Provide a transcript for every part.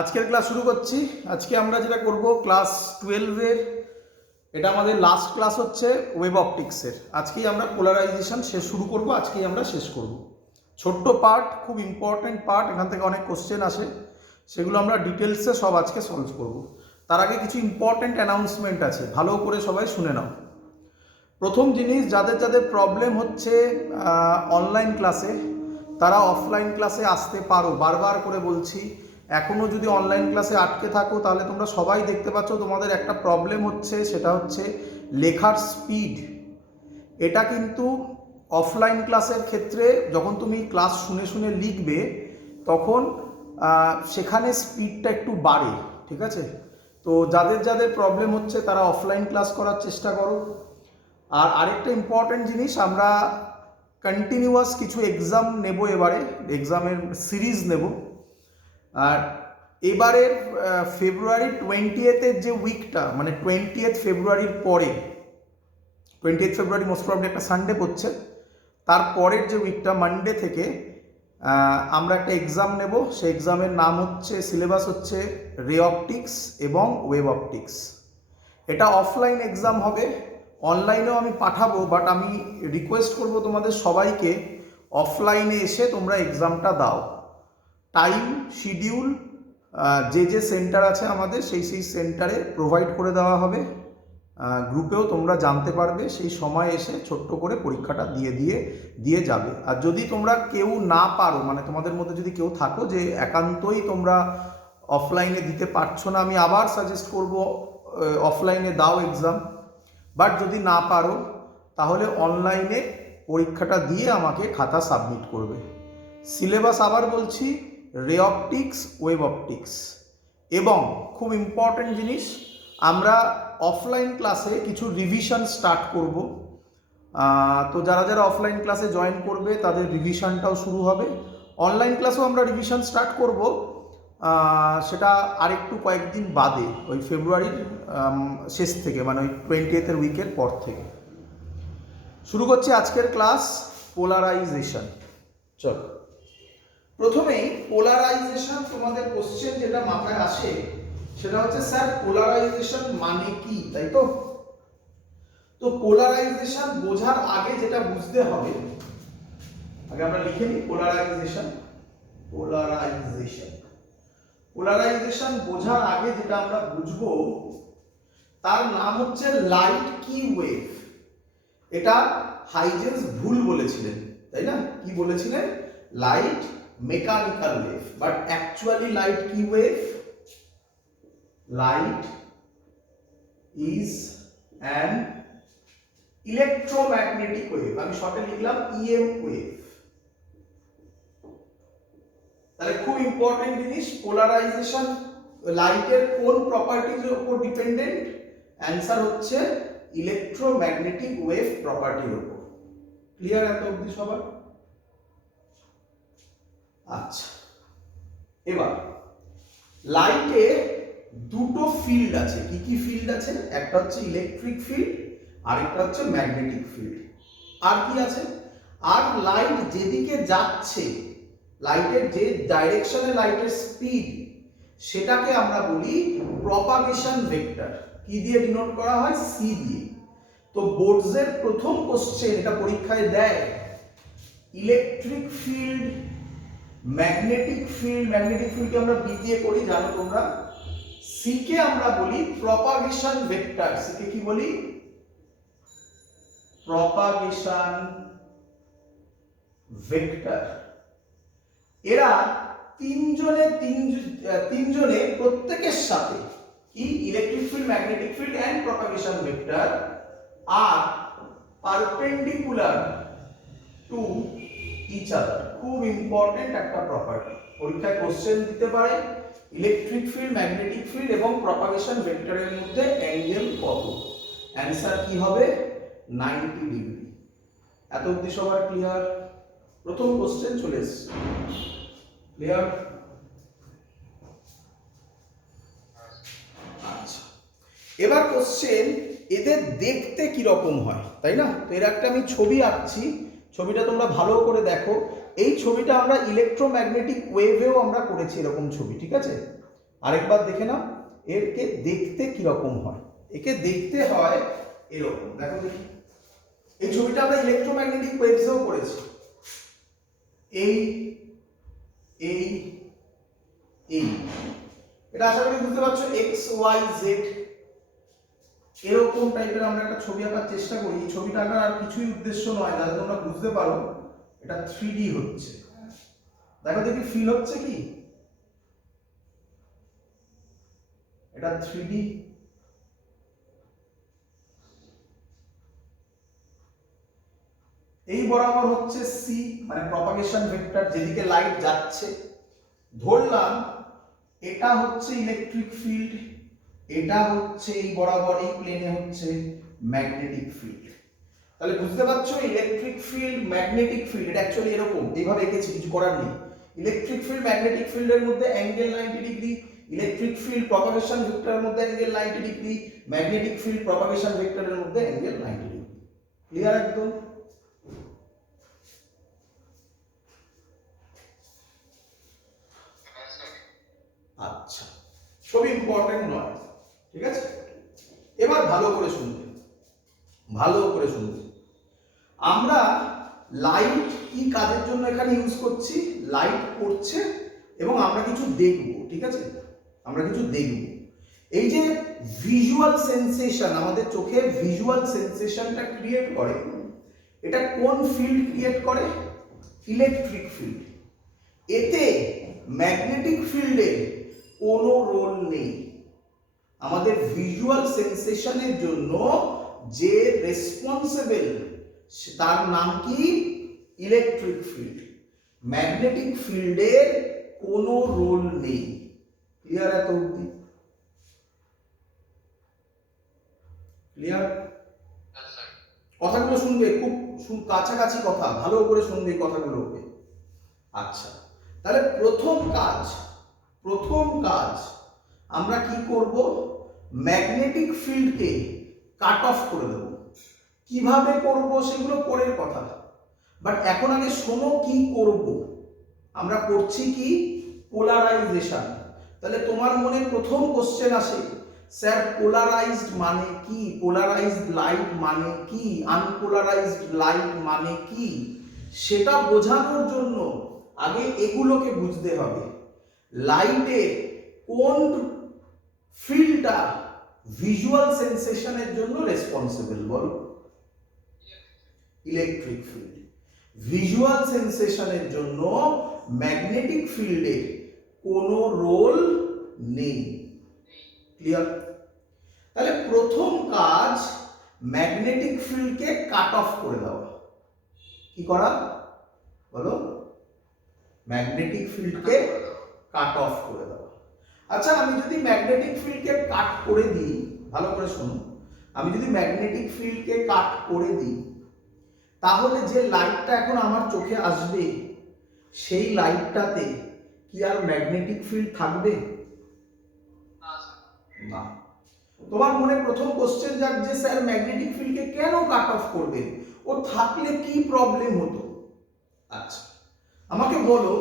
আজকের ক্লাস শুরু করছি। আজকে আমরা যেটা করব ক্লাস 12-এর, এটা আমাদের লাস্ট ক্লাস হচ্ছে ওয়েব অপটিক্সের। আজকেই আমরা পোলারাইজেশন শুরু করব, আজকেই আমরা শেষ করব। ছোট্ট পার্ট, খুব ইম্পর্টেন্ট পার্ট, এখান থেকে অনেক কোশ্চেন আসে, সেগুলো আমরা ডিটেলসে সব আজকে সলভ করব। তার আগে কিছু ইম্পর্টেন্ট অ্যানাউন্সমেন্ট আছে, ভালো করে সবাই শুনে নাও। প্রথম জিনিস, যাদের যাদের প্রবলেম হচ্ছে অনলাইন ক্লাসে, তারা অফলাইন ক্লাসে আসতে পারো। বারবার করে বলছি, এখনও যদি অনলাইন ক্লাসে আটকে থাকো তাহলে তোমরা সবাই দেখতে পাচ্ছ তোমাদের একটা প্রবলেম হচ্ছে, সেটা হচ্ছে লেখার স্পিড। এটা কিন্তু অফলাইন ক্লাসের ক্ষেত্রে যখন তুমি ক্লাস শুনে শুনে লিখবে তখন সেখানে স্পিডটা একটু বাড়ে, ঠিক আছে? তো যাদের যাদের প্রবলেম হচ্ছে তারা অফলাইন ক্লাস করার চেষ্টা করো। আর আরেকটা ইম্পর্টেন্ট জিনিস, আমরা কন্টিনিউয়াস কিছু এক্সাম নেব, এবারে এক্সামের সিরিজ নেব। আর এবারের ফেব্রুয়ারি 20th যে উইকটা, মানে 20th ফেব্রুয়ারির পরে, 20th ফেব্রুয়ারি মোস্ট প্রবলি একটা সানডে পড়ছে, তারপরের যে উইকটা মানডে থেকে আমরা একটা এক্সাম নেব। সেই এক্সামের নাম হচ্ছে, সিলেবাস হচ্ছে রে অপটিক্স এবং ওয়েব অপটিক্স। এটা অফলাইন এক্সাম হবে, অনলাইনেও আমি পাঠাবো, বাট আমি রিকোয়েস্ট করব তোমাদের সবাইকে অফলাইনে এসে তোমরা এক্সামটা দাও। টাইম শিডিউল যে যে সেন্টার আছে আমাদের, সেই সেন্টারে প্রোভাইড করে দেওয়া হবে। গ্রুপেও তোমরা জানতে পারবে, সেই সময় এসে ছোট্ট করে পরীক্ষাটা দিয়ে যাবে। আর যদি তোমরা কেউ না পারো, মানে তোমাদের মধ্যে যদি কেউ থাকো যে একান্তই তোমরা অফলাইনে দিতে পারছো না, আমি আবার সাজেস্ট করব অফলাইনে দাও এক্সাম। বাট যদি না পারো তাহলে অনলাইনে পরীক্ষাটা দিয়ে আমাকে খাতা সাবমিট করবে। সিলেবাস আবার বলছি, রে অপটিক্স, ওয়েব অপটিক্স। এবং খুব ইম্পর্টেন্ট জিনিস, আমরা অফলাইন ক্লাসে কিছু রিভিশন স্টার্ট করব। তো যারা যারা অফলাইন ক্লাসে জয়েন করবে তাদের রিভিশনটাও শুরু হবে। অনলাইন ক্লাসেও আমরা রিভিশন স্টার্ট করব, সেটা আরেকটু কয়েকদিন বাদে, ওই ফেব্রুয়ারির শেষ থেকে, মানে ওই 20th উইকের পর থেকে শুরু করছি আজকের ক্লাস, পোলারাইজেশন। চলো, প্রথমেই পোলারাইজেশন, তোমাদের কোশ্চেন যেটা মাথায় আসে সেটা হচ্ছে, স্যার পোলারাইজেশন মানে কি, তাই তো? তো পোলারাইজেশন বোঝার আগে যেটা বুঝতে হবে, আগে আমরা লিখে নিই পোলারাইজেশন। পোলারাইজেশন বোঝার আগে যেটা আমরা বুঝবো, তার নাম হচ্ছে লাইট কি ওয়েভ। এটা হাইজেন্স ভুল বলেছিলেন, তাই না? কি বলেছিলেন? Light mechanical wave, but actually light কি wave? Light is an electromagnetic wave. আমি শর্টে লিখলাম ইএম ওয়েভ। তাহলে খুব ইম্পর্টেন্ট জিনিস, পোলারাইজেশন লাইটের কোন প্রপার্টির উপর ডিপেন্ডেন্ট? অ্যান্সার হচ্ছে ইলেকট্রোম্যাগনেটিক ওয়েভ প্রপার্টির উপর। ক্লিয়ার এত অবধি সবার? আচ্ছা, এবার লাইটে দুটো ফিল্ড আছে। কি কি ফিল্ড আছে? একটা হচ্ছে ইলেকট্রিক ফিল্ড, আরেকটা হচ্ছে ম্যাগনেটিক ফিল্ড। আর কি আছে? আর লাইট যেদিকে যাচ্ছে, লাইটের যে ডাইরেকশনে লাইটের স্পিড, সেটাকে আমরা বলি প্রপাগেশন ভেক্টর। কি দিয়ে ডিনোট করা হয়? সি দিয়ে। তো বোর্ডসের প্রথম কোশ্চেন, এটা পরীক্ষায় দেয়, ইলেকট্রিক ফিল্ড, ম্যাগনেটিক ফিল্ডকে আমরা বি দিয়ে করি, জানো তোমরা। সি কে আমরা বলি প্রপাগেশন ভেক্টর। সি কে কি বলি? Propagation vector. এরা তিনজনে প্রত্যেকের সাথে, কি, electric field, magnetic field and propagation vector are perpendicular to each other. খুব ইম্পর্টেন্ট একটা প্রপার্টি, পরীক্ষায় কোশ্চেন দিতে পারে। ইলেকট্রিক ফিল্ড, ম্যাগনেটিক ফিল্ড এবং প্রপাগেশন ভেক্টরের মধ্যে অ্যাঙ্গেল কত? অ্যান্সার কি হবে? 90 ডিগ্রি। এত অবধি সবার ক্লিয়ার? প্রথম কোশ্চেন চলে এসেছে, ক্লিয়ার? আচ্ছা, এবার কোশ্চেন, এদের দেখতে কি রকম হয়, তাই না? তো এর একটা আমি ছবি আঁকছি, ছবিটা তোমরা ভালো করে দেখো। এই ছবিটা আমরা ইলেকট্রোম্যাগনেটিক ওয়েভেও আমরা করেছি এরকম ছবি, ঠিক আছে? আরেকবার দেখে নাও এরকে দেখতে কিরকম হয়। একে দেখতে হয় এরকম, দেখো দেখি। এই ছবিটা আমরা ইলেকট্রোম্যাগনেটিক ওয়েভসেও করেছি। এই এই এই এটা আশা করি বুঝতে পারছো, এক্স ওয়াই জেড এরকম টাইপের আমরা একটা ছবি আঁকার চেষ্টা করি। এই ছবিটা আঁকার আর কিছুই উদ্দেশ্য নয়, যাতে তোমরা বুঝতে পারো এটা 3D হচ্ছে। দেখো দেখি ফিল হচ্ছে কি এটা 3D। এই বরাবর হচ্ছে সি, মানে প্রপাগেশন ভেক্টর, যেদিকে লাইট যাচ্ছে। ধরলাম এটা হচ্ছে ইলেকট্রিক ফিল্ড, এটা হচ্ছে এই বরাবর এই প্লেনে হচ্ছে ম্যাগনেটিক ফিল্ড। তাহলে বুঝতে পারছো ইলেকট্রিক ফিল্ড ম্যাগনেটিক ফিল্ড এটা অ্যাকচুয়ালি এরকম, এইভাবে এঁকেছি, কিছু করার নেই। ইলেকট্রিক ফিল্ড ম্যাগনেটিক ফিল্ডের মধ্যে angle 90 degree, electric field propagation ভেক্টরের মধ্যে angle 90 degree, magnetic field propagation ভেক্টরের মধ্যে অ্যাঙ্গেল 90 ডিগ্রি। ক্লিয়ার একদম? আচ্ছা, ছবি ইম্পর্টেন্ট নয়, ঠিক আছে? এবার ভালো করে শুনবে, ভালো করে শুনবে। আমরা লাইট কি কাজের জন্য এখানে ইউজ করছি? লাইট পড়ছে এবং আমরা কিছু দেখব, ঠিক আছে? আমরা কিছু দেখব। এই যে ভিজুয়াল সেন্সেশন, আমাদের চোখে ভিজুয়াল সেন্সেশনটা ক্রিয়েট করে, এটা কোন ফিল্ড ক্রিয়েট করে? Electric field. এতে ম্যাগনেটিক ফিল্ডের কোনো রোল নেই। আমাদের ভিজুয়াল সেন্সেশনের জন্য যে রেসপন্সিবল তার নাম কি? Electric field. ম্যাগনেটিক ফিল্ডের কোনো রোল নেই। ক্লিয়ার এত অবধি? ক্লিয়ার? কথাগুলো শুনবে, খুব কাছাকাছি কথা, ভালো করে শুনবে কথাগুলোকে। আচ্ছা, তাহলে প্রথম কাজ আমরা কি করব? ম্যাগনেটিক ফিল্ডকে কাট অফ করে দেব। কিভাবে করব সেগুলো পরের কথা, বাট এখন আগে শোনো কি করব। আমরা করছি কি? পোলারাইজেশন। তাহলে তোমার মনে প্রথম কোশ্চেন আসে, স্যার পোলারাইজড মানে কি? পোলারাইজড লাইট মানে কি? আনপোলারাইজড লাইট মানে কি? সেটা বোঝানোর জন্য আগে এগুলোকে বুঝতে হবে। লাইটের কোন ফিল্ডটা ভিজুয়াল সেন্সেশনের জন্য রেসপন্সিবল বলো? Electric field. ভিজুয়াল সেন্সেশনের জন্য ম্যাগনেটিক ফিল্ডের কোনো রোল নেই। ক্লিয়ার? তাহলে প্রথম কাজ ম্যাগনেটিক ফিল্ডকে কাট অফ করে দেওয়া। কি করা বলো? ম্যাগনেটিক ফিল্ডকে কাট অফ করে দেওয়া। আচ্ছা, আমি যদি ম্যাগনেটিক ফিল্ডকে কাট করে দিই, ভালো করে শুনুন, আমি যদি ম্যাগনেটিক ফিল্ডকে কাট করে দিই, তাহলে যে লাইটটা এখন আমার চোখে আসবে সেই লাইটটাতে কি আর ম্যাগনেটিক ফিল্ড থাকবে? না। তোমার মনে প্রথম কোশ্চেন যাক যে স্যার ম্যাগনেটিক ফিল্ডকে কেন কাট অফ করবেন, ও থাকলে কি প্রবলেম হতো? আচ্ছা, আমাকে বলো,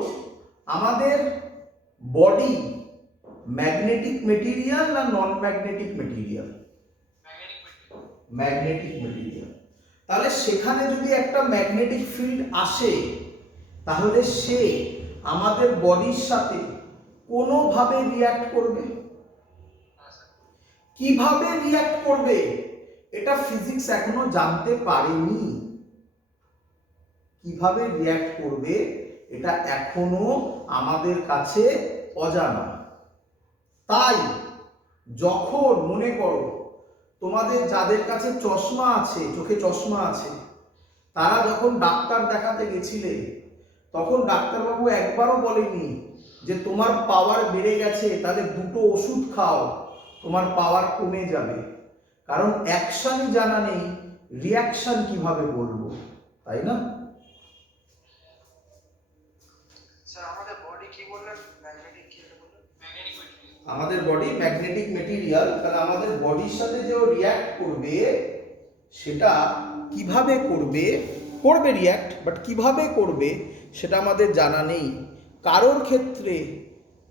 আমাদের বডি ম্যাগনেটিক মেটেরিয়াল না non magnetic material? Magnetic material. তাহলে সেখানে যদি একটা ম্যাগনেটিক ফিল্ড আসে, তাহলে সে আমাদের বডির সাথে কোনোভাবে রিঅ্যাক্ট করবে। কিভাবে রিঅ্যাক্ট করবে এটা ফিজিক্স এখনো জানতে পারেনি। কিভাবে রিঅ্যাক্ট করবে এটা এখনো আমাদের কাছে অজানা। তাই যখন মনে করো তোমাদের যাদের কাছে চশমা আছে, চোখে চশমা আছে, তারা যখন ডাক্তার দেখাতে গেছিলে, তখন ডাক্তারবাবু একবারও বলেনি যে তোমার পাওয়ার বেড়ে গেছে তাহলে দুটো ওষুধ খাও তোমার পাওয়ার কমে যাবে। কারণ অ্যাকশনই জানা নেই, রিঅ্যাকশন কিভাবে বলবো, তাই না? আমাদের বডি ম্যাগনেটিক মেটেরিয়াল। তাহলে আমাদের বডির সাথে যে ও রিঅ্যাক্ট করবে সেটা কিভাবে করবে রিঅ্যাক্ট, বাট কিভাবে করবে সেটা আমাদের জানা নেই। কারোর ক্ষেত্রে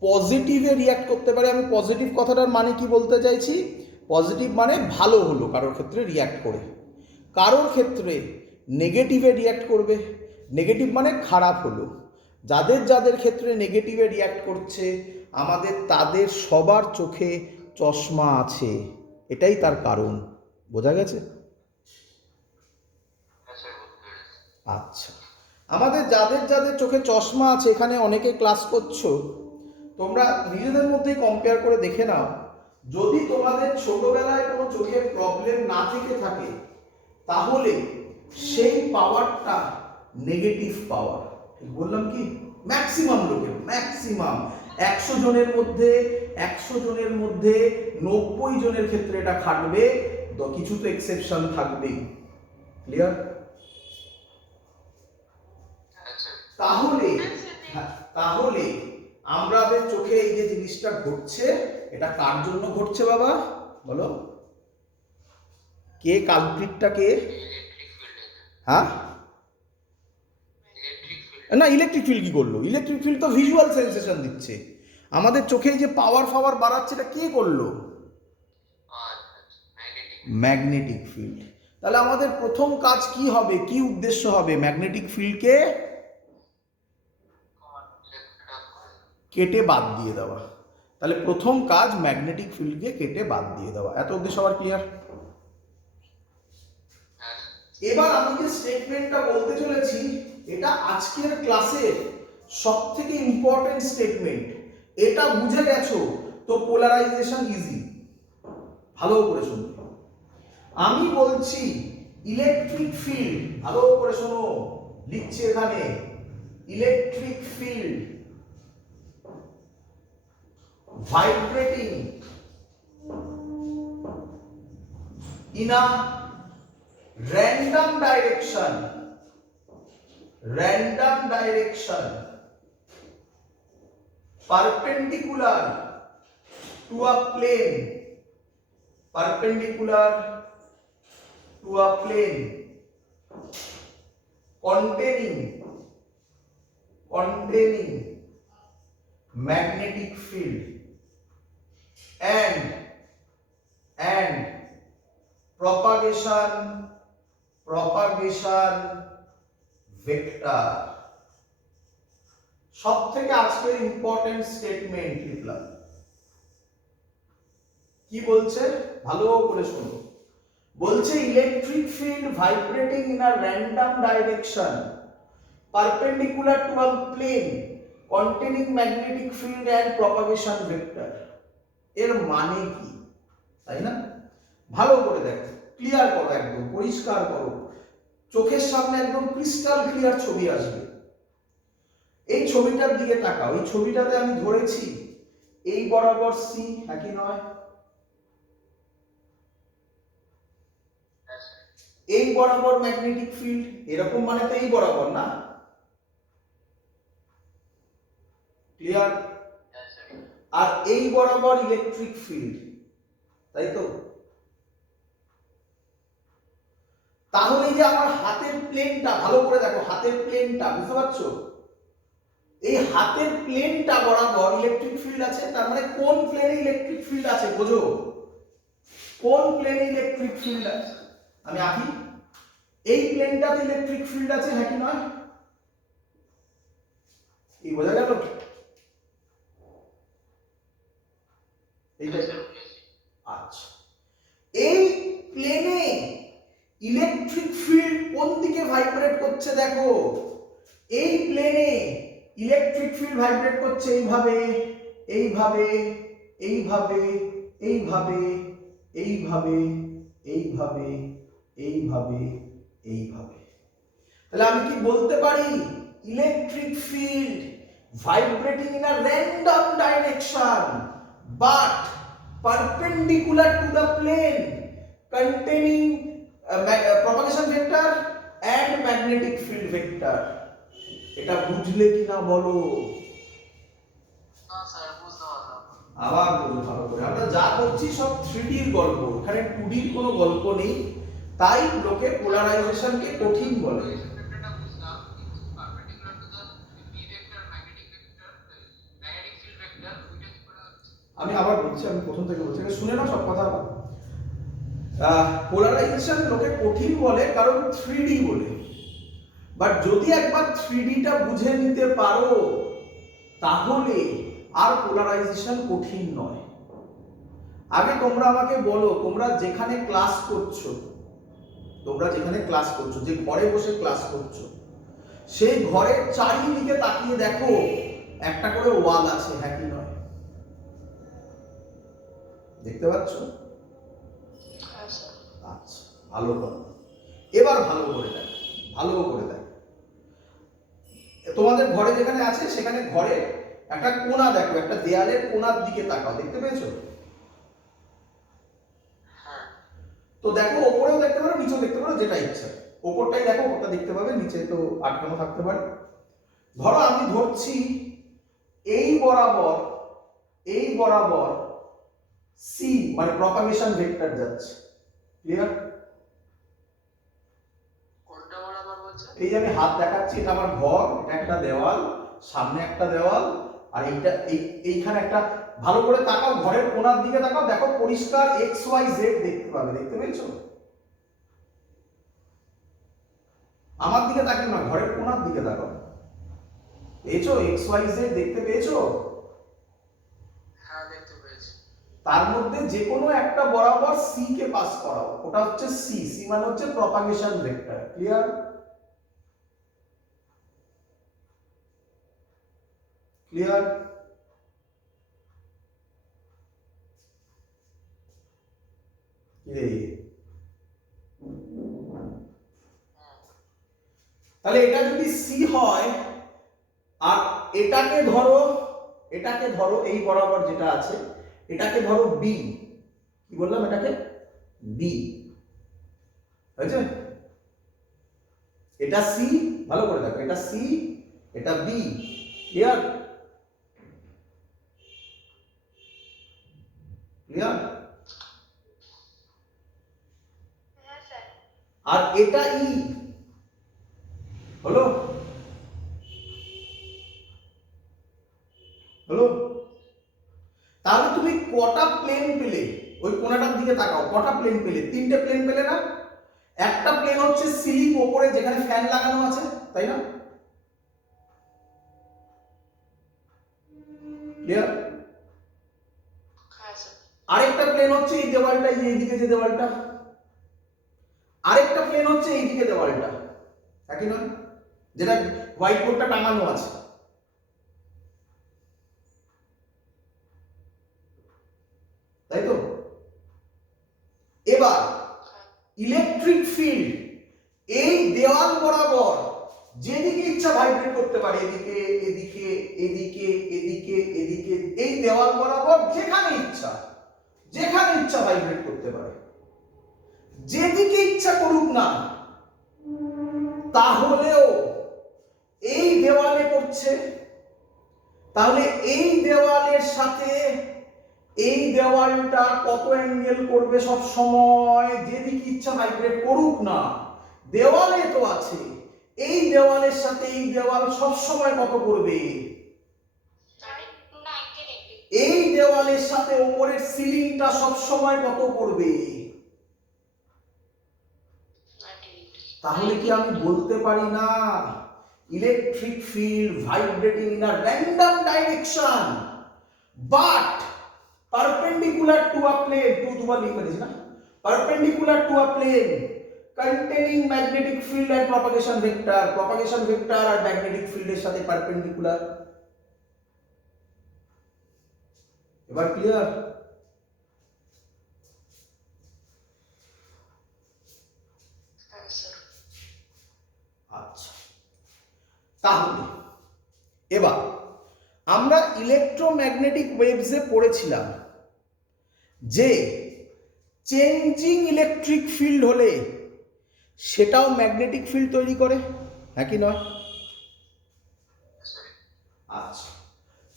পজিটিভে রিয়াক্ট করতে পারে। আমি পজিটিভ কথাটার মানে কি বলতে চাইছি, পজিটিভ মানে ভালো হলো কারোর ক্ষেত্রে রিয়াক্ট করে, কারোর ক্ষেত্রে নেগেটিভে রিয়াক্ট করবে, নেগেটিভ মানে খারাপ হলো। যাদের যাদের ক্ষেত্রে নেগেটিভে রিয়াক্ট করছে আমাদের তাদের সবার চোখে চশমা আছে, এটাই তার কারণ। বোঝা গেছে? আচ্ছা, আমাদের যাদের যাদের চোখে চশমা আছে, এখানে অনেকে ক্লাস করছো, তোমরা নিজেদের মধ্যেই কম্পেয়ার করে দেখে নাও, যদি তোমাদের ছোটবেলায় কোনো চোখের প্রবলেম না থেকে থাকে তাহলে সেই পাওয়ারটা নেগেটিভ পাওয়ার। ঠিক বললাম কি? ম্যাক্সিমাম লোকের, ম্যাক্সিমাম 100 জনের মধ্যে 90 জনের ক্ষেত্রে এটা খাটবে, তো কিছু তো এক্সেপশন থাকবেই। ক্লিয়ার? তাহলে আমাদের চোখে এই যে জিনিসটা ঘটছে, এটা কার জন্য ঘটছে বাবা বলো? কে কালপ্রিটটা? কে? হ্যাঁ না, ইলেকট্রিক ফিল্ড কি করলো? ইলেকট্রিক ফিল্ড তো ভিজুয়াল সেন্সেশন দিচ্ছে। আমাদের চোখে যে পাওয়ার ফাওয়ার বাড়াচ্ছে, এটা কে করলো? Magnetic field. তাহলে আমাদের প্রথম কাজ কি হবে, কি উদ্দেশ্য হবে? ম্যাগনেটিক ফিল্ডকে কেটে বাদ দিয়ে দেওয়া। তাহলে প্রথম কাজ ম্যাগনেটিক ফিল্ডকে কেটে বাদ দিয়ে দেওয়া। এত অবধি সবার ক্লিয়ার? এবার আমি যে স্টেটমেন্টটা বলতে চলেছি, এটা আজকের ক্লাসের সবথেকে ইম্পর্টেন্ট স্টেটমেন্ট। এটা বুঝে গেছো তো পোলারাইজেশন ইজি। ভালো করে শুনবে। আমি বলছি ইলেকট্রিক ফিল্ড, ভালো করে শোনো, লিখছি এখানে, electric field vibrating in a random direction perpendicular to a plane containing magnetic field and propagation vector। সব থেকে আজকের ইম্পর্টেন্ট স্টেটমেন্ট লিখলাম। কি বলছে ভালো করে শুনো। বলছে electric field vibrating in a random direction perpendicular to a plane containing magnetic field and propagation vector. এর মানে কি, তাই না? ভালো করে দেখো, ক্লিয়ার করো, একদম পরিষ্কার করো, চোখের সামনে একদম ক্রিস্টাল ক্লিয়ার ছবি আসবে। এই ছবিটার দিকে তাকাও। এই ছবিটাতে আমি ধরেছি এই বরাবর সি, নাকি নয়? এই বরাবর ম্যাগনেটিক ফিল্ড, এরকম মানে তো এই বরাবর না? ক্লিয়ার? আর এই বরাবর ইলেকট্রিক ফিল্ড, তাই তো? তাহলে যে আমার হাতের প্লেনটা, ভালো করে দেখো, হাতের প্লেনটা বুঝতে পারছো? এই হাতের প্লেনটা বরাবর ইলেকট্রিক ফিল্ড আছে। তার মানে কোন প্লেনে ইলেকট্রিক ফিল্ড আছে বোঝো? কোন প্লেনে ইলেকট্রিক ফিল্ড আছে? আমি আঁকি, এই প্লেনটাতে ইলেকট্রিক ফিল্ড আছে, হ্যাঁ কি নয়? এই বোঝা গেল? আচ্ছা, এই প্লেনে ইলেকট্রিক ফিল্ড কোন দিকে ভাইব্রেট করছে দেখো। এই প্লেনে ইলেকট্রিক ফিল্ড ভাইব্রেট করছে এইভাবে, এইভাবে, এইভাবে, এইভাবে, এইভাবে, এইভাবে, এইভাবে, এইভাবে। তাহলে আমি কি বলতে পারি? Electric field vibrating in a random direction but perpendicular to the plane containing propagation vector and magnetic field vector। এটা বুঝলে কিনা বলো? না স্যার, বুঝতে পারলাম। আবার বলো ভালো করে। আমরা যা করছি সব 3D এর গল্প, এখানে 2D এর কোনো গল্প নেই, তাই লোকে পোলারাইজেশনকে কঠিন বলে। আমি আবার বলছি, আমি প্রথম থেকে বলছি, শুনে নাও সব কথা আবার। পোলারাইজেশন লোকে কঠিন বলে কারণ 3D বলে, বাট যদি একবার 3Dটা বুঝে নিতে পারো তাহলে আর পোলারাইজেশন কঠিন নয়। আগে তোমরা আমাকে বলো, তোমরা যেখানে ক্লাস করছো, যে ঘরে বসে ক্লাস করছো, সেই ঘরের চারিদিকে তাকিয়ে দেখো একটা করে ওয়াল আছে, হ্যাঁ কি নয়? দেখতে পাচ্ছ? আচ্ছা, ভালো কথা। এবার ভালো করে দেখ। তোমাদের ঘরে যেখানে আছে সেখানে ঘরে একটা কোণা দেখো, একটা দেয়ালের কোণার দিকে তাকাও, দেখতে পেয়েছো? তো দেখো, ওপরেও দেখতে পারো, নিচেও দেখতে পারো, যেটা ইচ্ছা। ওপরটাই দেখো, ওপরটা দেখতে পাবে, নিচে তো আটকানো থাকতে পারে। ধরো আমি ধরছি এই বরাবর সি মানে প্রপাগেশন ভেক্টর যাচ্ছে। ক্লিয়ার? কোনটা বরাবর বলছো? এই যে আমি হাত দেখাচ্ছি, এটা আমার ঘর, এটা একটা দেওয়াল, সামনে একটা দেওয়াল, আর এইটা এইখানে একটা। ভালো করে তাকাও, ঘরের কোণার দিকে তাকাও, দেখো পরিষ্কার এক্স ওয়াই জেড দেখতে পাবে। দেখতে পেয়েছো? আমার দিকে তাকিও না, ঘরের কোণার দিকে তাকাও। পেয়েছো? এক্স ওয়াই জেড দেখতে পেয়েছো? হ্যাঁ, দেখতে পেয়েছি। তার মধ্যে যে কোনো একটা বরাবর সি কে পাস করাও, ওটা হচ্ছে সি মানে হচ্ছে প্রপাগেশন ভেক্টর। ক্লিয়ার? তাহলে এটা যদি সি হয়, আর এটাকে ধরো এই বরাবর যেটা আছে এটাকে ধরো বি। কি বললাম? এটাকে বি হয়েছে? এটা সি, ভালো করে দেখো, এটা সি, এটা বি। ক্লিয়ার? আর এটা ই হলো। তাহলে তুমি কটা প্লেন পেলে? ওই কোণাটার দিকে তাকাও, কটা প্লেন পেলে? 3টে প্লেন পেলে না? একটা প্লেন হচ্ছে সিলিং ওপরে যেখানে ফ্যান লাগানো আছে, তাই না? ক্লিয়ার? আরেকটা প্লেন হচ্ছে এই দেওয়ালটা, এইদিকে যে দেওয়ালটা, আরেকটা প্লেন হচ্ছে এইদিকে দেওয়ালটা, একই নয়? যেটা হোয়াইট বোর্ডটা টাঙানো আছে। তাই তো? এবার ইলেকট্রিক ফিল্ড এই দেওয়াল বরাবর যেদিকে ইচ্ছা ভাইব্রেট করতে পারে, এদিকে এদিকে এদিকে এদিকে এদিকে, এই দেওয়াল বরাবর যেখানে ইচ্ছা ভাইব্রেট করতে পারে। যেদিকে ইচ্ছা করুক না, তাহলেও এই দেওয়ালে করছে, তাহলে এই দেওয়ালের সাথে এই দেওয়ালটা কত অ্যাঙ্গেল করবে সব সময়? যেদিকে ইচ্ছা ভাইব্রেট করুক না, দেওয়ালে তো আছে, এই দেওয়ালের সাথে এই দেওয়াল সব সময় কত করবে? এই দেওয়ালের সাথে উপরের সিলিংটা সব সময় কত করবে? তাহলে কি আমি বলতে পারি না electric field vibrating in a random direction but perpendicular to a plane, to দুবার লিখে দিস না, perpendicular to a plane containing magnetic field and propagation vector R magnetic field এর সাথে perpendicular। এবার ক্লিয়ার? আচ্ছা, তাহলে এবার আমরা ইলেকট্রোম্যাগনেটিক ওয়েভসে পড়েছিলাম যে চেঞ্জিং ইলেকট্রিক ফিল্ড হলে সেটাও ম্যাগনেটিক ফিল্ড তৈরি করে, হ্যাঁ কি নয়? আচ্ছা,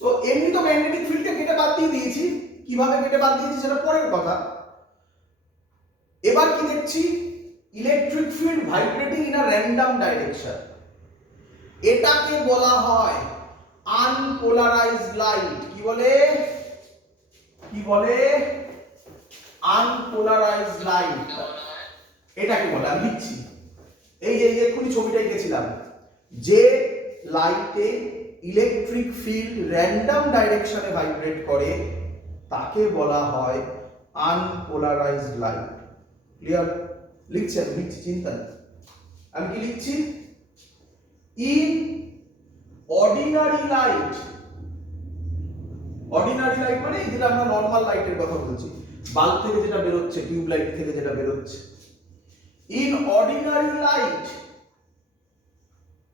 তো এমনি তো ম্যাগনেটিক ফিল্ডকে কেটে বাদ দিয়ে দিয়েছি, কিভাবে কেটে বাদ দিয়েছি সেটা পরের কথা। এবার কি দেখছি? Electric field vibrating in a random direction, এটাকে বলা হয় আনপোলারাইজড লাইট। কি বলে? কি বলে? Unpolarised light. এটাকে বলে, আমি লিখছি। এই যে এক্ষুনি ছবিটাই গেছিলাম, যে লাইটে ইলেকট্রিক ফিল্ড র্যান্ডম ডাইরেকশনে ভাইব্রেট করে তাকে বলা হয় আনপোলারাইজড লাইট। ক্লিয়ার? লিখছি, আমি লিখছি, চিন্তা নেই। আমি কি লিখছি? In ordinary light, ordinary light মানে যেটা আমরা নর্মাল লাইটের কথা বলছি, বাল্ব থেকে যেটা বেরোচ্ছে, টিউব লাইট থেকে যেটা বেরোচ্ছে। In ordinary light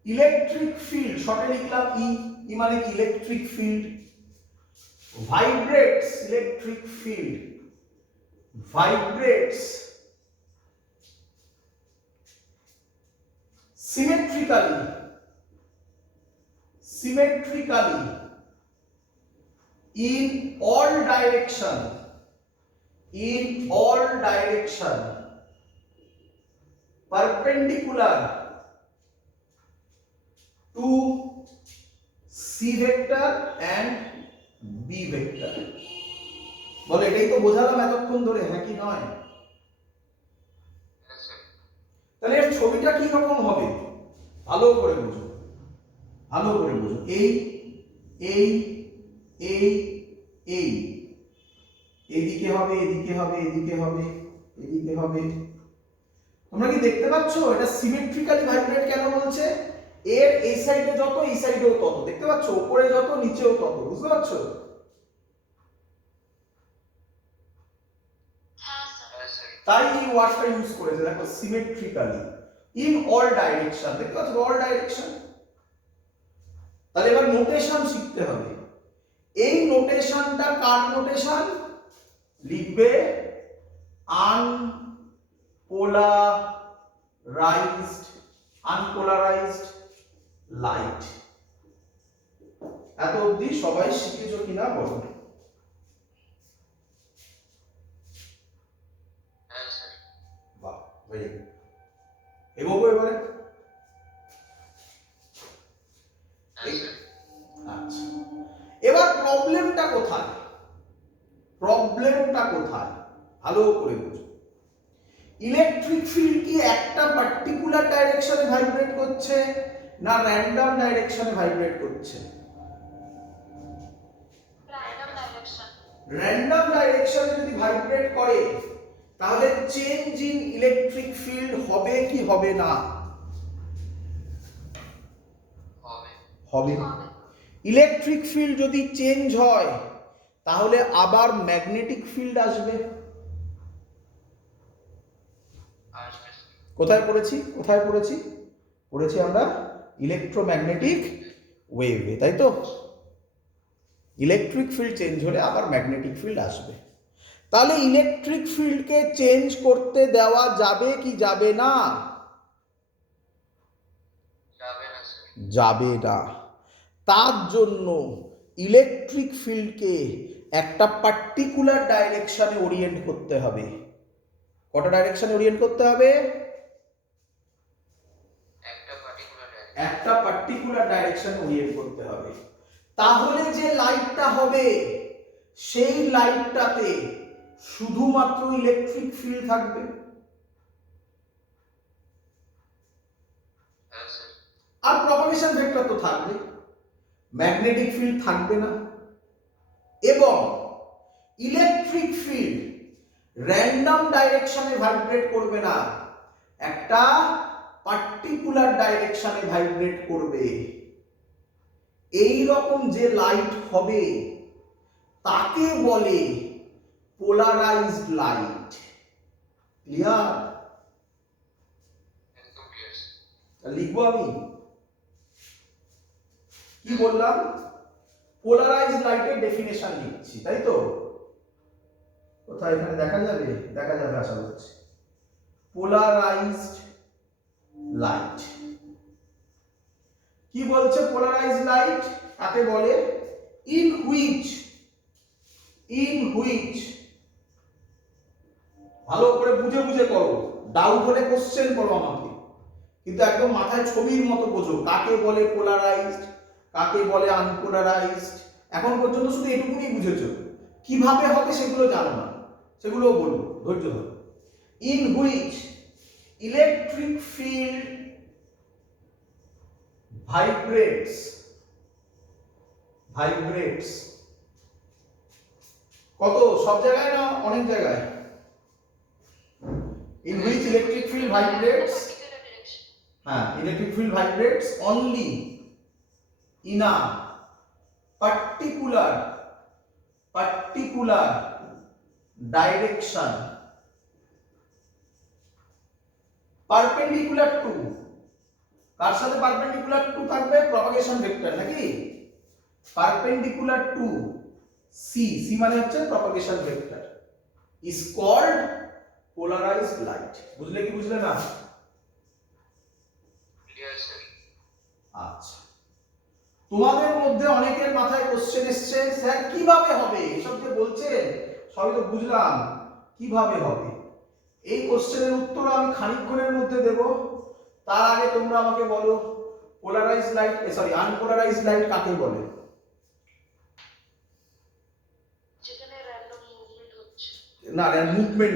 electric field, শর্টে লিখলাম ই মানে কি? Electric field vibrates, electric field vibrates symmetrically in all direction perpendicular to C vector and B vector। বলে এটাই তো বোঝালাম এতক্ষণ ধরে, হ্যাঁ কি নয়? তাহলে এর ছবিটা কি রকম হবে? ভালো করে বুঝো, ভালো করে বুঝো। এই এই এই এই এদিকে হবে, এদিকে হবে, এদিকে হবে, এদিকে হবে। তোমরা কি দেখতে পাচ্ছ এটা সিমেট্রিক্যালি ভাইব্রেট কেন বলছে? এর এই সাইডে যত, এই সাইডেও তত। দেখতে পাচ্ছ? উপরে যত, নিচেও তত। বুঝতে পারছো? তাই এই ওয়ার্ডটা ইউজ করেছে। দেখো, সিমেট্রিক্যালি ইন অল ডাইরেকশন। দেখতে পাচ্ছ? All direction. তাহলে এবার নোটেশন শিখতে হবে। এই নোটেশনটা কার নোটেশন? লিখবে আনপোলারাইজড লাইট। এত অবধি সবাই শিখেছো কিনা বলো? বাহ, ভেরি গুড। এগোবো এবারে। আচ্ছা, এবার প্রবলেমটা কোথায়? প্রবলেমটা কোথায় ভালো করে বুঝো। ইলেকট্রিক ফিল্ড কি একটা পার্টিকুলার ডাইরেকশনে ভাইব্রেট করছে না র্যান্ডম ডাইরেকশনে ভাইব্রেট করছে? র্যান্ডম ডাইরেকশনে যদি ভাইব্রেট করে তাহলে চেঞ্জ ইন ইলেকট্রিক ফিল্ড হবে কি হবে না? হবে। ইলেকট্রিক ফিল্ড যদি চেঞ্জ হয় তাহলে আবার ম্যাগনেটিক ফিল্ড আসবে। কোথায় পড়েছি? পড়েছি আমরা ইলেকট্রোম্যাগনেটিক ওয়েভে, তাই তো? ইলেকট্রিক ফিল্ড চেঞ্জ হলে আবার ম্যাগনেটিক ফিল্ড আসবে। তাহলে ইলেকট্রিক ফিল্ডকে চেঞ্জ করতে দেওয়া যাবে কি যাবে না? যাবে না। তার জন্য ইলেকট্রিক ফিল্ডকে একটা পার্টিকুলার ডাইরেকশনে ওরিয়েন্ট করতে হবে। কটা ডাইরেকশনে ওরিয়েন্ট করতে হবে? একটা পার্টিকুলার ডাইরেকশনে ওরিয়েন্ট করতে হবে। তাহলে যে লাইটটা হবে সেই লাইটটাতে শুধুমাত্র ইলেকট্রিক ফিল্ড থাকবে। আর প্রপাগেশন ভেক্টর তো থাকবে, ম্যাগনেটিক ফিল্ড থাকবে না। এবং ইলেকট্রিক ফিল্ড র্যান্ডম ডাইরেকশনে ভাইব্রেট করবে না, একটা পার্টিকুলার ডাইরেকশনে ভাইব্রেট করবে। এই রকম যে লাইট হবে তাকে বলে পোলারাইজড লাইট। ক্লিয়ার? লিখবো আমি কি বললাম? পোলারাইজড লাইটের ডেফিনেশন লিখছি, তাই তো? কোথায় এখানে দেখা যাবে? দেখা যাবে আশা করছি। পোলারাইজড লাইট কি বলছে? পোলারাইজড লাইট কাকে বলে? ইন হুইচ ভালো করে বুঝে বুঝে করো, ডাউট হলে কোশ্চেন করো আমাকে, কিন্তু একদম মাথায় ছবির মতো বোঝো কাকে বলে পোলারাইজড, কাকে বলে আনপোলারাইজড। এখন পর্যন্ত শুধু এটুকুই বুঝেছো, কিভাবে হবে সেগুলো জানো না, সেগুলোও বলবো, ধৈর্য ধরো। In which electric field vibrates কত, সব জায়গায় না অনেক জায়গায়? In which electric field vibrates, হ্যাঁ, electric field vibrates only in a particular direction perpendicular to, কার সাথে perpendicular to থাকবে? propagation vector, নাকি? perpendicular to c মানে হচ্ছে propagation vector is called polarized light. বুঝলে কি বুঝলে না? Clear sir. আচ্ছা, তোমাদের মধ্যে অনেকের মাথায় কোশ্চেন এসছে, স্যার কিভাবে হবে? এসব যে বলছেন সবই তো বুঝলাম, কিভাবে হবে? এই কোশ্চেনের উত্তর আমি খানিকক্ষণের মধ্যে দেব। তার আগে তোমরা আমাকে বলো, পোলারাইজড লাইট, আনপোলারাইজড লাইট কাকে বলে? যেখানে র্যান্ডম মুভমেন্ট হচ্ছে। না, মুভমেন্ট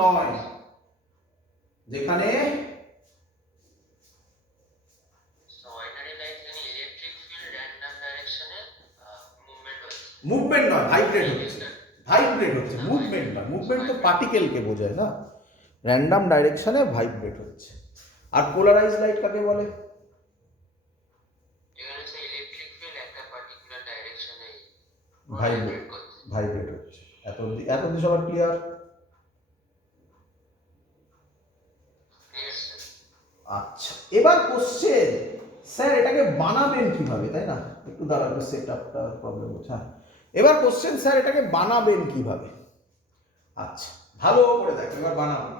নয়, যেখানে মুভমেন্ট নয়, ভাইব্রেট হচ্ছে, মুভমেন্ট তো পার্টিকেলকে বোঝায় না, র্যান্ডম ডাইরেকশনে ভাইব্রেট হচ্ছে। আর পোলারাইজ লাইট কাকে বলে? ভাইব্রেট হচ্ছে। এত অবধি সবার ক্লিয়ার? আচ্ছা, এবার কোশ্চেন, স্যার এটাকে বানাবেন কিভাবে, তাই না? একটু দাঁড়াবে, সেট আপটা প্রবলেম হচ্ছে। হ্যাঁ, এবার কোশ্চেন, স্যার এটাকে বানাবেন কিভাবে? আচ্ছা, ভালো করে দেখো, এবার বানাবো।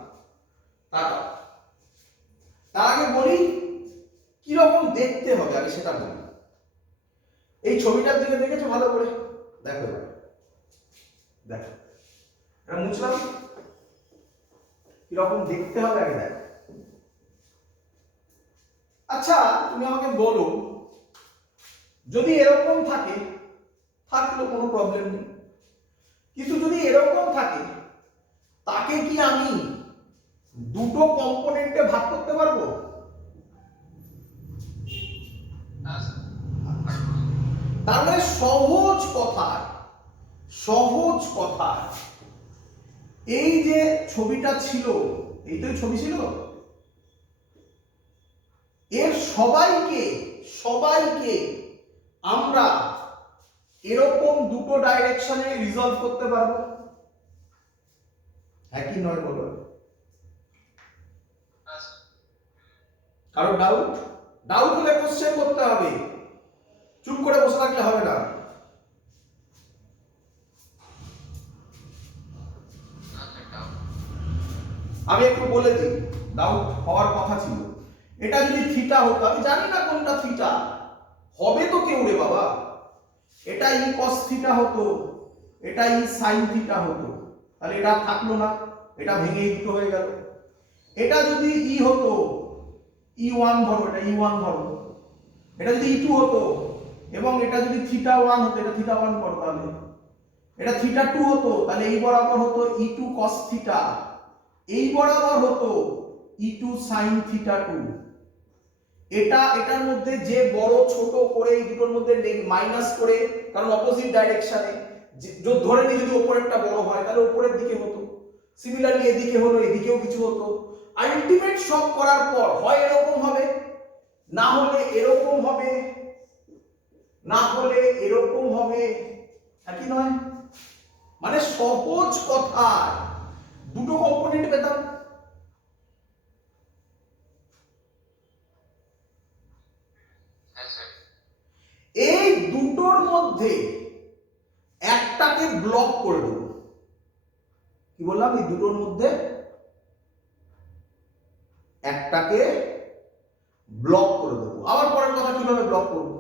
তার আগে বলি কিরকম দেখতে হবে, আগে সেটা বলি। এই ছবিটার দিকে দেখেছো ভালো করে? দেখো এবার, দেখো, এটা মুছলাম, কিরকম দেখতে হবে আগে দেখো। আচ্ছা, তুমি আমাকে বলো, যদি এরকম থাকে, থাকলে কোনো প্রবলেম নেই, কিন্তু যদি এরকম থাকে, তাকে কি আমি দুটো কম্পোনেন্টে ভাগ করতে পারবো? তার মানে সহজ কথা, এই যে ছবিটা ছিল, এইটাই ছবি ছিল, এর সবাইকে আমরা এরকম দুটো ডাইরেকশনে রিজলভ করতে পারবো? হ্যাঁ কি নয় বলো? কারো ডাউট হলে কোশ্চেন করতে হবে, চুপ করে বসে থাকলে হবে না। আমি একটু বলে দিই, ডাউট হওয়ার কথা ছিল। এটা যদি থিটা হতো, আমি জানি না কোনটা থিটা হবে, তো কেউ রে বাবা, এটা ই কস থিটা হতো, এটা ই সাইন থিটা হতো, তাহলে এটা থাকলো না, এটা ভেঙে দুটো হয়ে গেল। এটা যদি ই হতো, ই1 ধরো, এটা ই1 ধরো, এটা যদি ই2 হতো, এবং এটা যদি থিটা1 হতো, এটা থিটা1 করো, তাহলে এটা থিটা2 হতো, তাহলে এই বরাবর হতো ই2 কস থিটা, এই বরাবর হতো ই2 সাইন থিটা2। এটার মধ্যে যে বড় ছোট করে এই দুটোর মধ্যে মাইনাস করে, কারণ অপোজিট ডাইরেকশনে, ধরে নিই যদি উপরেরটা বড় হয় তাহলে উপরের দিকে হতো, সিমিলারলি এদিকে হলো, এদিকেও কিছু হতো। আলটিমেট সব করার পর হয় এরকম হবে, না হলে এরকম হবে, না হলে এরকম হবে, একই নয়? মানে সহজ কথা, দুটো কম্পোনেন্ট পেতাম। এই দুটোর মধ্যে একটাকে ব্লক করে দেব। কি বললাম? এই দুটোর মধ্যে একটাকে ব্লক করে দেবো। আবার পরের কথা, কিভাবে ব্লক করব?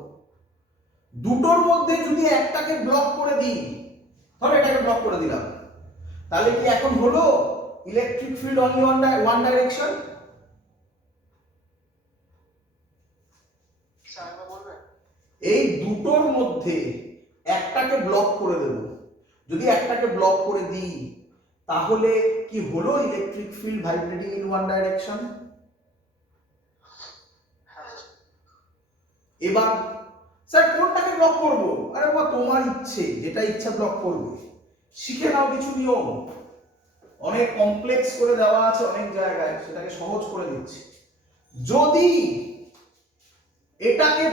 দুটোর মধ্যে যদি একটাকে ব্লক করে দিই, ধরো এটাকে ব্লক করে দিলাম, তাহলে কি এখন হলো electric field only one direction? এই দুটোর মধ্যে একটাকে ব্লক করে দেব। যদি একটাকে ব্লক করে দিই তাহলে কি হলো electric field vibrating in one direction. এবার স্যার কোনটাকে ব্লক করব? আরে বাবা তোমার ইচ্ছে, যেটা ইচ্ছা ব্লক করবে। শিখে নাও কিছু নিয়ম, অনেক কমপ্লেক্স করে দেওয়া আছে অনেক জায়গায়, সেটাকে সহজ করে দিচ্ছি। যদি এটাকে,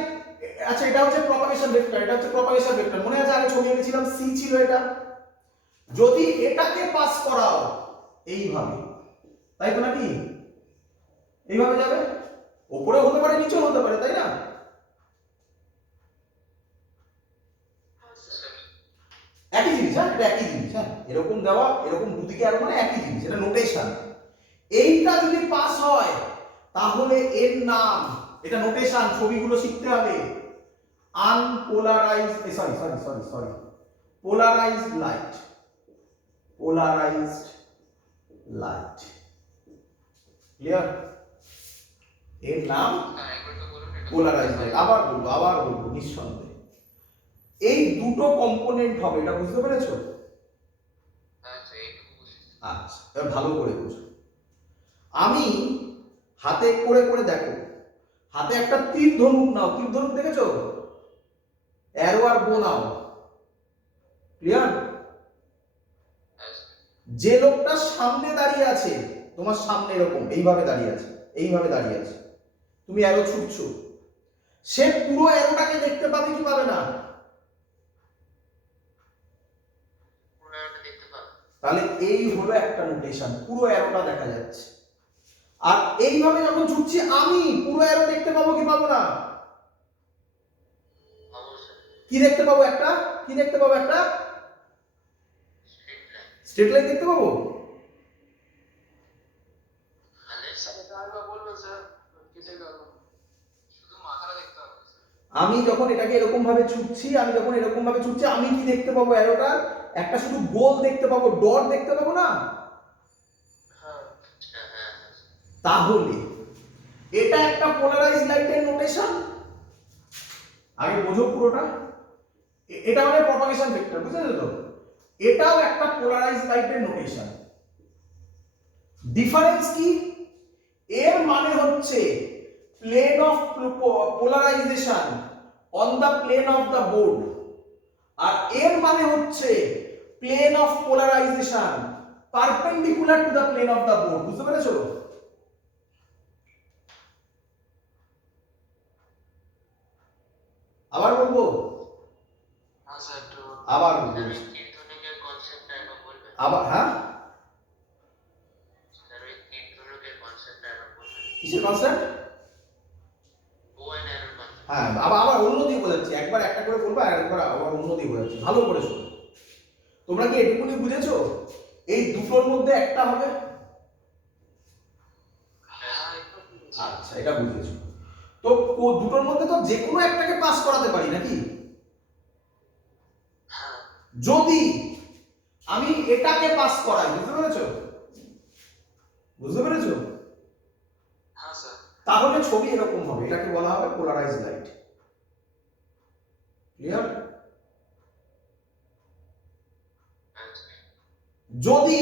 আচ্ছা এটা হচ্ছে প্রপাগেশন ভেক্টর, এটা হচ্ছে প্রপাগেশন ভেক্টর, মনে আছে আগে ছবি এঁকেছিলাম সি ছিল এটা। যদি এটাকে পাস করাও এইভাবে, তাই তো নাকি? এইভাবে যাবে, উপরে হতে পারে নিচেও হতে পারে, তাই না? একই জিনিস, হ্যাঁ এটা একই জিনিস, হ্যাঁ এরকম দেওয়া, এরকম দুদিকে আরো মানে একই জিনিস, এটা নোটেশন। এইটা যদি পাস হয় তাহলে এর নাম, এটা নোটেশন, ছবিগুলো শিখতে হবে। Unpolarised, sorry polarised light, polarised light, clear? এর নাম পোলারাইজড লাইট। আবার বলবো নিঃসন্দেহে এই দুটো কম্পোনেন্ট হবে, এটা বুঝতে পেরেছো? আচ্ছা এবার ভালো করে বুঝো। আমি হাতে করে করে দেখো, হাতে একটা তীর ধনুক নাও, তীর ধনুক দেখেছো? অ্যারো আর বো নাও, ক্লিয়ার? যে লোকটা সামনে দাঁড়িয়ে আছে, তোমার সামনে এরকম এইভাবে দাঁড়িয়ে আছে, এইভাবে দাঁড়িয়ে আছে, তুমি অ্যারো ছুটছো, সে পুরো অ্যারোটাকে দেখতে পাবে কি পাবে না? তাহলে এই হলো একটা নোটেশন, পুরো অ্যারোটা দেখা যাচ্ছে। আর এইভাবে যখন ছুটছি আমি, পুরো অ্যারো দেখতে পাবো কি পাবো না? কি দেখতে পাবো? একটা কি দেখতে পাবো? একটা স্ট্রেট লাইন দেখতে পাবো। আমি যখন এটাকে এরকম ভাবে ছুটছি, আমি কি দেখতে পাবো? অ্যারোটা একটা শুধু গোল দেখতে পাবো, ডট দেখতে পাবো না? তাহলে এটা একটা পোলারাইজড লাইটের নোটেশন। আগে বোঝো পুরোটা। এটা মানে প্রপাগেশন ভেক্টর, বুঝলে তো? এটাও একটা পোলারাইজড লাইটের নোটেশন। ডিফারেন্স কি? এর মানে হচ্ছে plane of polarisation on the plane of the board, আর এর মানে হচ্ছে plane of polarisation perpendicular to the plane of the board. বুঝতে পেরেছো? আবার বলবো? আবার বলবো, আবার হ্যাঁ, কিসের কনসেপ্ট? হ্যাঁ আবার অন্য দিয়ে বোঝাচ্ছি, একবার একটা করে বলবো আর একবার আবার অন্য দিয়ে বোঝাচ্ছি, ভালো করে শোনো। তোমরা কি এটুকুনি বুঝেছো? এই দুটোর মধ্যে একটা হবে। আচ্ছা এটা বুঝেছো তো? দুটোর মধ্যে তো যে কোনো একটাকে পাস করাতে পারি নাকি? যদি আমি এটাকে পাস করাই, বুঝতে পেরেছো? বুঝতে পেরেছো? তাহলে ছবি এরকম হবে, এটাকে বলা হবে পোলারাইজড লাইট। ক্লিয়ার? যদি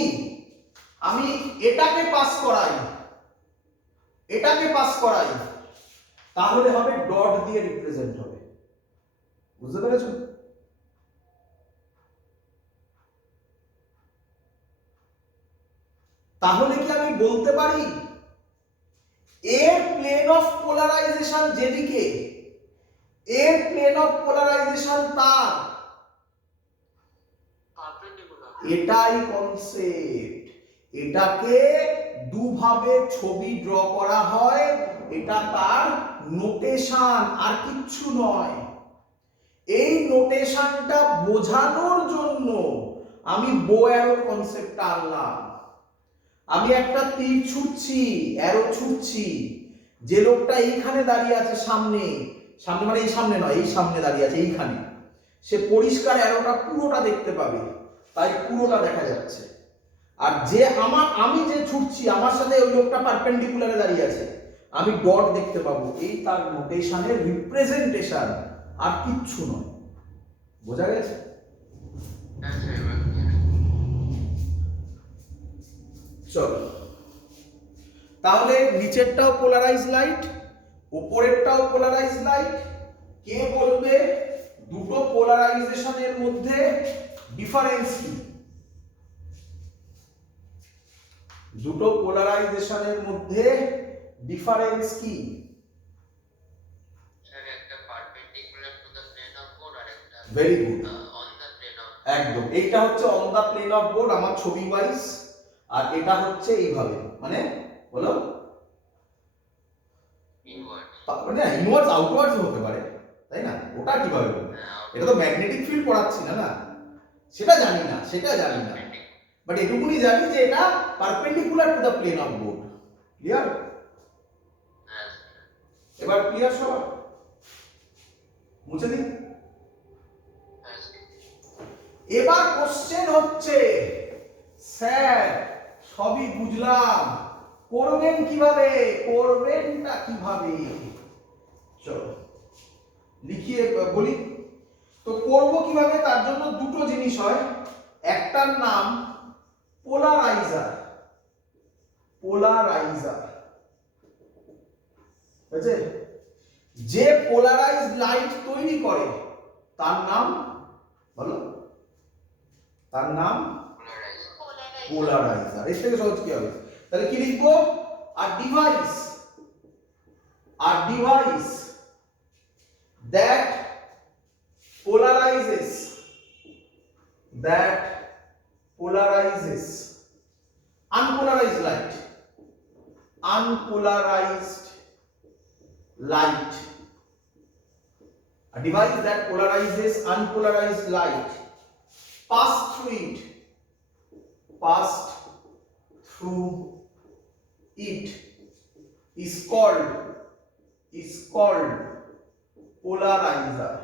আমি এটাকে পাস করাই তাহলে হবে ডট দিয়ে রিপ্রেজেন্ট হবে। বুঝতে পেরেছো? তাহলে কি আমি বলতে পারি এর প্লেন অফ পোলারাইজেশন যেদিকে, এর প্লেন অফ পোলারাইজেশন তার, এটাই কনসেপ্ট। এটাকে দুভাবে ছবি ড্র করা হয়, এটা তার নোটেশন, আর কিচ্ছু নয়। এই নোটেশনটা বোঝানোর জন্য আমি বো অ্যারোর কনসেপ্টটা আনলাম। আমি একটা তীর ছুটছি, অ্যারো ছুটছি, যে লোকটা এইখানে দাঁড়িয়ে আছে সামনে, সামনে মানে এই সামনে নয়, এই সামনে দাঁড়িয়ে আছে এইখানে, সে পরিষ্কার অ্যারোটা পুরোটা দেখতে পাবে, তাই পুরোটা দেখা যাচ্ছে। আর যে আমি যে ছুটছি, আমার সাথে ওই লোকটা পারপেন্ডিকুলারে দাঁড়িয়ে আছে, আমি ডট দেখতে পাবো। এই তার নোটেশনের রিপ্রেজেন্টেশন, আর কিচ্ছু নয়। বোঝা গেছে? হ্যাঁ স্যার এবার clear। চলো, তাহলে নিচেরটাও পোলারাইজ লাইট, উপরেরটাও পোলারাইজ লাইট। কে বলবে দুটো পোলারাইজেশনের মধ্যে ডিফারেন্স কি? দুটো পোলারাইজেশনের মধ্যে ডিফারেন্স কি? স্যার একটা perpendicular to the plane of board আর একটা very good, on the plane of একদম। এইটা হচ্ছে on the plane of board আমার ছবি ওয়াইজ, আর এটা হচ্ছে এইভাবে, মানে বলো ইনওয়ার্ড। মানে ইনওয়ার্ডস আউটওয়ার্ডস হতে পারে, তাই না? ওটা কিভাবে বলবো? এটা তো ম্যাগনেটিক ফিল্ড পড়াচ্ছি না, না সেটা জানি না, সেটা জানি না, বাট এটুকুনি জানি যে এটা perpendicular to the plane of board. Clear? হ্যাঁ স্যার। এবার ক্লিয়ার সবার? মুছে দিন। হ্যাঁ স্যার। এবার কোশ্চেন হচ্ছে, স্যার সবই বুঝলাম, করবেন কিভাবে, করবেনটা কিভাবে? চলো লিখিয়ে বলি। তো করব কিভাবে, তার জন্য দুটো জিনিস হয়। একটার নাম পোলারাইজার, পোলারাইজার বুঝছে? যে পোলারাইজড লাইট তৈরি করে তার নাম বলো, তার নাম পোলারাইজার। এর থেকে সহজ কি হবে? তাহলে কি লিখবো? আর device that polarizes unpolarized light, a device that polarizes unpolarized light passed through it is called polarizer.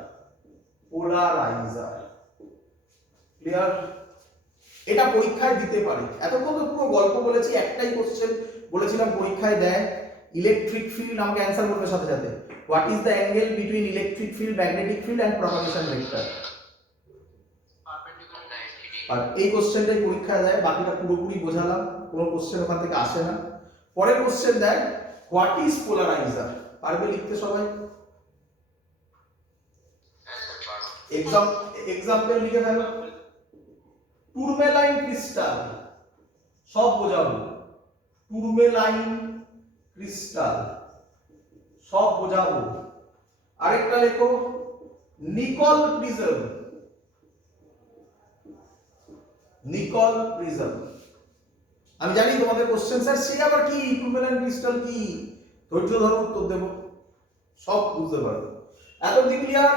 Clear? এটা পরীক্ষায় দিতে পারে। এতক্ষণ তো পুরো গল্প বলেছি, একটাই কোশ্চেন বলেছিলাম পরীক্ষায় দেয়, ইলেকট্রিক ফিল্ড আমাকে অ্যান্সার করবে সাথে সাথে। What is the angle between electric field, magnetic field and propagation vector? Perpendicular 90 degree. আর এই কোশ্চেনটাই পরীক্ষায় দেয়, বাকিটা পুরোপুরি বোঝালাম, কোনো কোশ্চেন ওখান থেকে আসে না। পরের কোশ্চেন দেয় হোয়াট ইজ পোলারাইজার, পারবে লিখতে সবাই? হ্যাঁ স্যার পারো। এক্সাম্পল লিখে ফেলো। টুরমেলাইন ক্রিস্টাল, সব বোঝাবো। টুরমেলাইন ক্রিস্টাল সব বোঝাবো। আরেকটা লেখো নিকল প্রিজম, নিকল প্রিজম। আমি জানি তোমাদের কোশ্চেন, স্যার সে আবার কি, টুরমেলাইন ক্রিস্টাল কি? ধৈর্য ধরো, উত্তর দেবো, সব বুঝতে পারবে। এতদিন ক্লিয়ার?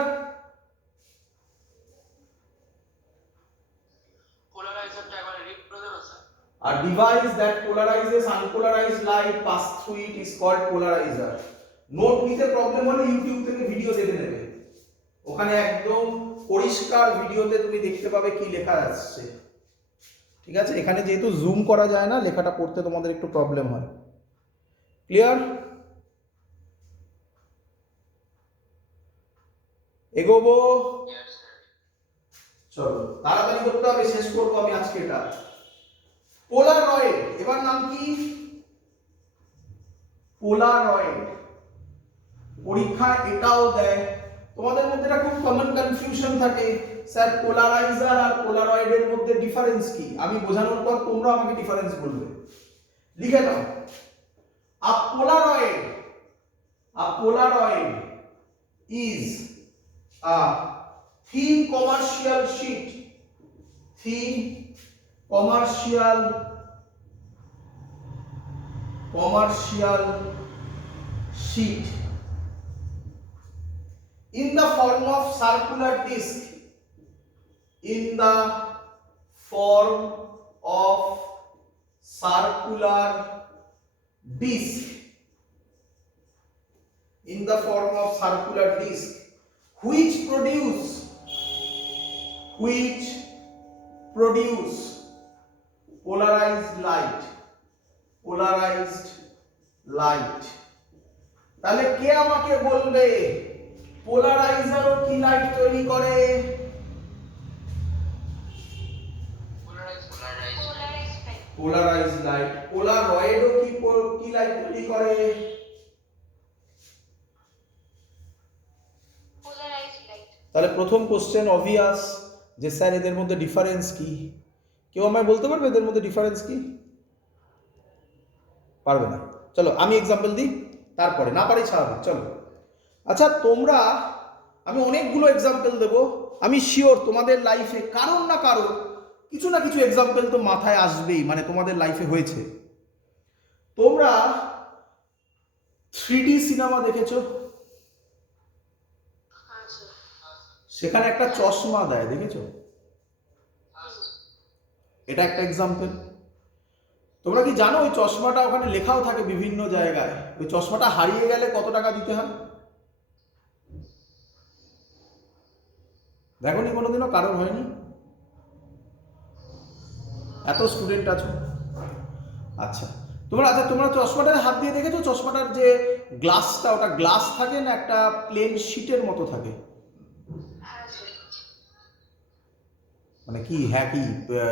পোলারাইজারটা একবার রিড করে দেবো sir. A device that polarizes unpolarized light pass through it is called polarizer. Note নিতে প্রবলেম হলে ইউটিউব থেকে ভিডিও দেখে নেবে, ওখানে একদম পরিষ্কার ভিডিওতে তুমি দেখতে পাবে কি লেখা আসছে। ঠিক আছে? এখানে যেহেতু জুম করা যায় না, লেখাটা পড়তে তোমাদের একটু প্রবলেম হয়। ক্লিয়ার? এগোবো? Yes sir. চলো তাড়াতাড়ি করতে হবে, শেষ করবো আমি আজকে এটা। পোলারয়েড, এবার নাম কি? পোলারয়েড। পরীক্ষায় এটাও দেয়, তোমাদের মধ্যে একটা খুব কমন কনফিউশন থাকে, স্যার পোলারাইজার আর পোলারয়েডের মধ্যে ডিফারেন্স কি? আমি বোঝানোর পর তোমরা আমাকে ডিফারেন্স বলবে। লিখে নাও। A polaroid is a thin commercial sheet, commercial sheet in the form of circular disc, in the form of circular disc, in the form of circular disc which produce polarized light. তাহলে কে আমাকে বলবে পোলারাইজারও কি light তৈরি করে? Polarised light. পোলারয়েডও কি light তৈরি করে? polarized light. তাহলে প্রথম কোশ্চেন অবভিয়াস যে স্যার এদের মধ্যে ডিফারেন্স কি? কেউ আমায় বলতে পারবে এদের মধ্যে ডিফারেন্স কি? পারবে না। চলো আমি এক্সাম্পল দিই, তারপরে না পারি স্বাভাবিক। চলো আচ্ছা তোমরা, আমি অনেকগুলো এক্সাম্পল দেবো, আমি শিওর তোমাদের লাইফে কারোর না কারোর কিছু না কিছু এক্সাম্পল তো মাথায় আসবেই, মানে তোমাদের লাইফে হয়েছে। তোমরা 3D সিনেমা দেখেছো? হ্যাঁ স্যার। সেখানে একটা চশমা দেয়, দেখেছো? এটা একটা এক্সাম্পল। তোমরা কি জানো ওই চশমাটা ওখানে লেখাও থাকে বিভিন্ন জায়গায়, ওই চশমাটা হারিয়ে গেলে কত টাকা দিতে হয়? দেখোনি কোনোদিনও? কারোর হয়নি? এত স্টুডেন্ট আছো। আচ্ছা তোমরা চশমাটার হাত দিয়ে দেখেছো? চশমাটার যে গ্লাসটা, ওটা গ্লাস থাকে না একটা প্লেন শিটের মতো থাকে? হ্যাঁ স্যার। মানে কি, হ্যাঁ কি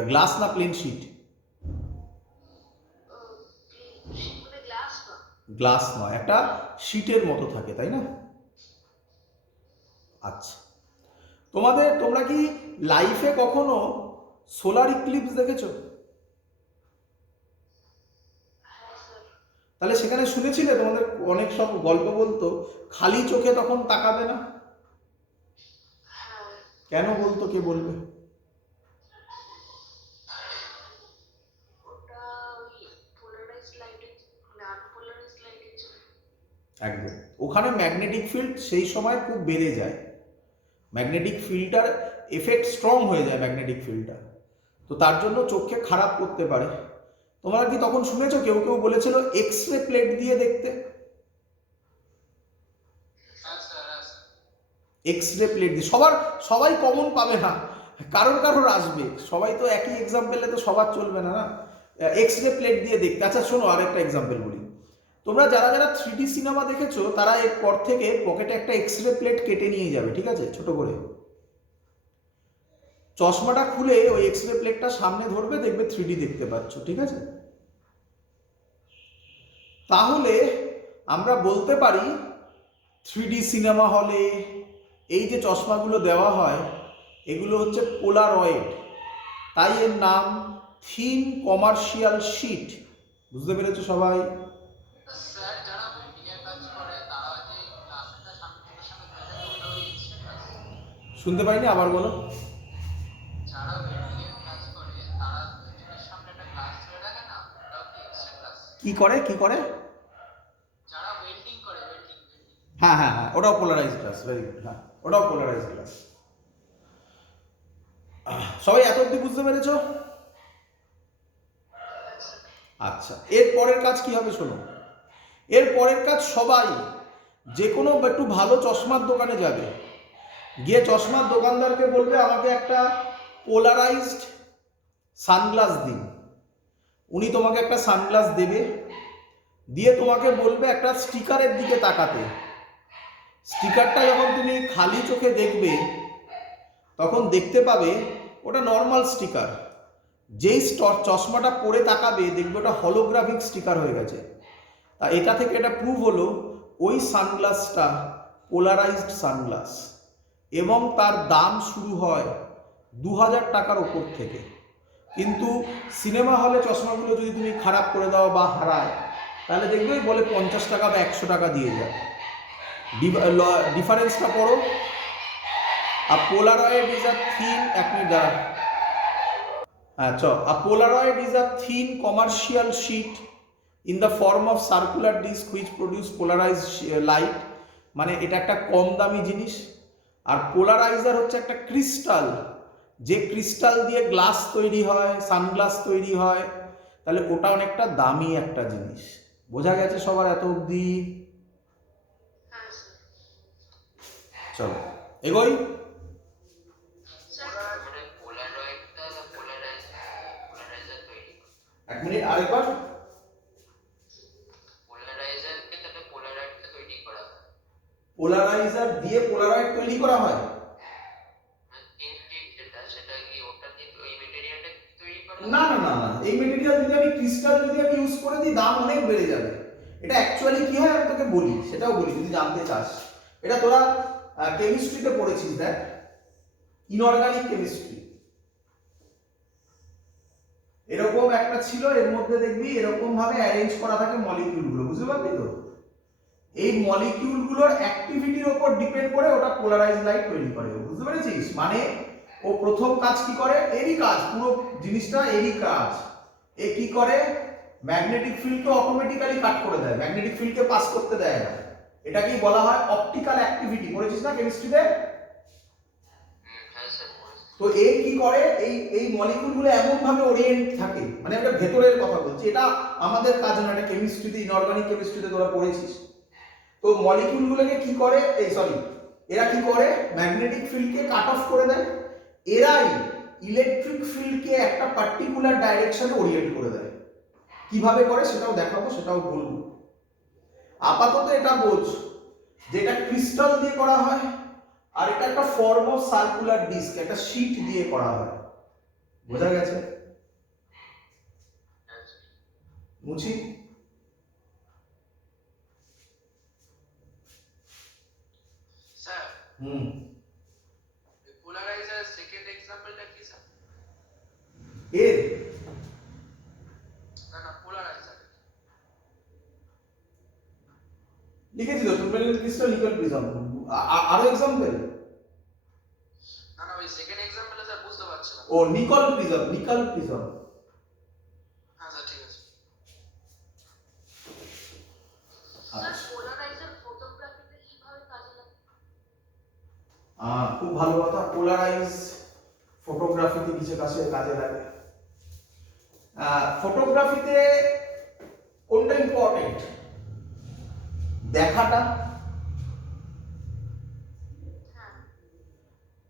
গ্লাস না প্লেন শিট? মানে গ্লাস না। গ্লাস নয়, একটা শিটের মতো থাকে, তাই না? আচ্ছা তোমরা কি লাইফে কখনো সোলার ইক্লিপস দেখেছো? হ্যাঁ স্যার। তাহলে সেখানে শুনেছিলে তোমাদের অনেক সব গল্প বলতো খালি চোখে তখন তাকাবে না, হ্যাঁ। কেন বলতো? কে বলবে? ওটা ওই polarized light এর মানে unpolarized light এর জন্য। একদম। ওখানে ম্যাগনেটিক ফিল্ড সেই সময় খুব বেড়ে যায়, ম্যাগনেটিক ফিল্ডটার এফেক্ট স্ট্রং হয়ে যায় ম্যাগনেটিক ফিল্ডটা, তো তার জন্য চোখকে খারাপ করতে পারে। তোমরা কি তখন শুনেছো কেউ কেউ বলেছিল এক্স রে প্লেট দিয়ে দেখতে? এক্স রে প্লেট দিয়ে সবাই কমন পাবে না, কারোর আসবে, সবাই তো একই এক্সাম্পলে তো সবার চলবে না না। এক্স রে প্লেট দিয়ে দেখতে। আচ্ছা শোনো আরেকটা এক্সাম্পল বলি। তোমরা যারা 3D সিনেমা দেখেছো তারা এরপর থেকে পকেটে একটা এক্স রে প্লেট কেটে নিয়ে যাবে, ঠিক আছে? ছোট করে চশমাটা খুলে ওই এক্স রে প্লেটটা সামনে ধরবে, দেখবে 3D দেখতে পাচ্ছ, ঠিক আছে? তাহলে আমরা বলতে পারি 3D সিনেমা হলে এই যে চশমাগুলো দেওয়া হয় এগুলো হচ্ছে পোলারয়েড, তাই এর নাম থিন কমার্শিয়াল শিট। বুঝতে পেরেছো সবাই? স্যার যারা মিডিয়া কাজ করে তারা যে গ্লাসটা সামনে চোখের সামনে ধরে থাকে ওটা ওই এক্সট্রা গ্লাস। শুনতে পাইনি, আবার বলো। যারা মিডিয়া কাজ করে তারা চোখের সামনে একটা গ্লাস ধরে রাখে না, ওটাও কি এক্সট্রা গ্লাস? কি করে? যারা ওয়েল্ডিং করে, ওয়েল্ডিং হ্যাঁ, ওটাও পোলারাইজড গ্লাস, ভেরি গুড। হ্যাঁ ওটাও পোলারাইজড গ্লাস। সবাই এত অব্দি বুঝতে পেরেছো? আচ্ছা এর পরের কাজ কি হবে শোনো। এর পরের কাজ, সবাই যে কোনো একটু ভালো চশমার দোকানে যাবে, গিয়ে চশমার দোকানদারকে বলবে আমাকে একটা পোলারাইজড সানগ্লাস দিন। উনি তোমাকে একটা সানগ্লাস দেবে, দিয়ে তোমাকে বলবে একটা স্টিকারের দিকে তাকাতে। স্টিকারটা যখন তুমি খালি চোখে দেখবে তখন দেখতে পাবে ওটা নর্মাল স্টিকার, যেই চশমাটা পরে তাকাবে দেখবে ওটা হলোগ্রাফিক স্টিকার হয়ে গেছে। তা এটা থেকে এটা প্রুভ হলো ওই সানগ্লাসটা পোলারাইজড সানগ্লাস, এবং তার দাম শুরু হয় 2000 টাকার ওপর থেকে। কিন্তু সিনেমা হলে চশমাগুলো যদি তুমি খারাপ করে দাও বা হারায় তাহলে দেখবে বলে 50 টাকা বা 100 টাকা দিয়ে যায়। ডিফারেন্সটা পড়ো। A Polaroid is a thin, এক মিনিট দাঁড়া। আচ্ছা, a Polaroid is a thin commercial sheet in the form of circular disc which produce polarized light, মানে এটা একটা কম দামি জিনিস। আর পোলারাইজার হচ্ছে একটা ক্রিস্টাল, যে ক্রিস্টাল দিয়ে গ্লাস তৈরি হয়, সানগ্লাস তৈরি হয়, তাহলে ওটা অনেকটা দামি একটা জিনিস। বোঝা গেছে সবার এত অবধি? হ্যাঁ স্যার। চলো এগোই। মানে পোলারয়েডটা পোলারাইজার তৈরি করে। এক মিনিট আরেকবার। পোলারাইজারকে তাহলে পোলারয়েডটা তৈরি করা হয়। পোলারাইজার দিয়ে পোলারয়েড তৈরি করা হয়? থিন শিট যেটা সেটা কি ওটা দিয়ে ওই মেটেরিয়ালটা তৈরি করা না হয়? না না, এই মেটেরিয়াল যদি আমি ক্রিস্টাল যদি আমি ইউজ করে দিই দাম অনেক বেড়ে যাবে। এটা অ্যাকচুয়ালি কি হয় আমি তোকে বলি, সেটাও বলি যদি জানতে চাস। এটা তোরা কেমিস্ট্রিতে পড়েছিস, দেখ ইনঅর্গানিক কেমিস্ট্রি। এরকম একটা ছিল, এর মধ্যে দেখবি এরকম ভাবে অ্যারেঞ্জ করা থাকে মলিকিউলগুলো, বুঝতে পারলি তো? এই মলিকিউলগুলোর অ্যাক্টিভিটির উপর ডিপেন্ড করে ওটা পোলারাইজ লাইট তৈরি করে, বুঝতে পেরেছিস? মানে ও প্রথম কাজ কি করে, এরই কাজ, পুরো জিনিসটা এরই কাজ। এ কি করে, ম্যাগনেটিক ফিল্ডকে অটোমেটিক্যালি কাট করে দেয়, ম্যাগনেটিক ফিল্ডকে পাস করতে দেয় না। এটাকেই বলা হয় অপটিক্যাল অ্যাক্টিভিটি, পড়েছিস না কেমিস্ট্রিতে? হ্যাঁ স্যার বলছি। তো এ কি করে, এই মলিকিউলগুলো এমন ভাবে ওরিয়েন্ট থাকে, মানে একটা ভেতরের কথা বলছি, এটা আমাদের কাজ না, এটা কেমিস্ট্রিতে, ইনঅর্গানিক কেমিস্ট্রিতে তোরা পড়েছিস। তো মলিকিউলগুলোকে কি করে, এরা কি করে, ম্যাগনেটিক ফিল্ডকে কাট অফ করে দেয়। এরাই ইলেকট্রিক ফিল্ডকে একটা পার্টিকুলার ডাইরেকশনে ওরিয়েন্ট করে দেয়। কিভাবে করে সেটাও দেখাবো, সেটাও বলবো। আপাতত এটা বোঝ, যেটা ক্রিস্টাল দিয়ে করা হয়, আর এটা একটা ফর্ম অফ সার্কুলার ডিস্ক, একটা শীট দিয়ে করা হয়। বোঝা গেছে? হ্যাঁ স্যার। মুছি স্যার হুম পোলারাইজার সেকেন্ড এক্সাম্পলটা কি স্যার? এর না না, পোলারাইজার। লিখেছি তো, টুরবেলিয়েন্ট ক্রিস্টাল, নিকেল প্রিজম। আরো এক্সাম্পল? না না, ওই সেকেন্ড এক্সাম্পলটা স্যার বুঝতে পারছি না। ও নিকল প্রিজম, নিকল প্রিজম। হ্যাঁ স্যার ঠিক আছে। স্যার পোলারাইজার ফটোগ্রাফিতে কিভাবে কাজে লাগে? খুব ভালো কথা, পোলারাইজ ফটোগ্রাফিতে কিছু কাজে লাগে। ফটোগ্রাফিতে কোনটা ইম্পর্টেন্ট, দেখাটা। হ্যাঁ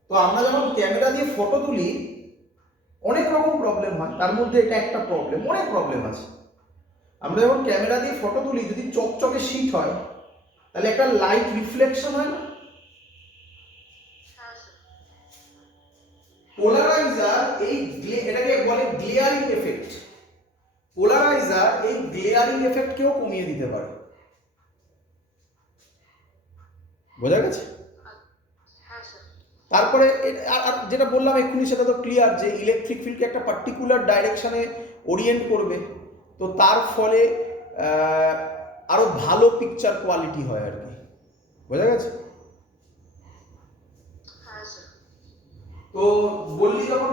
তো আমরা যখন ক্যামেরা দিয়ে ফটো তুলি অনেক রকম প্রবলেম হয়, তার মধ্যে এটা একটা প্রবলেম, অনেক প্রবলেম আছে। আমরা যখন ক্যামেরা দিয়ে ফটো তুলি, যদি চকচকে শীট হয় তাহলে একটা লাইট রিফ্লেকশন হয় না? হ্যাঁ স্যার। পোলারাইজার এটাকে বলে গ্লেয়ারিং এফেক্ট। পোলারাইজার এই গ্লেয়ারিং এফেক্টকেও কমিয়ে দিতে পারে। বোঝা গেছে? হ্যাঁ স্যার। তারপরে আর যেটা বললাম এক্ষুনি সেটা তো ক্লিয়ার, যে ইলেকট্রিক ফিল্ডকে একটা পার্টিকুলার ডাইরেকশনে ওরিয়েন্ট করবে, তো তার ফলে আরো ভালো পিকচার কোয়ালিটি হয় আর কি। বোঝা গেছে? হ্যাঁ স্যার। তো বললি যখন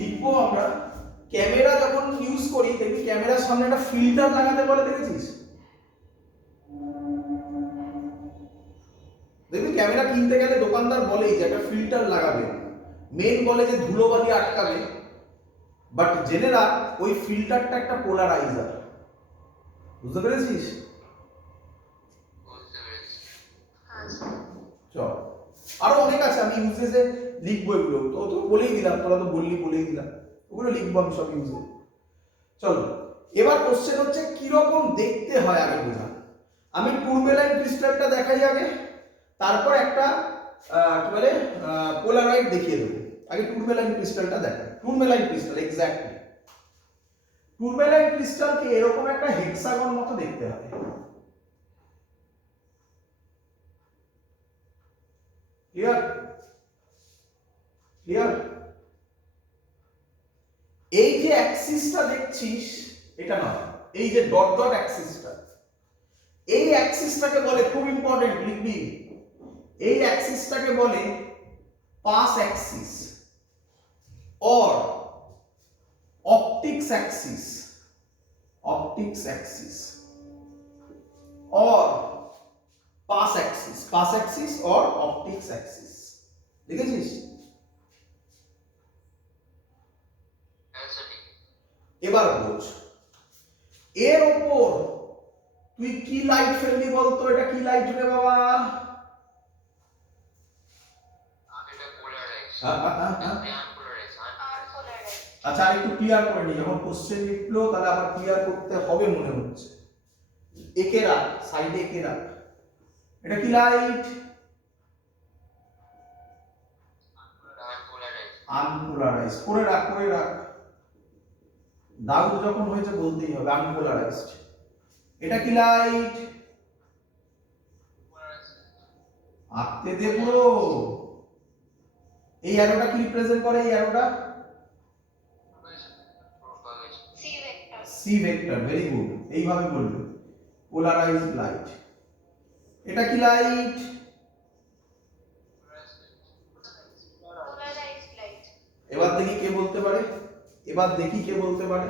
লিখবো আমরা, ক্যামেরা যখন ইউজ করি দেখবি ক্যামেরার সামনে একটা ফিল্টার লাগাতে বলে, দেখেছিস? দেখবি ক্যামেরা কিনতে গেলে দোকানদার বলেই যে একটা ফিল্টার লাগাবে, মেন বলে যে ধুলোবালি আটকাবে, বাট জেনে রাখ ওই ফিল্টারটা একটা পোলারাইজার। বুঝতে পেরেছিস? বুঝতে পেরেছি। হ্যাঁ স্যার। চল, আরো অনেক আছে, আমি ইউজেসে লিখবো এগুলো, তো বলেই দিলাম, তোরা তো বলেই দিলাম, ওগুলো লিখবো আমি সব ইউজে। চলো, এবার কোশ্চেন হচ্ছে কিরকম দেখতে হয় আগে বোঝা। আমি টুরবেলাইন ক্রিস্টালটা দেখাই আগে, তারপর একটা কি বলে পোলারয়েড দেখিয়ে দেবো। আগে টুরবেলাইন ক্রিস্টালটা দেখা, টুরবেলাইন ক্রিস্টাল এক্স্যাক্টলি। টুরবেলাইন ক্রিস্টালকে এরকম একটা হেক্সাগন মতো দেখতে হবে। ক্লিয়ার? ক্লিয়ার? এই যে অ্যাক্সিসটা দেখছিস এটা নয়, এই যে ডট ডট অ্যাক্সিসটা, এই অ্যাক্সিসটাকে বলে, খুব ইম্পর্টেন্ট লিখবি, এই অ্যাক্সিসটাকে বলে pass Axis or optics Axis, optics Axis or pass Axis or optics Axis. দেখেছিস? হ্যাঁ স্যার ঠিক। এবার বোঝ, এর ওপর তুই কি লাইট ফেলবি বলতো? এটা কি লাইট রে বাবা? এটা পোলারাইজ। আনপোলারাইজ। আনপোলারাইজ। আচ্ছা, আর একটু ক্লিয়ার করে নি, যখন কোশ্চেন লিখলো তাহলে আবার ক্লিয়ার করতে হবে মনে হচ্ছে। একে রাখ, সাইডে একে রাখ। এটা কি লাইট? আনপোলারাইজ। আনপোলারাইজ। করে রাখ। দাগ যখন হয়েছে বলতেই হবে আনপোলারাইজড। এটা কি লাইট? আঁকতে দে পুরো। এই অ্যারোটা কি রিপ্রেজেন্ট করে? এই অ্যারোটা C vector. C vector, very good. এইভাবে বলবে পোলারাইজড লাইট। এটা কি লাইট? Polarised light. এবার দেখি কে বলতে পারে, এবার দেখি কে বলতে পারে।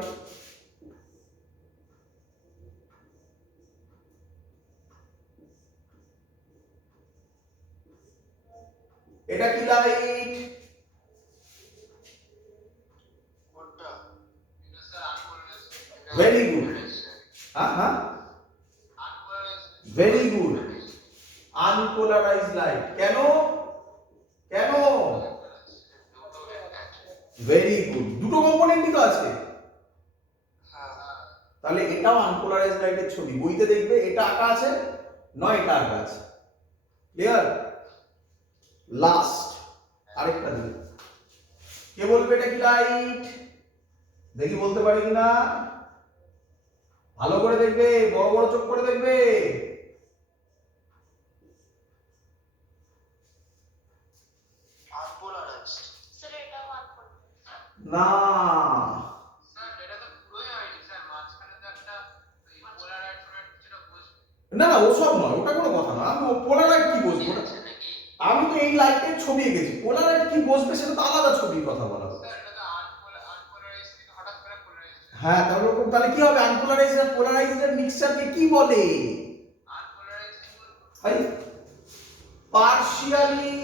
এটা কি লাইট? Very good. হ্যাঁ হ্যাঁ, ভেরি গুড। Unpolarised light. কেন? কেন? ভেরি গুড, দুটো কম্পোনেন্টই তো আছে। তাহলে এটাও আনপোলারাইজড লাইটের ছবি। বইতে দেখবে এটা আঁকা আছে, নয় এটা আঁকা আছে। ক্লিয়ার? লাস্ট আরেকটা দিই, কে বলবে এটা কি লাইট? দেখি বলতে পারি কিনা। ভালো করে দেখবে, বড় বড় চোখ করে দেখবে। স্যার এটা 1.5। না, স্যার এটা তো পুরোই হয়নি স্যার, মাঝখানে তো একটা পোলারাইট যেটা বুঝবে না না ওসব নয়, ওটা কোনো কথা না। আমি পোলারাইট কি বসবো ওটা, আমি তো এই লাইটের ছবি এঁকেছি। পোলারাইট কি বসবে সেটা তো আলাদা ছবির কথা বলা হবে। স্যার এটা তো আনপোলারাইজ থেকে হঠাৎ করে পোলারাইজ। হ্যাঁ, তাহলে কি হবে? আনপোলারাইজড আর পোলারাইজড মিক্সচারকে কি বলে? আনপোলারাইজ ভাই পার্শিয়ালি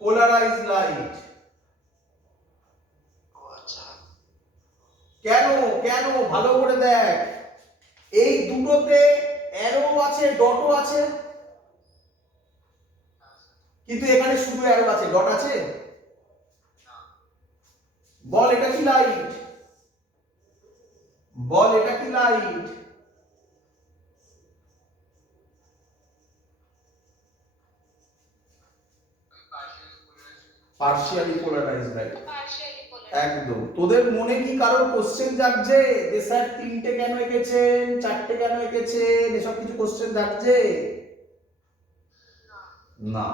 পোলারাইজড লাইট। কেন? কেন? ভালো করে দেখ, এই দুটোতে অ্যারো আছে, ডটও আছে, কিন্তু এখানে শুধু অ্যারো আছে, ডট আছে? বল এটা কি লাইট? বল এটা কি light? Partially polarised light. Partially polarised. একদম। তোদের মনে কি কারোর কোশ্চেন জাগছে যে স্যার তিনটে কেন এঁকেছেন, চারটে কেন এঁকেছেন, এসব কিছু কোশ্চেন জাগছে? না,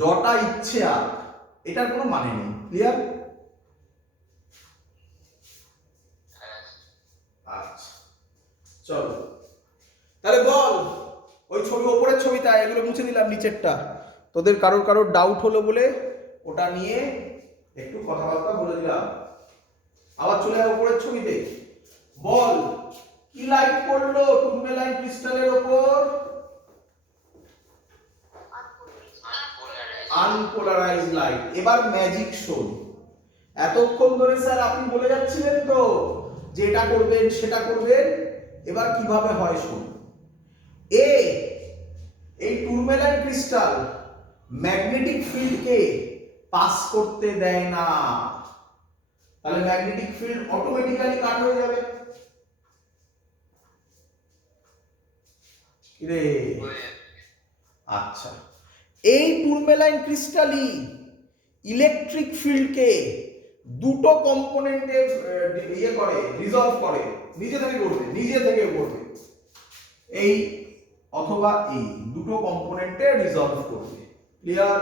যটা ইচ্ছে আর এটার কোনো মানে নেই। ক্লিয়ার? আচ্ছা চলো তাহলে বল, ওই ছবি ওপরের ছবিটা, এগুলো মুছে দিলাম নিচেরটা। তোদের কারোর ডাউট হলো বলে ওটা নিয়ে একটু কথাবার্তা বলে দিলাম। আবার চলে যাবো উপরের ছবিতে। বল কি লাইট পড়লো টুরমেলাইন ক্রিস্টালের ওপর? Unpolarised light. এবার ম্যাজিক শোন। এতক্ষণ ধরে স্যার আপনি বলে যাচ্ছিলেন তো যে এটা করবেন সেটা করবেন, এবার কিভাবে হয় শোন। এই টুরমেলাইন ক্রিস্টাল ম্যাগনেটিক ফিল্ডকে পাস করতে দেয় না, তাহলে ম্যাগনেটিক ফিল্ড অটোমেটিক্যালি কাট হয়ে যাবে। রে আচ্ছা, এই টুরমেলাইন ক্রিস্টালই ইলেকট্রিক ফিল্ডকে দুটো কম্পোনেন্টে ইয়ে করে, রিজলভ করে, নিজে থেকে করবে। এই অথবা এই দুটো কম্পোনেন্টে রিজলভ করবে। ক্লিয়ার?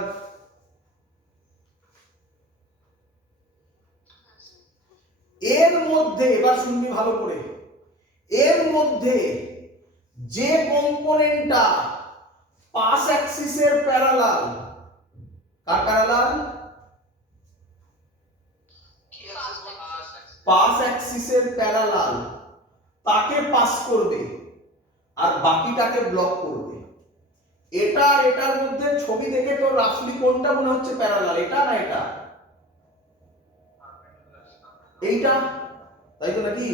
এর মধ্যে এবার শুনবি ভালো করে, এর মধ্যে যে কম্পোনেন্টটা পাস অ্যাক্সিসের প্যারালাল, কার প্যারালাল? পাস অ্যাক্সিসের প্যারালাল, তাকে পাস করবে আর বাকিটাকে ব্লক করবে। এটা আর এটার মধ্যে ছবি দেখে তো রাফলি কোনটা মনে হচ্ছে প্যারালাল, এটা না এটা? এইটা, তাই তো নাকি?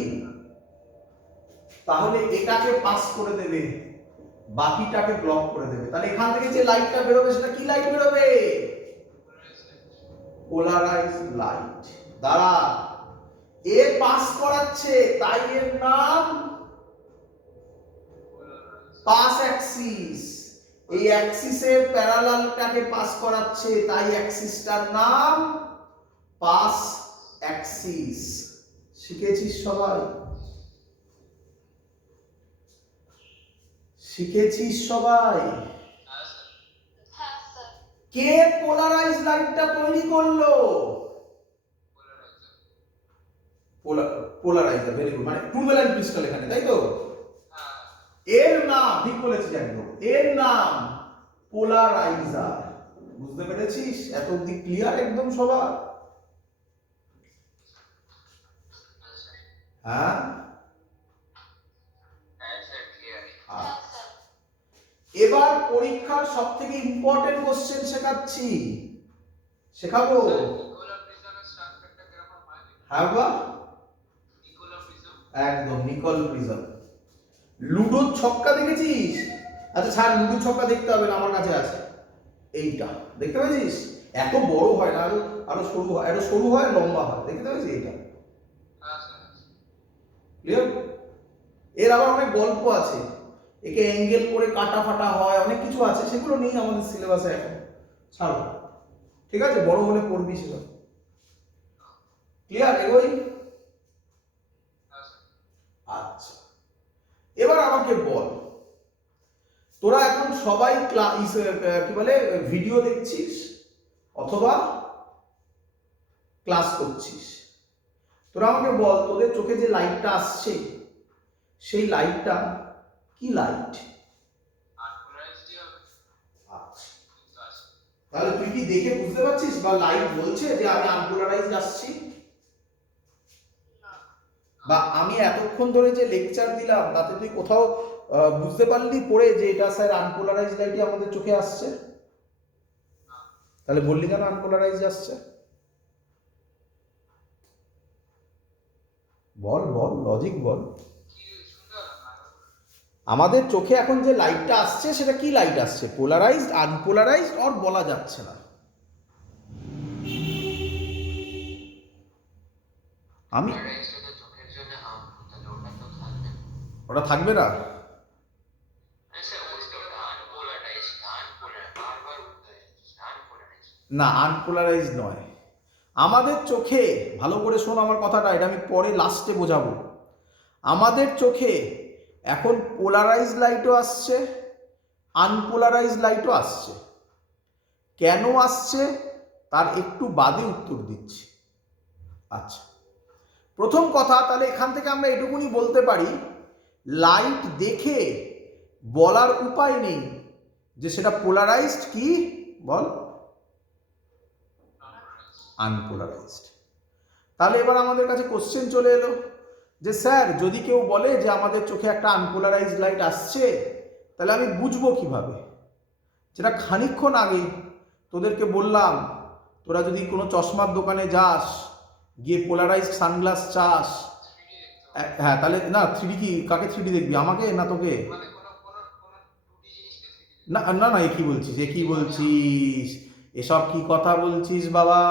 তাহলে এটাকে পাস করে দেবে, বাকিটাকে ব্লক করে দেবে। তাহলে এখান থেকে যে লাইটটা বেরোবে সেটা কি লাইট বেরোবে? Polarised light. দাঁড়া, এ পাস করাচ্ছে তাই এর নাম পাস অ্যাক্সিস। এই অ্যাক্সিসের প্যারালালটাকে পাস করাচ্ছে তাই অ্যাক্সিসটার নাম পাস অ্যাক্সিস। অ্যাক্সিস। শিখেছিস সবাই? শিখেছিস সবাই? হ্যাঁ স্যার। হ্যাঁ স্যার। কে পোলারাইজ লাইটটা তৈরি করলো? পোলারাইজার, ভেরি গুড, মানে টুরবেলেন্ট ক্রিস্টাল এখানে, তাই তো? হ্যাঁ। এর নাম ঠিক বলেছিস একদম, এর নাম পোলারাইজার। বুঝতে পেরেছিস? এত অব্দি ক্লিয়ার একদম সবার? হ্যাঁ হ্যাঁ স্যার ক্লিয়ার। হ্যাঁ স্যার। এবার পরীক্ষার সব থেকে ইম্পর্টেন্ট কোশ্চেন শেখাচ্ছি, শেখাবো। নিকোলা প্রিজমের স্ট্রাকচারটা কিরকম হয়? হ্যাঁ বা নিকোলা প্রিজম। একদম নিকল প্রিজম। লুডোর ছক্কা দেখেছিস? আচ্ছা ছাড়, লুডোর ছক্কা দেখতে হবে না, আমার কাছে আছে এইটা, দেখতে পেয়েছিস? এত বড় হয় না, আরো আরো সরু হয়, আরো সরু হয়, লম্বা হয়, দেখতে পেয়েছিস এইটা? হ্যাঁ স্যার। ক্লিয়ার? এর আবার অনেক গল্প আছে, একে অ্যাঙ্গেল করে কাটা ফাটা হয়, অনেক কিছু আছে, সেগুলো নেই আমাদের সিলেবাসে এখন, ছাড়ো, ঠিক আছে? বড় হলে পড়বি সেটা। ক্লিয়ার? এগোই? হ্যাঁ স্যার। আচ্ছা, এবার আমাকে বল, তোরা এখন সবাই কি বলে ভিডিও দেখছিস অথবা ক্লাস করছিস? তোরা আমাকে বল, তোদের চোখে যে লাইটটা আসছে সেই লাইটটা কি লাইট? আনপোলারাইজড হবে। আচ্ছা, কিন্তু আছে। তাহলে তুই কি দেখে বুঝতে পারছিস বা লাইট বলছে যে আমি আনপোলারাইজড আসছি? না। বা আমি এতক্ষণ ধরে যে লেকচার দিলাম তাতে তুই কোথাও বুঝতে পারলি পড়ে যে এটা স্যার আনপোলারাইজড লাইটই আমাদের চোখে আসছে? তাহলে বললি কেন আনপোলারাইজড আসছে? বল বল, লজিক বল। কি শুনতে হলো না? আমাদের চোখে এখন যে লাইটটা আসছে সেটা কি লাইট আসছে? পোলারাইজড, আনপোলারাইজড অর বলা যাচ্ছে না। আমি পোলারাইজড হলে চোখের জন্য হার্মফুল, তাহলে ওটা তো থাকবে না। ওটা থাকবে না? স্যার উল্টো, আনপোলারাইজড, বারবার উল্টো হয়ে যাচ্ছে, আনপোলারাইজড। না, আনপোলারাইজড নয়। আমাদের চোখে, ভালো করে শোন আমার কথাটা, এটা আমি পরে লাস্টে বোঝাবো। আমাদের চোখে এখন পোলারাইজ লাইটও আসছে, আনপোলারাইজ লাইটও আসছে। কেন আসছে তার একটু বাদে উত্তর দিচ্ছি। আচ্ছা, প্রথম কথা, তাহলে এখান থেকে আমরা এটুকুনি বলতে পারি, লাইট দেখে বলার উপায় নেই যে সেটা পোলারাইজড কি, বল? আনপোলারাইজড। তাহলে এবার আমাদের কাছে কোশ্চেন চলে এলো যে স্যার যদি কেউ বলে যে আমাদের চোখে একটা আনপোলারাইজড লাইট আসছে, তাহলে আমি বুঝবো কিভাবে? যেটা খানিকক্ষণ আগে তোদেরকে বললাম, তোরা যদি কোনো চশমার দোকানে যাস, গিয়ে পোলারাইজড সানগ্লাস চাস, হ্যাঁ, তাহলে না, থ্রিডি কি, কাকে থ্রিডি দেখবি, আমাকে না তোকে? মানে কোনো 2D জিনিসকে 3D না না না, এ কি বলছিস, এ কি বলছিস, এসব কি কথা বলছিস বাবা?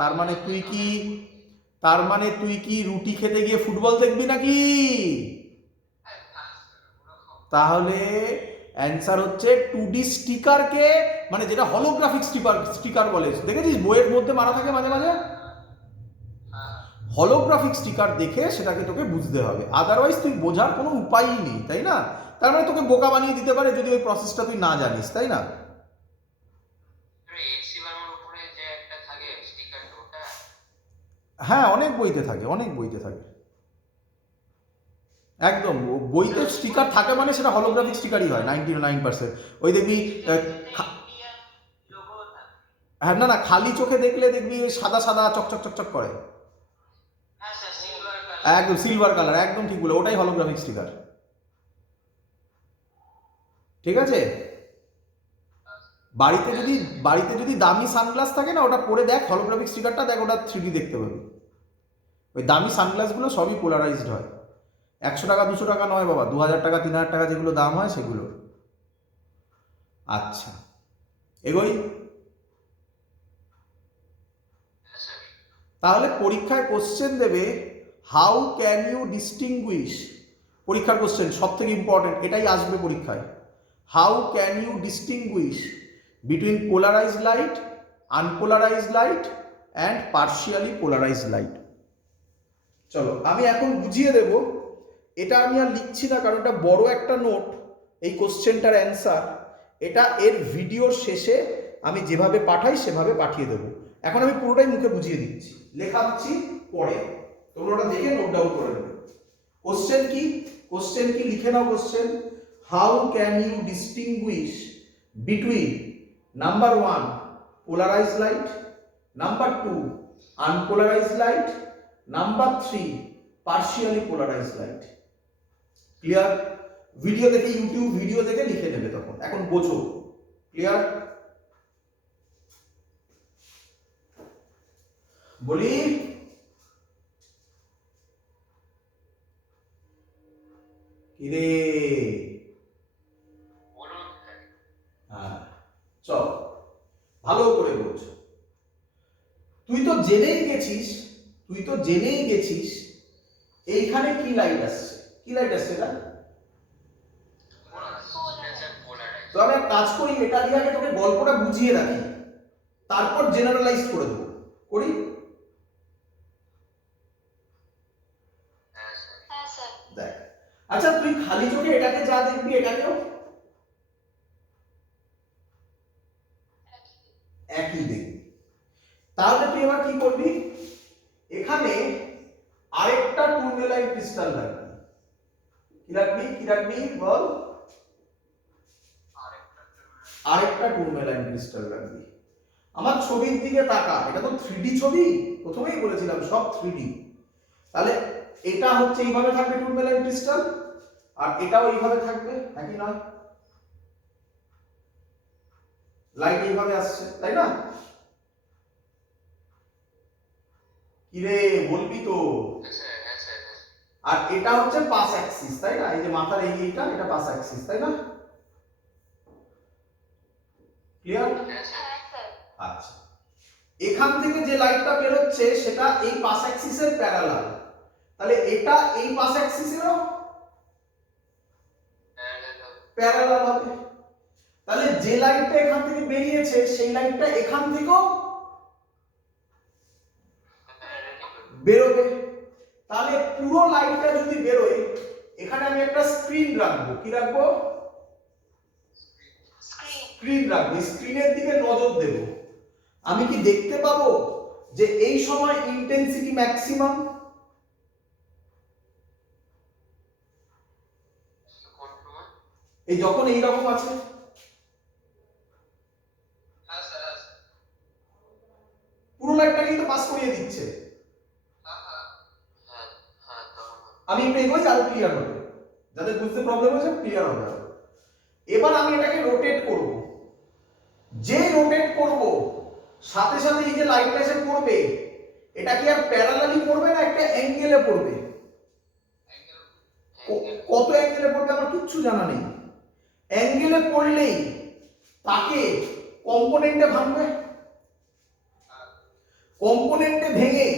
তার মানে তুই কি, তার মানে তুই কি রুটি খেতে গিয়ে ফুটবল দেখবি নাকি? তাহলে অ্যান্সার হচ্ছে 2D স্টিকারকে, মানে যেটা হলোগ্রাফিক স্টিকার বলে, দেখেছিস বইয়ের মধ্যে মারা থাকে মাঝে মাঝে, হলোগ্রাফিক স্টিকার দেখে সেটাকে তোকে বুঝতে হবে, আদারওয়াইজ তুই বোঝার কোনো উপায়ই নেই, তাই না? তার মানে তোকে বোকা বানিয়ে দিতে পারে যদি ওই প্রসেসটা তুই না জানিস, তাই না? এইচসি বার্মার উপরে যে একটা থাকে স্টিকারটা, ওটা? হ্যাঁ, অনেক বইতে থাকে, অনেক বইতে থাকে, একদম বইতে স্টিকার থাকে মানে সেটা হলোগ্রাফিক স্টিকারই হয় 99%। ওই দেখবি ইন্ডিয়ান লোগো থাকে। হ্যাঁ, না না, খালি চোখে দেখলে দেখবি ওই সাদা সাদা চকচক চকচক করে, হ্যাঁ স্যার, সিলভার কালার। একদম সিলভার কালার, একদম ঠিক বলে, ওটাই হলোগ্রাফিক স্টিকার, ঠিক আছে? বাড়িতে যদি দামি সানগ্লাস থাকে না, ওটা পরে দেখ হলোগ্রাফিক স্টিকারটা, দেখ ওটা 3D দেখতে পাবি। ওই দামি সানগ্লাসগুলো সবই পোলারাইজড হয়, 100 টাকা 200 টাকা নয় বাবা, 2000 টাকা 3000 টাকা যেগুলো দাম হয় সেগুলো। আচ্ছা, এগোই। তাহলে পরীক্ষায় কোশ্চেন দেবে, হাউ ক্যান ইউ ডিস্টিংগুইশ, পরীক্ষার কোশ্চেন সব থেকে ইম্পর্টেন্ট, এটাই আসবে পরীক্ষায়। How can you distinguish between polarised light, unpolarised light and partially polarised light? চলো আমি এখন বুঝিয়ে দেব। এটা আমি আর লিখছি না, কারণ এটা বড় একটা নোট, এই কোশ্চেনটার অ্যান্সার। এটা এর ভিডিওর শেষে আমি যেভাবে পাঠাই সেভাবে পাঠিয়ে দেবো। এখন আমি পুরোটাই মুখে বুঝিয়ে দিচ্ছি, লেখা দিচ্ছি পরে, তোমরা ওটা দেখে নোট ডাউন করে নেবে। কোশ্চেন কি? কোশ্চেন কি লিখে নাও। Question, how can you distinguish between number 1 polarised light, number 2 unpolarised light, number 3 partially polarised light. Clear? Video দেখে, ইউটিউব ভিডিও দেখে লিখে নেবে তখন, এখন বোঝো। ক্লিয়ার? বলি কিরে? বলুন স্যার। হ্যাঁ, চল ভালো করে বোঝ। তুই তো জেনেই গেছিস এইখানে কি লাইট আসছে। কি লাইট আসছে এটা? তো আমি এক কাজ করি, এটা দিয়ে আগে তোকে গল্পটা বুঝিয়ে রাখি, তারপর জেনারেলাইজ করে দেবো। করি? হ্যাঁ স্যার। দেখ, আচ্ছা তুই খালি চোখে এটাকে যা দেখবি এটাকেও একই দেখবি। তাহলে তুই এবার কি করবি, এখানে আরেকটা টুরমেলাইন ক্রিস্টাল রাখবি। কি রাখবি বল? আরেকটা টুরমেলাইন ক্রিস্টাল রাখবি। আমার ছবির দিকে তাকা, এটা তো 3D ছবি, প্রথমেই বলেছিলাম সব 3D। তাহলে এটা হচ্ছে এইভাবে থাকবে টুরমেলাইন ক্রিস্টাল, আর এটাও এইভাবে থাকবে, নাকি না? লাইট এইভাবে আসছে, তাই না? কিরে বলবি তো? আর এটা হচ্ছে পাস অ্যাক্সিস, তাই না? এই যে মাথার এইটা, এটা পাস অ্যাক্সিস, তাই না? ক্লিয়ার? হ্যাঁ স্যার। আচ্ছা, এখান থেকে যে লাইটটা বের হচ্ছে সেটা এই পাস অ্যাক্সিসের প্যারালাল, তাহলে এটা এই পাস অ্যাক্সিসেরও প্যারালাল হবে। তাহলে যে লাইটটা এখান থেকে বেরিয়েছে সেই লাইটটা এখান থেকেও বেরোবে। তাহলে পুরো লাইটটা যদি বেরোয়, এখানে আমি একটা স্ক্রিন রাখবো। কি রাখবো? স্ক্রিন রাখবো। স্ক্রিনের দিকে নজর দেব। আমি কি দেখতে পাবো যে এই সময় ইন্টেন্সিটি ম্যাক্সিমাম? এই যখন এই রকম আছে, পুরো লাইটটা কিন্তু পাস করিয়ে দিচ্ছে। আমি একটু এগোই, আরো ক্লিয়ার হবে, যাদের বুঝতে প্রবলেম হচ্ছে ক্লিয়ার হবে। এবার আমি এটাকে রোটেট করব। যে রোটেট করব সাথে সাথে এই যে লাইটটা এসে পড়বে, এটা কি আর প্যারালালি পড়বে না একটা অ্যাঙ্গেলে পড়বে? কত অ্যাঙ্গেলে পড়বে আমার কিচ্ছু জানা নেই। অ্যাঙ্গেলে পড়লেই তাকে কম্পোনেন্টে ভাঙবে। কম্পোনেন্টে ভেঙে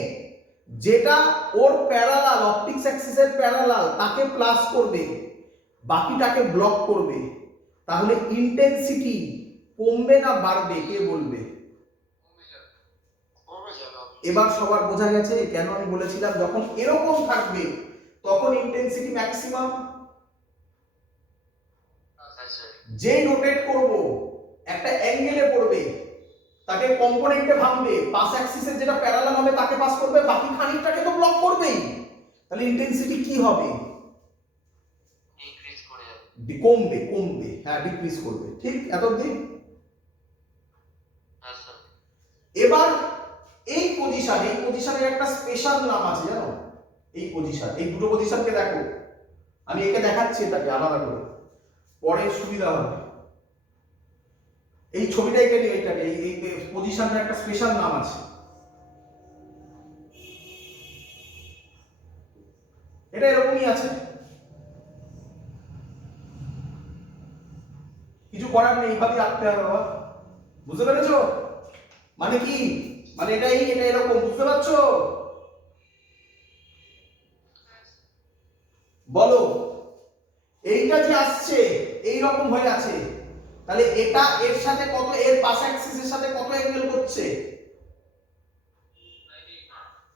যেটা ওর প্যারালাল, অপটিক্স অ্যাক্সিসের প্যারালাল, তাকে প্লাস করবে, বাকিটাকে ব্লক করবে। তাহলে ইন্টেন্সিটি কমবে না বাড়বে, কে বলবে? এবার সবার বোঝা গেছে কেন আমি বলেছিলাম যখন এরকম থাকবে তখন ইন্টেন্সিটি ম্যাক্সিমাম। যে রোটেট করব একটা অ্যাঙ্গেলে পড়বে, তাকে কম্পোনেন্টে ভাঙবে, পাস অ্যাক্সিসের যেটা প্যারালাল হবে তাকে পাস করবে, বাকি খানিকটাকে তো ব্লক করবেই। তাহলে ইন্টেন্সিটি কি হবে? কমবে। হ্যাঁ, ডিক্রিজ করবে। ঠিক এতদিন? এবার এই পজিশনের একটা স্পেশাল নাম আছে জানো? এই পজিশন, এই দুটো পজিশনকে দেখো, আমি একে দেখাচ্ছি এটাকে আলাদা করে, পরে সুবিধা হবে। এই ছবিটা এখানে, এইটাকে এই পজিশনের একটা স্পেশাল নাম আছে। এটা এরকমই আছে, কিছু করার নেই, এইভাবেই আঁকতে হবে বাবা। বুঝতে পেরেছো? মানে কি, মানে এটা এরকম, বুঝতে পারছো? বলো, এইটা যে আসছে এই রকম হয়ে আছে, তাহলে এটা এর সাথে কত, এর পাস অ্যাক্সিসের সাথে কত অ্যাঙ্গেল করছে?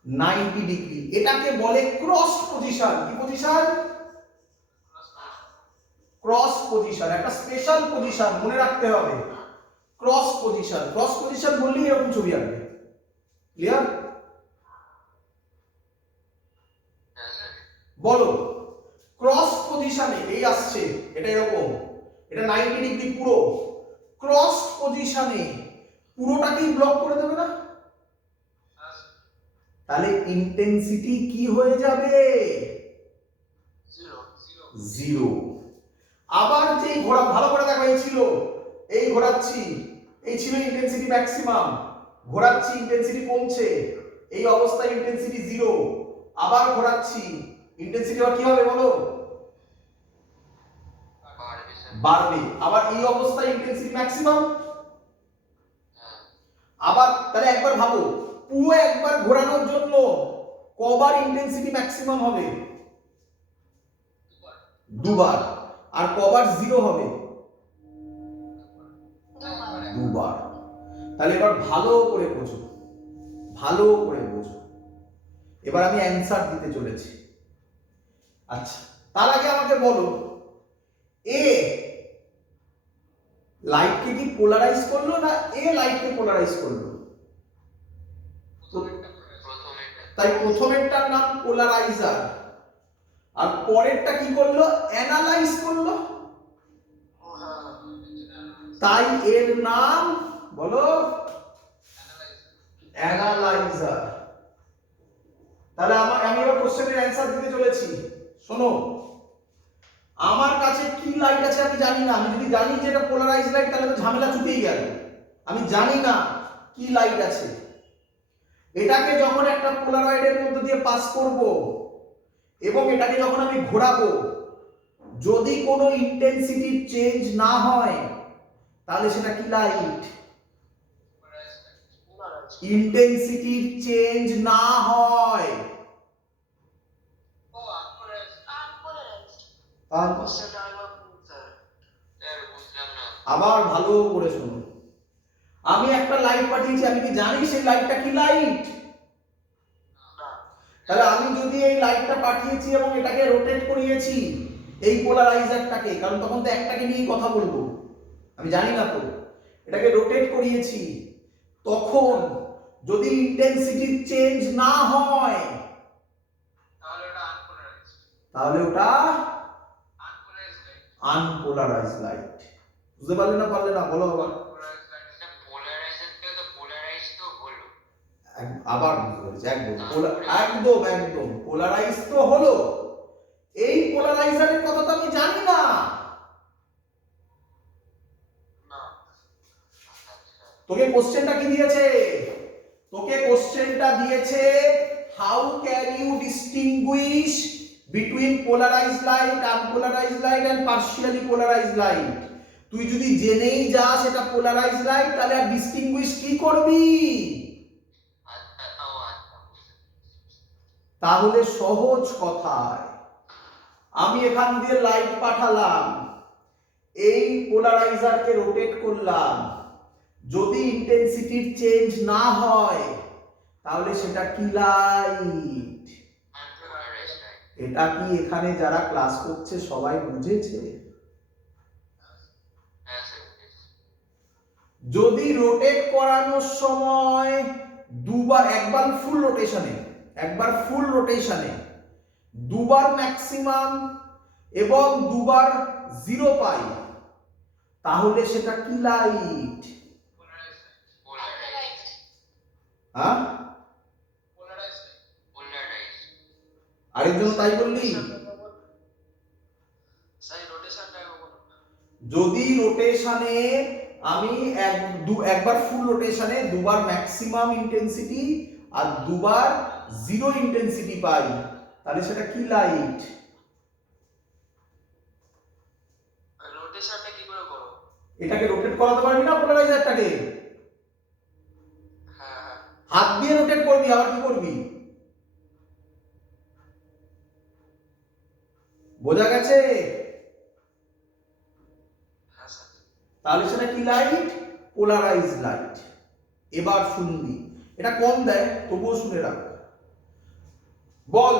90 ডিগ্রি। এটাকে বলে ক্রস পজিশন। কি পজিশন? ক্রস পজিশন, একটা স্পেশাল পজিশন মনে রাখতে হবে। ক্রস পজিশন, ক্রস পজিশন বললেই এরকম ছবি আসবে। ক্লিয়ার? হ্যাঁ স্যার। বলো ক্রস পজিশনে এই আসছে, এটা এরকম, এটা 90 ডিগ্রি পুরো। ক্রস পজিশনে পুরোটাকেই ব্লক করে দেবে না? তাহলে ইন্টেন্সিটি কি হয়ে যাবে? জিরো। আবার যেই ঘোরা, ভালো করে দেখো, এই ছিল, এই ঘোরাচ্ছি, এই ছিল ইন্টেন্সিটি ম্যাক্সিমাম, ঘোরাচ্ছি ইন্টেন্সিটি কমছে, এই অবস্থায় ইন্টেন্সিটি জিরো, আবার ঘোরাচ্ছি ইন্টেন্সিটি আবার কি হবে বলো? বাড়বে স্যার। বাড়বে। আবার এই অবস্থায় ইন্টেন্সিটি ম্যাক্সিমাম। হ্যাঁ। আবার তাহলে একবার ভাবো, পুরো একবার ঘোরানোর জন্য কবার ইন্টেন্সিটি ম্যাক্সিমাম হবে? দুবার। আর কবার জিরো হবে? দুবার। তাহলে এবার ভালো করে বোঝো, ভালো করে বোঝো। এবার আমি অ্যানসার দিতে চলেছি। আচ্ছা, তার আগে আমাকে বলো, এ লাইটকে কি পোলারাইজ করলো না এ লাইটকে পোলারাইজ করলো? প্রথমেরটা। তাই প্রথমেরটার নাম পোলারাইজার, আর পরেরটা কি করলো? অ্যানালাইজ করলো। তাই এর নাম বলো অ্যানালাইজার। তাহলে আমি এবার কোশ্চেনের অ্যানসার দিতে চলেছি। শোনো, আমার কাছে কি লাইট আছে আমি জানি না। আমি যদি জানি যে এটা পোলারাইজ লাইট তাহলে তো ঝামেলা ছুটেই গেল। আমি জানি না কি লাইট আছে। এটাকে যখন একটা পোলারয়েডের মধ্যে দিয়ে পাস করব এবং এটাকে যখন আমি ঘোরাবো, যদি কোনো ইন্টেন্সিটি চেঞ্জ না হয় তাহলে সেটা কি লাইট? ইন্টেন্সিটি চেঞ্জ না হয় আবার ভালো করে শুনুন, আমি একটা লাইট পাঠিয়েছি, আমি কি জানি সেই লাইটটা কি লাইট? তাহলে আমি যদি এই লাইটটা পাঠিয়েছি এবং এটাকে রোটেট করিয়েছি, এই পোলারাইজারটাকে, কারণ তখন তো একটাকে নিয়েই কথা বলবো, আমি জানি না তো, এটাকে রোটেট করিয়েছি, তখন যদি ইন্টেন্সিটি চেঞ্জ না হয় তাহলে ওটা আনপোলারাইজ লাইট। বুঝতে পারলে না পারলে না বলো আবার। আবার বুঝতে পেরেছি, একদম একদম পোলারাইজ তো হলো। এই পোলারাইজারের কথা তো আমি জানি না। তোকে কোশ্চেনটা কি দিয়েছে? তোকে কোশ্চেনটা দিয়েছে how can you distinguish between polarised light, unpolarised light and partially polarised light. তুই যদি জেনেই যাস এটা পোলারাইজড লাইট তাহলে আর ডিস্টিংগুইশ কি করবি? তাহলে সহজ কথায় আমি এখান দিয়ে লাইট পাঠালাম, এই পোলারাইজারকে রোটেট করলাম, যদি ইন্টেন্সিটির চেঞ্জ না হয় তাহলে সেটা কি লাইট? এটা কি এখানে যারা ক্লাস করছে সবাই বুঝেছে? যদি রোটেট করানোর সময় দুবার, একবার ফুল রোটেশনে দুবার ম্যাক্সিমাম এবং দুবার জিরো পাই, তাহলে সেটা কি লাইট? হ্যাঁ, আরেকজন তাই বললি? যদি রোটেশনে আমি একবার ফুল রোটেশনে দুবার ম্যাক্সিমাম ইন্টেন্সিটি আর দুবার জিরো ইন্টেন্সিটি পাই, তাহলে সেটা কি লাইট? রোটেশনটা কি করে করব? এটাকে রোটেট করাতে পারবি না পোলারাইজারটাকে? হ্যাঁ, হাত দিয়ে রোটেট করবি, আবার কি করবি? বোঝা গেছে? তাহলে সেটা কি লাইট? Polarised light. এবার শুনবি, এটা কম দেয় তবুও শুনে রাখ। বল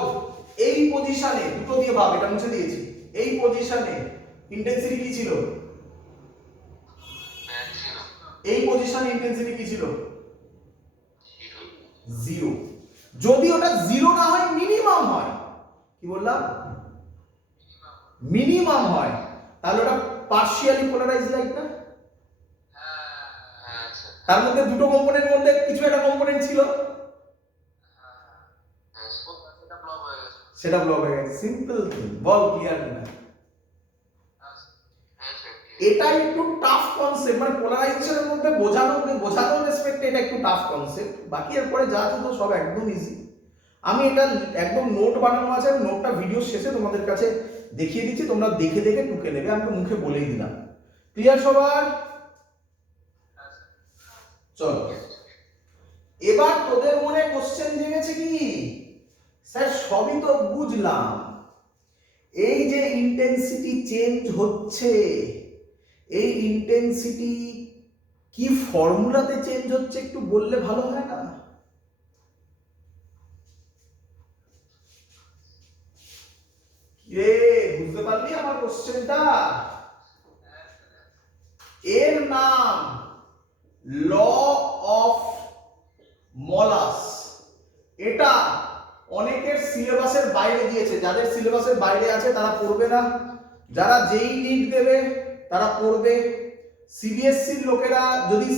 এই পজিশনে, দুটো দিয়ে ভাব, এটা মুছে দিয়েছি, এই পজিশনে ইন্টেন্সিটি কি ছিল? এই পজিশনে ইন্টেন্সিটি কি ছিল? জিরো। যদি ওটা জিরো না হয়, মিনিমাম হয়, কি বললাম? মিনিমাম হয়, তাহলে ওটা পার্শিয়ালি পোলারাইজড লাইট না? তার মধ্যে দুটো কম্পোনেন্টের মধ্যে কিছু একটা কম্পোনেন্ট ছিল, সেটা ব্লক হয়ে গেছে। Simple thing. বল ক্লিয়ার কিনা? এটা একটু টাফ কনসেপ্ট, মানে পোলারাইজেশনের মধ্যে বোঝানোর রেসপেক্টে এটা একটু টাফ কনসেপ্ট। বাকি এরপরে যা আছে তো সব একদম ইজি। আমি এটা একদম নোট বানানো আছে, আমি নোটটা ভিডিও শেষে তোমাদের কাছে দেখিয়ে দিচ্ছি, তোমরা দেখে দেখে টুকে নেবে, আমি তো মুখে বলেই দিলাম। ক্লিয়ার সবার? চলো, এবার তোদের মনে কোশ্চেন জেগেছে কি, স্যার সবই তো বুঝলাম, এই যে ইন্টেন্সিটি চেঞ্জ হচ্ছে, এই ইন্টেন্সিটি কি ফর্মুলাতে চেঞ্জ হচ্ছে একটু বললে ভালো হয় না? রে বুঝতে পারলি আমার কোশ্চেনটা? এর নাম ল অফ মলাস। এটা অনেকের সিলেবাসের বাইরে দিয়েছে, যাদের সিলেবাসের বাইরে আছে তারা পড়বে না, যারা যেই নিট দেবে তারা পড়বে, সিবিএসসির লোকেরা যদি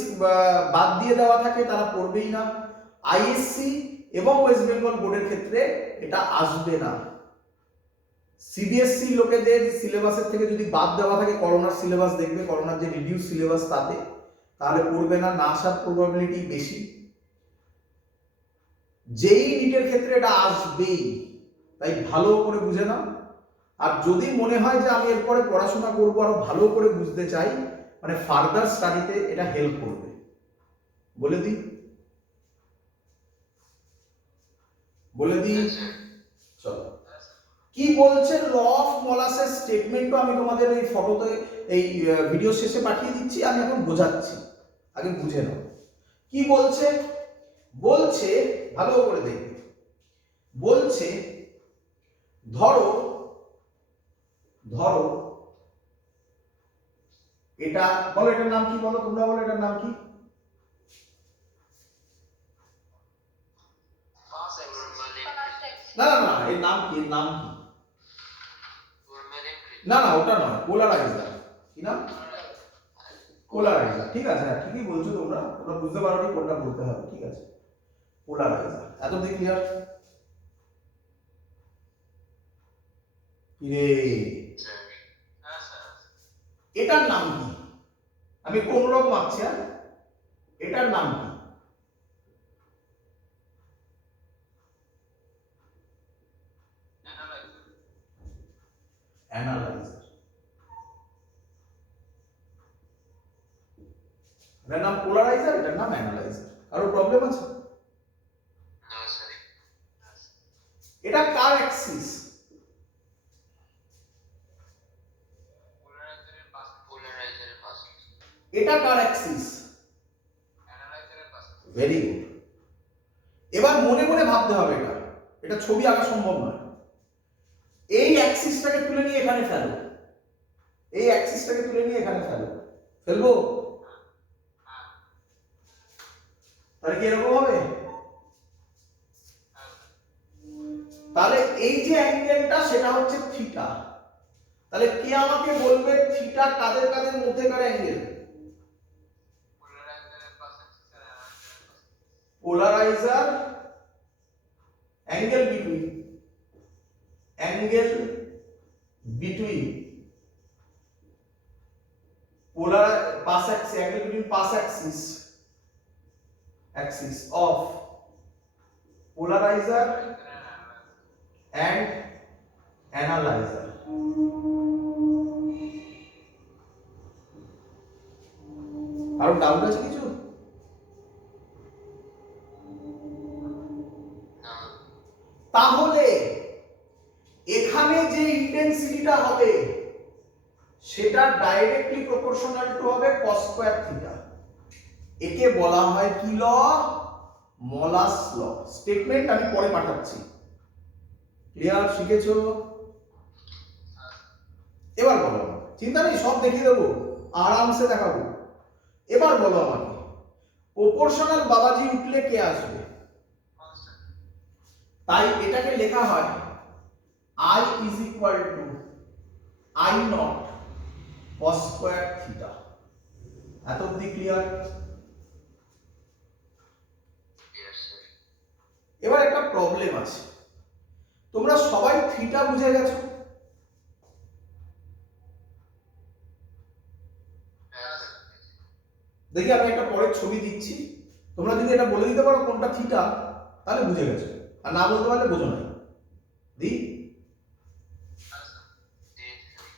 বাদ দিয়ে দেওয়া থাকে তারা পড়বেই না, আইএসসি এবং ওয়েস্ট বেঙ্গল বোর্ডের ক্ষেত্রে এটা আসবে না। সিবিএসসি লোকেদের সিলেবাসের থেকে যদি বাদ দেওয়া থাকে, করোনার সিলেবাস দেখবে, করোনার যে রিডিউস সিলেবাস তাতে, তাহলে পড়বে না, না আসার প্রবাবিলিটি বেশি। যেই নিটের ক্ষেত্রে এটা আসবেই, তাই ভালো করে বুঝে নাও। আর যদি মনে হয় যে আমি এরপরে পড়াশোনা করবো, আরো ভালো করে বুঝতে চাই, মানে ফার্দার স্টাডিতে এটা হেল্প করবে, বলে দিই, বলে দিই। চলো, কি বলছে ল অফ মলাসের স্টেটমেন্টও আমি তোমাদের এই ফটোতে, এই ভিডিও শেষে পাঠিয়ে দিচ্ছি, আমি এখন বোঝাচ্ছি, আগে বুঝে নাও কি বলছে। বলছে, ভালো করে দেখবে, বলছে ধরো ধরো এটা, বলো এটার নাম কি, বলো তোমরা, বলো এটার নাম কি? না না না, এর নাম কি, এর নাম কি? না না, ওটা নয়, পোলারাইজার। কি নাম? পোলারাইজার। ঠিক আছে, হ্যাঁ ঠিকই বলছো তোমরা, তোমরা বুঝতে পারোনি কোনটা বলতে হবে, ঠিক আছে, পোলারাইজার। এতদিন ক্লিয়ার? রে এটার নাম কি? আমি কোন রকম আছি, এটার নাম কি? অ্যানালাইজার। এটার নাম পোলারাইজার, এটার নাম অ্যানালাইজার। কারো প্রবলেম আছে? এটা কার অ্যাক্সিস? এটা কার অ্যাক্সিস? Very good. এবার মনে মনে ভাবতে হবে, এটা এটা ছবি আঁকা সম্ভব নয়। এই অ্যাক্সিসটাকে তুলে নিয়ে এখানে ফেলো, এই অ্যাক্সিসটাকে তুলে নিয়ে এখানে ফেলো, ফেলবো? তাহলে কি এরকম হবে? তাহলে এই যে অ্যাঙ্গেলটা সেটা হচ্ছে থিটা। তাহলে কে আমাকে বলবে থিটা কাদের কাদের মধ্যেকার angle? Polariser, angle between polar path axis, angle between path axis of polarizer and analyzer. আর ডাউট আছে কিছু? তাহলে এখানে যে ইন্টেন্সিটিটা হবে সেটা ডাইরেক্টলি প্রপোর্শনাল টু হবে cos স্কয়ার থিটা। একে বলা হয় কি ল? মলাস ল। স্টেটমেন্ট আমি পরে পাঠাচ্ছি, ক্লিয়ার? শিখেছো? এবার বলো আমাকে, চিন্তা নেই, সব দেখিয়ে দেবো, আরামসে দেখাবো। এবার বলো আমাকে, প্রপোর্শনাল বাবাজি উঠলে কে আসবে? তাই এটাকে লেখা হয় I is equal to I naught cos square theta। এত অব্দি ক্লিয়ার? Yes, sir. এবার একটা প্রবলেম আছে, তোমরা সবাই থিটা বুঝে গেছো? Yes, sir. দেখি আমি একটা পরের ছবি দিচ্ছি, তোমরা যদি এটা বলে দিতে পারো কোনটা থিটা, তাহলে বুঝে গেছো, আর না বলতে পারলে বোঝো না। দি Yes, sir. Yes, sir.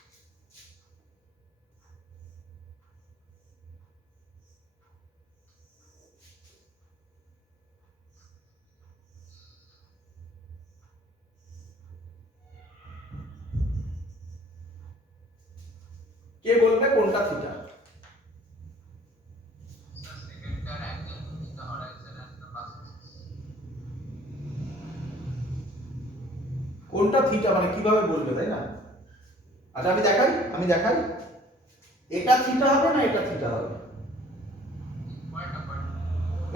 কে বলবে কোনটা theta? Sir, second car angle between the horizon and the axis. কোনটা থিটা মানে কিভাবে বলবে, তাই না? আচ্ছা আমি দেখাই, এটা থিটা হবে না এটা থিটা হবে? Point number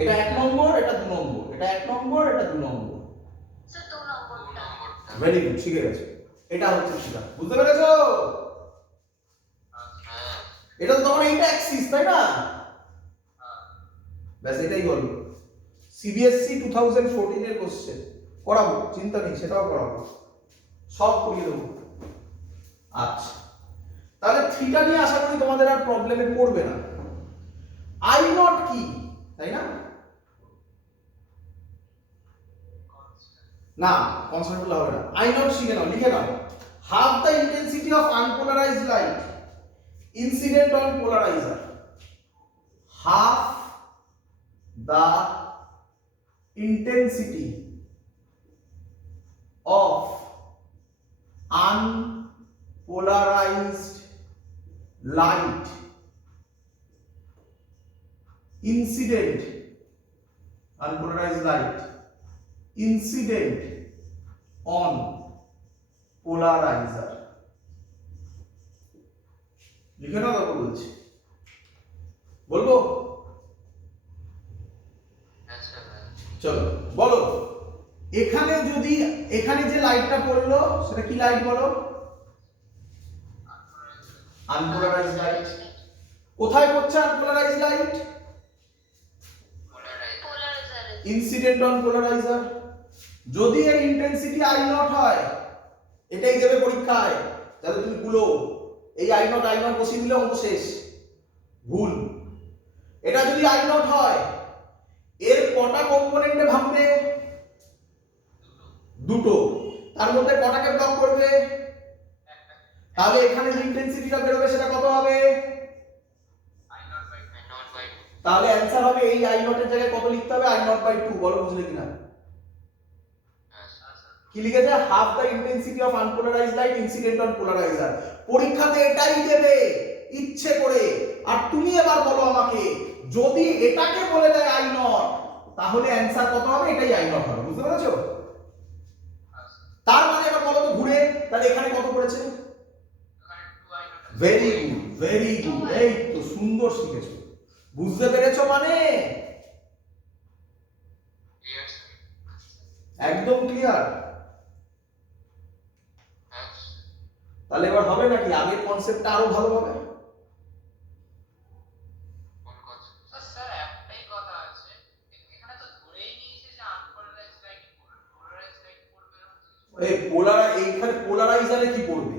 এটা 1 নম্বর, এটা 2 নম্বর, এটা 1 নম্বর, এটা 2 নম্বর। স্যার 2 2 নম্বরটা। number. ভেরি গুড, শিখে গেছো। এটা হচ্ছে থিটা, বুঝতে পেরেছো? হ্যাঁ। এটা তো তোমার এইটা অ্যাক্সিস, তাই না? হ্যাঁ। ব্যাস এটাই হলো সিবিএসসি 2014 এর কোশ্চেন। করাবো, চিন্তা নেই, সেটাও করাবো, সব করিয়ে দেবো। আচ্ছা, তাহলে থিটা নিয়ে আশা করি তোমাদের আর প্রবলেমে পড়বে না। আই নট কি, তাই না? না, কনস্ট্যান্ট বললে হবে না, আই নট শিখে নাও, লিখে নাও। Half the intensity of unpolarised light incident on polariser, half the intensity of unpolarized light incident, unpolarized light incident on polarizer। লিখে নাও, তারপর বলছি, বলবো? Yes, sir. চলো বলো, এখানে যদি এখানে যে লাইটটা পড়লো সেটা কি লাইট বলো? Unpolarised light. কোথায় পড়ছে আনপোলারাইজড লাইট? পোলারাইজারে। Incident on polariser. যদি এর ইন্টেন্সিটি আই নট হয়, এটাই দেবে পরীক্ষায়, যাতে তুমি গুলো এই আই নট বসিয়ে দিলে অঙ্ক শেষ, ভুল। এটা যদি আই নট হয়, এর কটা কম্পোনেন্টে ভাঙবে? দুটো। তার মধ্যে কটাকে ব্লক করবে? তাহলে এখানে যে ইন্টেন্সিটিটা বেরোবে সেটা কত হবে? I not by 2. তাহলে অ্যানসার হবে এই আই নট এর জায়গায় কত লিখতে হবে? I nought by 2। বলো বুঝলে কিনা? Yes, sir. কি লিখেছে? Half the intensity of unpolarised light incident on polariser. পরীক্ষাতে এটাই দেবে ইচ্ছে করে। আর তুমি এবার বলো আমাকে, যদি এটাকে বলে দেয় আই নট, তাহলে অ্যানসার কত হবে? এটাই আই নট হবে, বুঝতে পেরেছো? তার মানে এবার বলো তো ঘুরে, তাহলে এখানে কত পড়েছে? এখানে 2 I not. Very good, very good, এই তো সুন্দর শিখেছো, বুঝতে পেরেছো মানে? Yes, sir. একদম ক্লিয়ার? Yes. তাহলে এবার হবে নাকি আগের কনসেপ্টটা আরো ভালো হবে? কোন concept? স্যার একটাই কথা আছে, এখানে তো ধরেই নিয়েছে যে আনপোলারাইজড লাইট পড়বে, পোলারাইজড লাইট পড়বে না। এই এইখানে পোলারাইজারে কি করবে?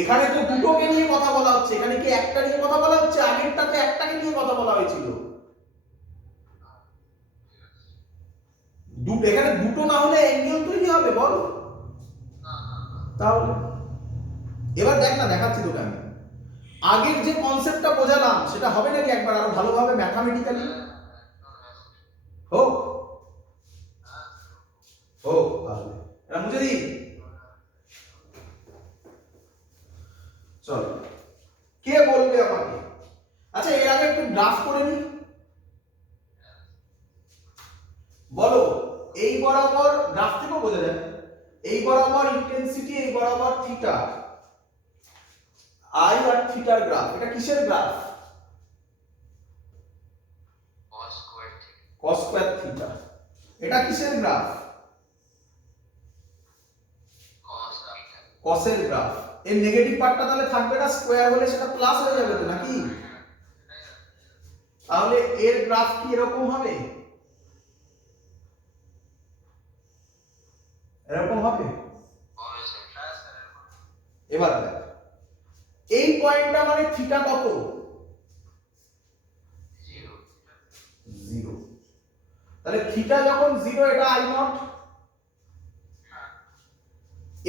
এখানে তো দুটোকে নিয়ে কথা বলা হচ্ছে, এখানে কি একটা নিয়ে কথা বলা হচ্ছে? আগেরটাতে একটাকে নিয়ে কথা বলা হয়েছিল। এখানে দুটো না হলে অ্যাঙ্গেল তৈরি হবে, বল? তাহলে এবার দেখ না, দেখাচ্ছি তোকে আমি। আগের যে কনসেপ্টটা বোঝালাম সেটা হবে নাকি একবার আরো ভালোভাবে ম্যাথমেটিক্যালি? হোক হোক, তাহলে এটা মুছে দিই। চলো, কে বলবে আমাকে? আচ্ছা, এর আগে একটু গ্রাফ করে নি, বলো এই বরাবর গ্রাফ থেকেও বোঝা যায়, এই বরাবর ইন্টেন্সিটি, এই বরাবর থিটা, আই আর থিটার গ্রাফ। এটা কিসের গ্রাফ? cos square theta. এটা কিসের গ্রাফ? cos এর গ্রাফ। এর নেগেটিভ পার্টটা তাহলে থাকবে না, স্কয়ার হলে সেটা প্লাস হয়ে যাবে তো নাকি? তাহলে এর গ্রাফ কি এরকম হবে? এরকম হবে। এবার দেখ, এই পয়েন্টটা মানে থিটা কত? 0। তাহলে থিটা যখন 0 এটা আই নট।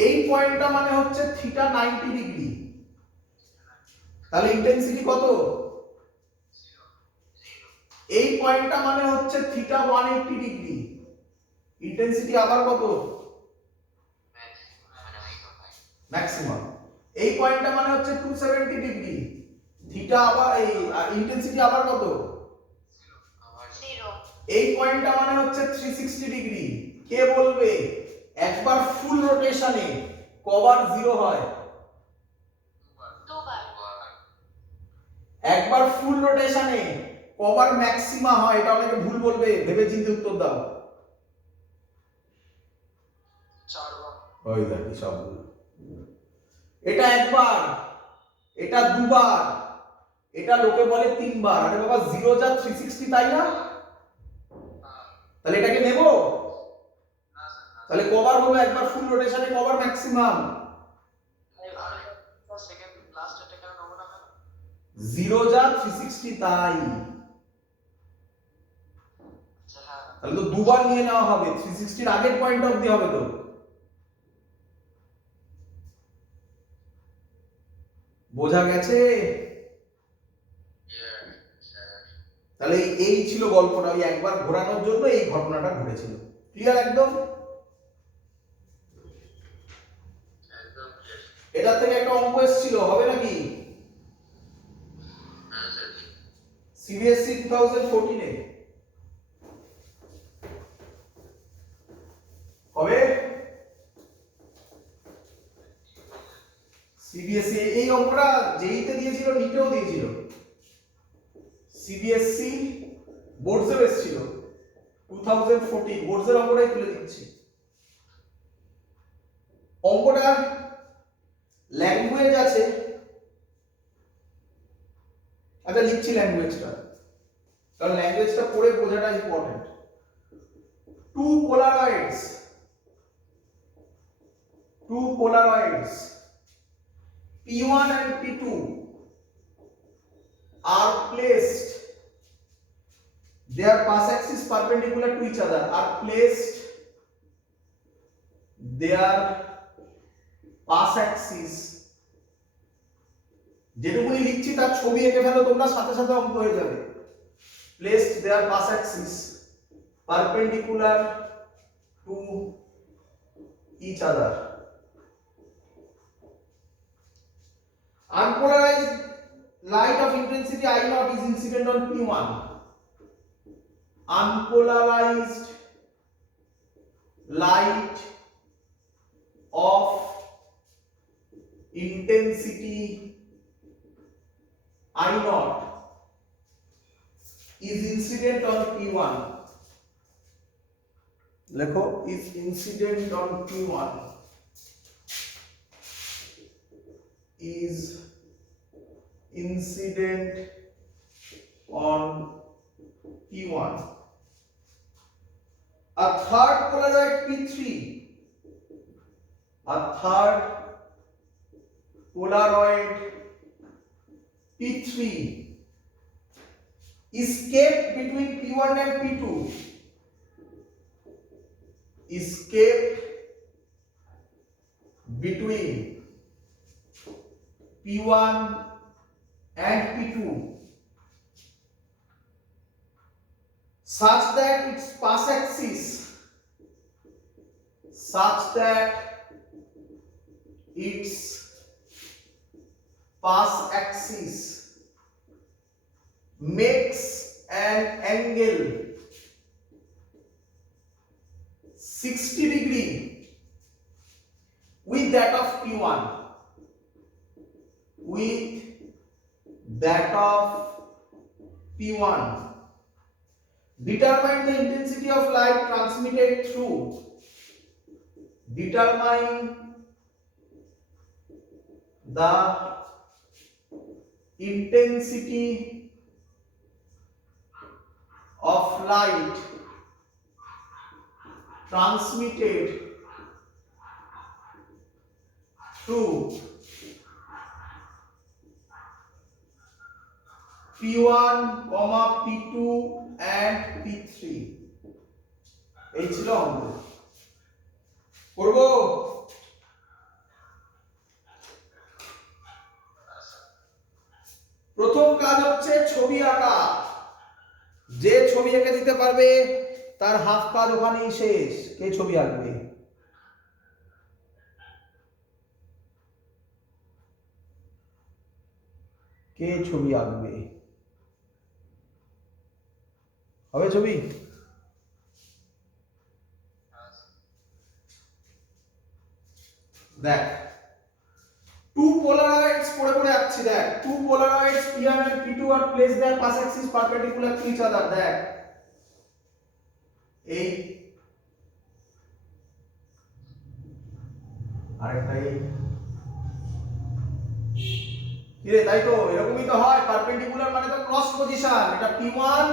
এই পয়েন্টটা মানে হচ্ছে থিটা 90 ডিগ্রি। তাহলে ইন্টেন্সিটি কত? এই পয়েন্টটা মানে হচ্ছে থিটা 180 ডিগ্রি। ইন্টেন্সিটি আবার কত? ম্যাক্সিমাম। এই পয়েন্টটা মানে হচ্ছে 270 ডিগ্রি। থিটা আবার এই ইন্টেন্সিটি আবার কত? 0। এই পয়েন্টটা মানে হচ্ছে 360 ডিগ্রি। কে বলবে একবার ফুল রোটেশনে কবার 0 হয়? দুবার। একবার ফুল রোটেশনে কবার ম্যাক্সিমা হয়? এটা অনেকে ভুল বলবে, ভেবে চিন্তে উত্তর দাও। 4 বার। ওই দেখি সব ভুল। এটা একবার, এটা দুবার, এটা লোকে বলে 3 বার। আরে বাবা 0 যা 360 তাই না? তাহলে এটাকে নেব? না স্যার, না। তাহলে কবার হলো একবার ফুল রোটেশনে, কবার ম্যাক্সিমাম? সেকেন্ড লাস্ট এটা কেন নেবো না কেন? 0 যা 360 তাই। আচ্ছা, হ্যাঁ। তাহলে তো দুবার নিয়ে নেওয়া হবে, 360 এর আগের পয়েন্ট অবধি হবে তো। বোঝা গেছে? তাহলে এই ছিল গল্পটা, ওই একবার ঘোরানোর জন্য এই ঘটনাটা ঘটেছিল। ক্লিয়ার একদম? এটা থেকে একটা অঙ্ক এসেছিল, হবে নাকি? সিবিএসসি 2014 এ হবে। সিবিএসসি এই অঙ্কটা যেইতে দিয়েছিল, নিটেও দিয়েছিল, সিবিএসসি বোর্ডসেও এসেছিল 2014। বোর্ডসের অঙ্কটাই তুলে দিচ্ছি। অঙ্কটার ল্যাঙ্গুয়েজ আছে, আচ্ছা লিখছি ল্যাঙ্গুয়েজটা, কারণ ল্যাঙ্গুয়েজটা পড়ে বোঝাটা important. Two polarids P1 and P2 are placed, their path axis perpendicular to each other, are placed, their path axis, যেটুকুনি লিখছি তার ছবি এঁকে ফেলো তোমরা, সাথে সাথে অঙ্ক হয়ে যাবে। placed their path axis perpendicular to each other. Unpolarized light of intensity I naught is incident on P1. Unpolarized light of intensity I naught is incident on P1. লেখো is incident on P1, is incident on P1. A third polaroid P3, a third polaroid P3 escaped between P1 and P2, escaped between P1 and P2 such that its path axis, such that its path axis makes an angle 60 degree with that of P1, with that of P1. Determine the intensity of light transmitted through. Determine the intensity of light transmitted through P1, P2 and P3. এই ছিল অঙ্ক। করব? প্রথম কাজ হচ্ছে ছবি আঁকা। যে ছবি এঁকে দিতে পারবে তার হাফ কাজ ওখানেই শেষ। কে ছবি আঁকবে? কে ছবি আঁকবে? হবে ছবি? দেখ, two polarites পড়ে আসছি। দেখ, two polarites P1 and P2 are placed their path axis perpendicular to each other. দেখ, এই আরেকটা এই কি রে, তাই তো এরকমই তো হয়। পারপেন্ডিকুলার মানে তো ক্রস পজিশন। এটা P1,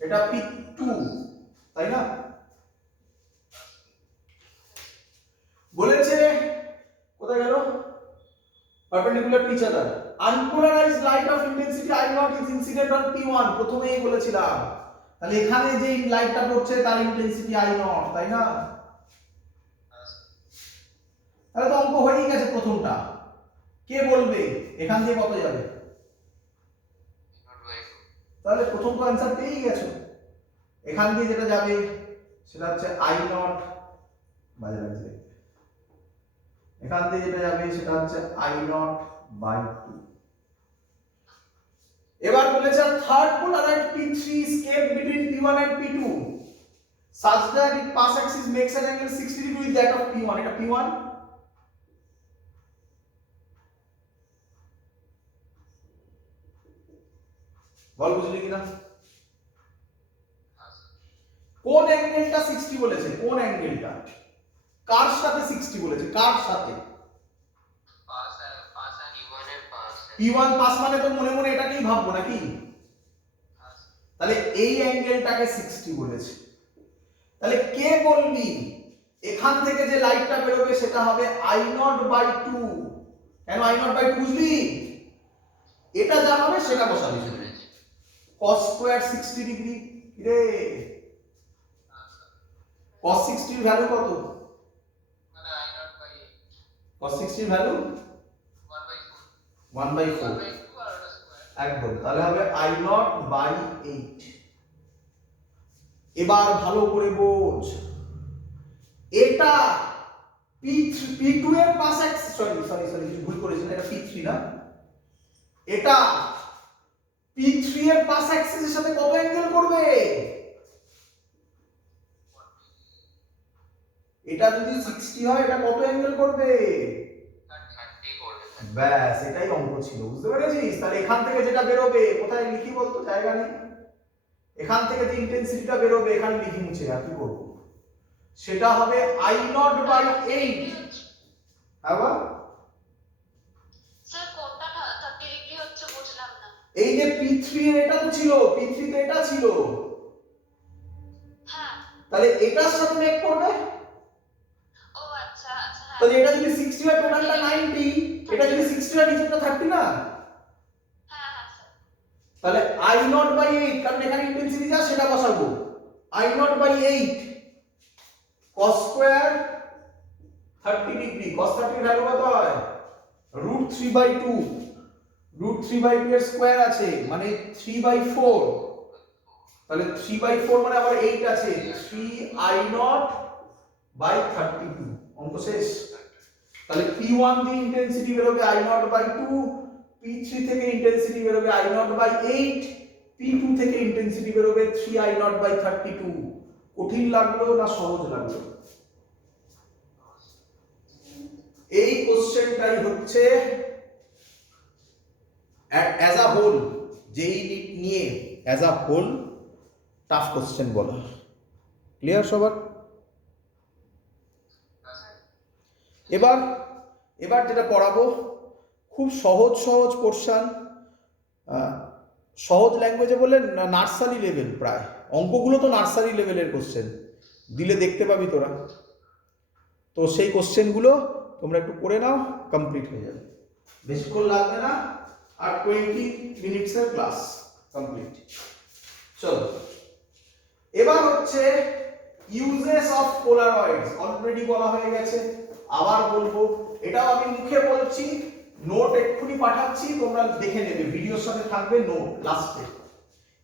এটা P2, তাই না? বলেছে কোথায় গেল? perpendicular to each other. Unpolarized light of intensity I0 is incident on P1. প্রথমেই বলেছিলাম। তাহলে এখানে যে লাইটটা পড়ছে তার ইন্টেন্সিটি I0, তাই না? তাহলে তো অঙ্ক হয়েই গেছে প্রথমটা। কে বলবে এখান দিয়ে কত যাবে? তাহলে প্রথম তো অ্যানসার পেয়েই গেছো। এখান দিয়ে যেটা যাবে সেটা হচ্ছে I0 বাজে লাগছে। এখান দিয়ে যেটা যাবে সেটা হচ্ছে I0/2। এবার বলেছে third পোলারাইট P3 is kept between P1 and P2 such that its path axis makes an angle 60 degree with that of P1. এটা P1। বল বুঝলি কিনা? কোন অ্যাঙ্গেলটা 60 বলেছে? কোন অ্যাঙ্গেলটা? কার সাথে 60 বলেছে? কার সাথে? P1 পাস মানে তো মনে মনে এটাকেই ভাববো নাকি? তাহলে এই অ্যাঙ্গেলটাকে 60 বলেছে। তাহলে কে বলবি এখান থেকে যে লাইটটা বেরোবে সেটা হবে I0/2। কেন I0/2 বুঝলি? এটা যা হবে সেটা বসাবি। cos square 60 degree. রে cos 60 এর ভ্যালু কত? মানে I0/8 cos 60 এর ভ্যালু 1/4 একদম। তাহলে হবে I0/8। এবার ভালো করে বোঝ, এটা P2 এর পাশ অ্যাক্সিস, সরি ভুল করেছি, এটা P3 না, এটা P3 এর পাশ অ্যাক্সিসের সাথে কত অ্যাঙ্গেল করবে? এটা যদি 60 হয় এটা কত অ্যাঙ্গেল করবে? 30 করবে। ব্যাস, এটাই অঙ্ক ছিল। বুঝতে পেরেছিস? তাহলে এখান থেকে যেটা বেরোবে, কোথায় লিখি বলতো? জায়গা নেই। এখান থেকে যে ইন্টেন্সিটিটা বেরোবে এখানে লিখি মুছে, আর কি করব? সেটা হবে I0/8। আবার স্যার কোনটা 30 ডিগ্রি হচ্ছে বুঝলাম না। এই যে P3 এর এটা তো ছিল, P3 তে এটা ছিল, হ্যাঁ। তাহলে এটার সাথে মেক করবে। ও আচ্ছা আচ্ছা। তাহলে এটা যদি 60 হয় টোটালটা 90, এটা যদি 60 হয় নিচেরটা 30 না? হ্যাঁ হ্যাঁ স্যার। তাহলে I0/8, কারণ এখানে ইন্টেন্সিটি যা সেটা বসাবো। I0/8 cos square 30 degree. cos 30 এর ভ্যালু কত হয়? √3/2। √3/2 এর স্কয়ার আছে মানে 3/4। তাহলে 3/4 মানে আবার 8 আছে, 3I0/32। অঙ্ক শেষ। তাহলে P1 দিয়ে ইন্টেন্সিটি বেরোবে I0/2, P3 থেকে ইন্টেন্সিটি বেরোবে I0/8, P2 থেকে ইন্টেন্সিটি বেরোবে 3I0/32। কঠিন লাগলো না সহজ লাগলো? এই কোশ্চেনটাই হচ্ছে অ্যাজ আ হোল, যেই নিট নিয়ে as a whole tough question বলা। ক্লিয়ার সবার? এবার এবার যেটা পড়াবো খুব সহজ সহজ পোর্শন, সহজ ল্যাঙ্গুয়েজে বললে নার্সারি লেভেল, প্রায় অঙ্কগুলো তো নার্সারি লেভেলের কোশ্চেন, দিলে দেখতে পাবি তোরা। তো সেই কোশ্চেনগুলো তোমরা একটু করে নাও, কমপ্লিট হয়ে যাবে, বেশিক্ষণ লাগবে না, আর 20 মিনিটসের ক্লাস কমপ্লিট। চলো এবার হচ্ছে ইউজেস অফ পোলারয়েডস, অলরেডি বলা হয়ে গেছে, আবার বলবো, এটাও আমি মুখে বলছি, নোট এক্ষুনি পাঠাচ্ছি, তোমরা দেখে নেবে, ভিডিওর সাথে থাকবে নোট লাস্টে।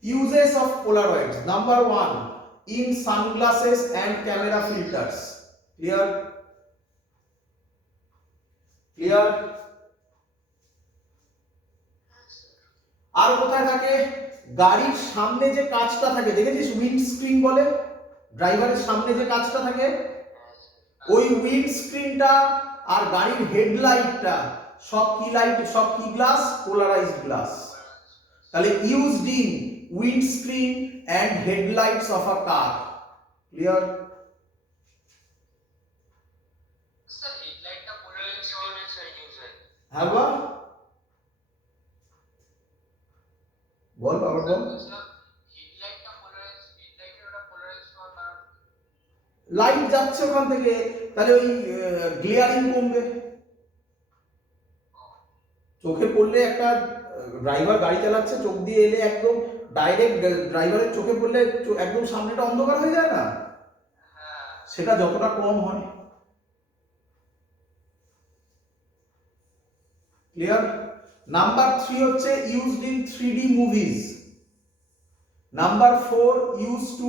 Uses of polaroids, number 1 in sunglasses and camera filters. Clear? Clear? আর কোথায় থাকে? গাড়ির সামনে যে কাঁচটা থাকে, দেখেছিস উইন্ডস্ক্রিন বলে, ড্রাইভারের সামনে যে কাঁচটা থাকে, ওই উইন্ডস্ক্রিনটা আর গাড়ির হেডলাইটটা সব কি লাইট, সব কি গ্লাস? Polarised glass. তাহলে used in windscreen and headlights of a car. Clear? Sir হেডলাইটটা পোলারাইজড ইউজ হয়। হ্যাঁ বা বল বাবা বল। হেডলাইটটা পোলারাইজড, হেডলাইটের ওটা পোলারাইজড হওয়ার কারণ? লাইট যাচ্ছে ওখান থেকে, তাহলে ওই গ্লেয়ারিং কমবে। চোখে পড়লে, একটা ড্রাইভার গাড়ি চালাচ্ছে, চোখ দিয়ে এলে একদম ডাইরেক্ট ড্রাইভারের চোখে পড়লে একদম সামনেটা অন্ধকার হয়ে যায় না, সেটা যতটা কম হয়। ক্লিয়ার? নাম্বার 3 হচ্ছে used in 3D movies. Number 4 use to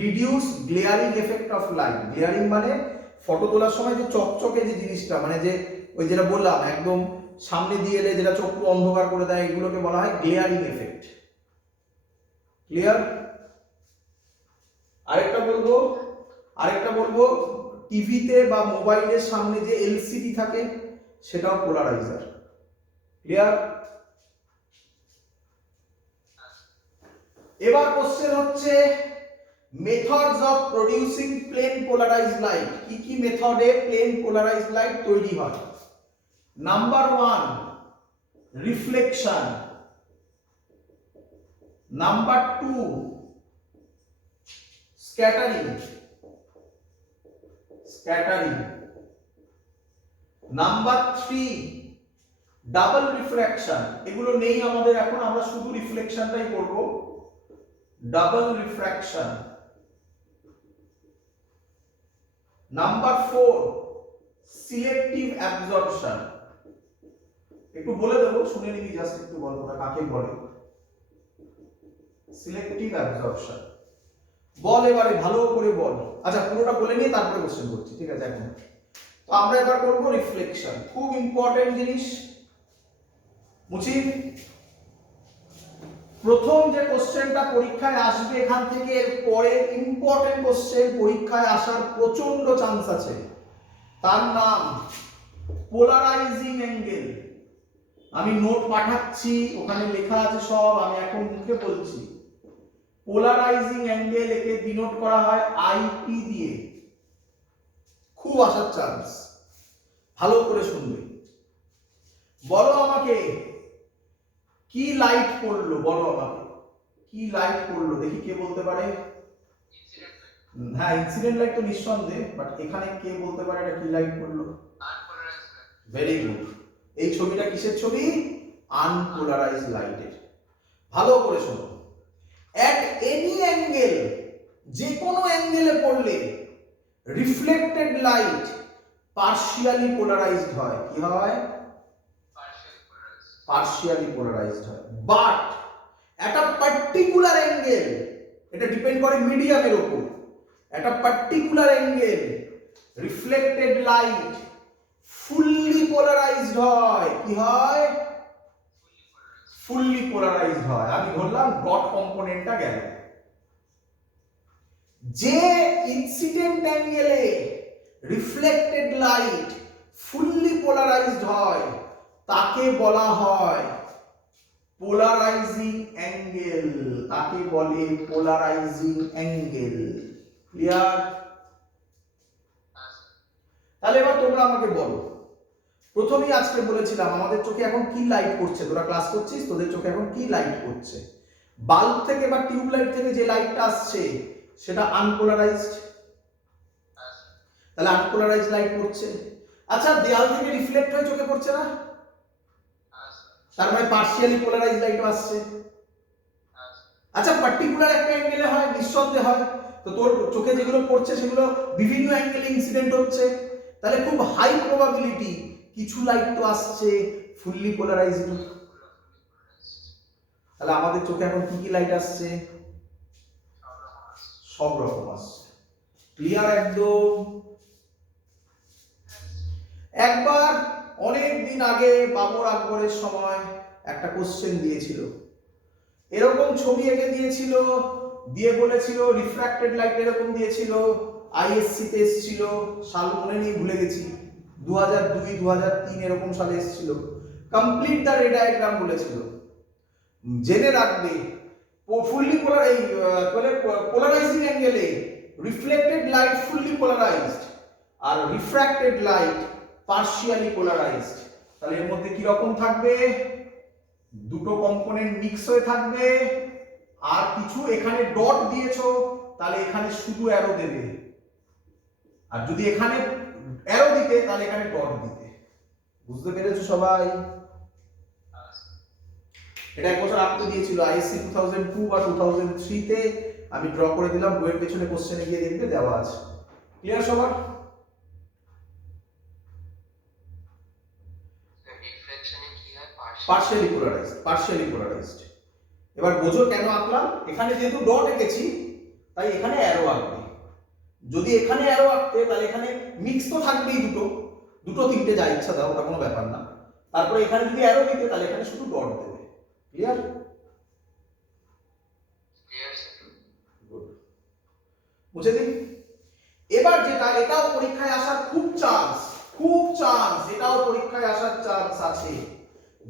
reduce glaring effect of light. Glaring মানে ফটো তোলার সময় যে চকচকে যে জিনিসটা, মানে যে ওই যেটা বললাম একদম সামনে দিয়ে এলে যেটা চোখ অন্ধকার করে দেয়, এগুলোকে বলা হয় গ্লেয়ারিং এফেক্ট। ক্লিয়ার? আরেকটা বলবো টিভিতে বা মোবাইলের সামনে যে এলসিডি থাকে, সেটাও পোলারাইজার। ক্লিয়ার? এবার কোশ্চেন হচ্ছে methods of producing plane polarised light. কি কি মেথডে প্লেন পোলারাইজড লাইট তৈরি হয়? Number 1 reflection, number 2 scattering, number 3 double refraction. এগুলো নেই আমাদের এখন, আমরা শুধু রিফ্লেকশনটাই করব। Double refraction. Number 4 selective absorption. একটু বলে দেবো, শুনে নিবি, জাস্ট একটু গল্পটা কাকে বলে। সিলেক্টিভ অ্যাবজর্পশন বল, এবারে ভালো করে বল। আচ্ছা পুরোটা বলে নিয়ে তারপরে কোশ্চেন করছি, ঠিক আছে? এখন তো আমরা এবার করব রিফ্লেকশন, খুব ইম্পর্টেন্ট জিনিস। মুচি, প্রথম যে কোশ্চেনটা পরীক্ষায় আসবে এখান থেকে, এর পরে ইম্পর্টেন্ট কোশ্চেন পরীক্ষায় আসার প্রচন্ড চান্স আছে, তার নাম পোলারাইজিং অ্যাঙ্গেল। আমি নোট পাঠাচ্ছি, ওখানে লেখা আছে সব, আমি এখন মুখে বলছি। পোলারাইজিং অ্যাঙ্গেল, একে ডিনোট করা হয় আইপি দিয়ে। খুব আসার চান্স, ভালো করে শুনবে। বলো আমাকে কি লাইট পড়লো, বলো আমাকে কি লাইট পড়লো, দেখি কে বলতে পারে। Incident light. হ্যাঁ ইনসিডেন্ট লাইট তো নিঃসন্দেহে, বাট এখানে কে বলতে পারে এটা কি লাইট পড়লো? Unpolarised light. Very good. এই ছবিটা কিসের ছবি? আনপোলারাইজড লাইটের। ভালো করে শোনো, অ্যাট এনি অ্যাঙ্গেল, যে কোনো অ্যাঙ্গেলে পড়লে রিফ্লেক্টেড লাইট পার্শিয়ালি পোলারাইজড হয়। কি হয়? পার্শিয়ালি পোলারাইজড হয়। বাট একটা পার্টিকুলার অ্যাঙ্গেল, এটা ডিপেন্ড করে মিডিয়ামের উপর, একটা particular angle reflected light fully polarised হয়। কি হয়? ফুললি পোলারাইজড হয়। আমি ধরলাম ডট কম্পোনেন্টটা গেল। যে ইনসিডেন্ট অ্যাঙ্গেলে রিফ্লেক্টেড লাইট ফুললি পোলারাইজড হয় তাকে বলা হয় পোলারাইজিং অ্যাঙ্গেল, তাকে বলে পোলারাইজিং অ্যাঙ্গেল। ক্লিয়ার? তাহলে এবার তোমরা আমাকে বলো, প্রথমেই আজকে বলেছিলাম আমাদের চোখে এখন কি লাইট পড়ছে, তোরা ক্লাস করছিস, তোদের চোখে এখন কি লাইট পড়ছে? বাল্ব থেকে বা টিউবলাইট থেকে যে লাইটটা আসছে সেটা আনপোলারাইজড, তাহলে আনপোলারাইজড লাইট পড়ছে। আচ্ছা, দেয়াল থেকে রিফ্লেক্ট হয়ে চোখে পড়ছে না, তার মানে পার্শিয়ালি পোলারাইজড লাইট আসছে। আচ্ছা, পার্টিকুলার একটা অ্যাঙ্গেলে হয়, নিঃসন্দেহে হয়, তো তোর চোখে যেগুলো পড়ছে সেগুলো বিভিন্ন অ্যাঙ্গেলে ইনসিডেন্ট হচ্ছে, তাহলে খুব হাই প্রবাবিলিটি কিছু লাইট তো আসছে ফুললি পোলারাইজড। তাহলে আমাদের চোখে এখন কি কি লাইট আসছে? সব রকম আসছে। ক্লিয়ার একদম? একবার অনেক দিন আগে বাবর আকবরের সময় একটা কোশ্চেন দিয়েছিল, এরকম ছবি এঁকে দিয়েছিল, দিয়ে বলেছিল রিফ্র্যাক্টেড লাইট, এরকম দিয়েছিল, আইএসসি তে এসেছিল, সাল মনে নেই, ভুলে গেছি, 2002 2003 এরকম সালে এসেছিল। কমপ্লিট দ্য রে ডায়াগ্রাম বলেছিল। জেনে রাখবে ফুললি পোলারাইজিং অ্যাঙ্গেলে রিফ্লেক্টেড লাইট ফুললি পোলারাইজড আর রিফ্র্যাক্টেড লাইট পার্শিয়ালি পোলারাইজড। তাহলে এর মধ্যে কি রকম থাকবে? দুটো কম্পোনেন্ট মিক্স হয়ে থাকবে, আর কিছু এখানে ডট দিয়েছো তাহলে এখানে শুধু অ্যারো দেবে, আর যদি এখানে অ্যারো দিতে তাহলে এখানে ডট দিতে। বুঝতে পেরেছো সবাই? এটা এক বছর আগে দিয়েছিল আইএসসি 2002 বা 2003 তে, আমি ড্র করে দিলাম, বইয়ের পেছনে কোশ্চেনে গিয়ে দেখবে দেওয়া আছে। ক্লিয়ার সবার? Partially polarised, partially polarised. এবার বোঝো কেন আঁকলাম, এখানে যেহেতু ডট এঁকেছি তাই এখানে অ্যারো আঁকবে। যদি এখানে অ্যারো আঁকতে তাহলে এখানে মিক্স তো থাকবেই, দুটো দুটো তিনটে যা ইচ্ছা দাও, ওটা কোনো ব্যাপার না। তারপরে এখানে যদি অ্যারো দিতে তাহলে এখানে শুধু ডট দেবে। ক্লিয়ার? বুঝে দিন। এবার যেটা, এটাও পরীক্ষায় আসার খুব চান্স, এটাও পরীক্ষায় আসার চান্স আছে,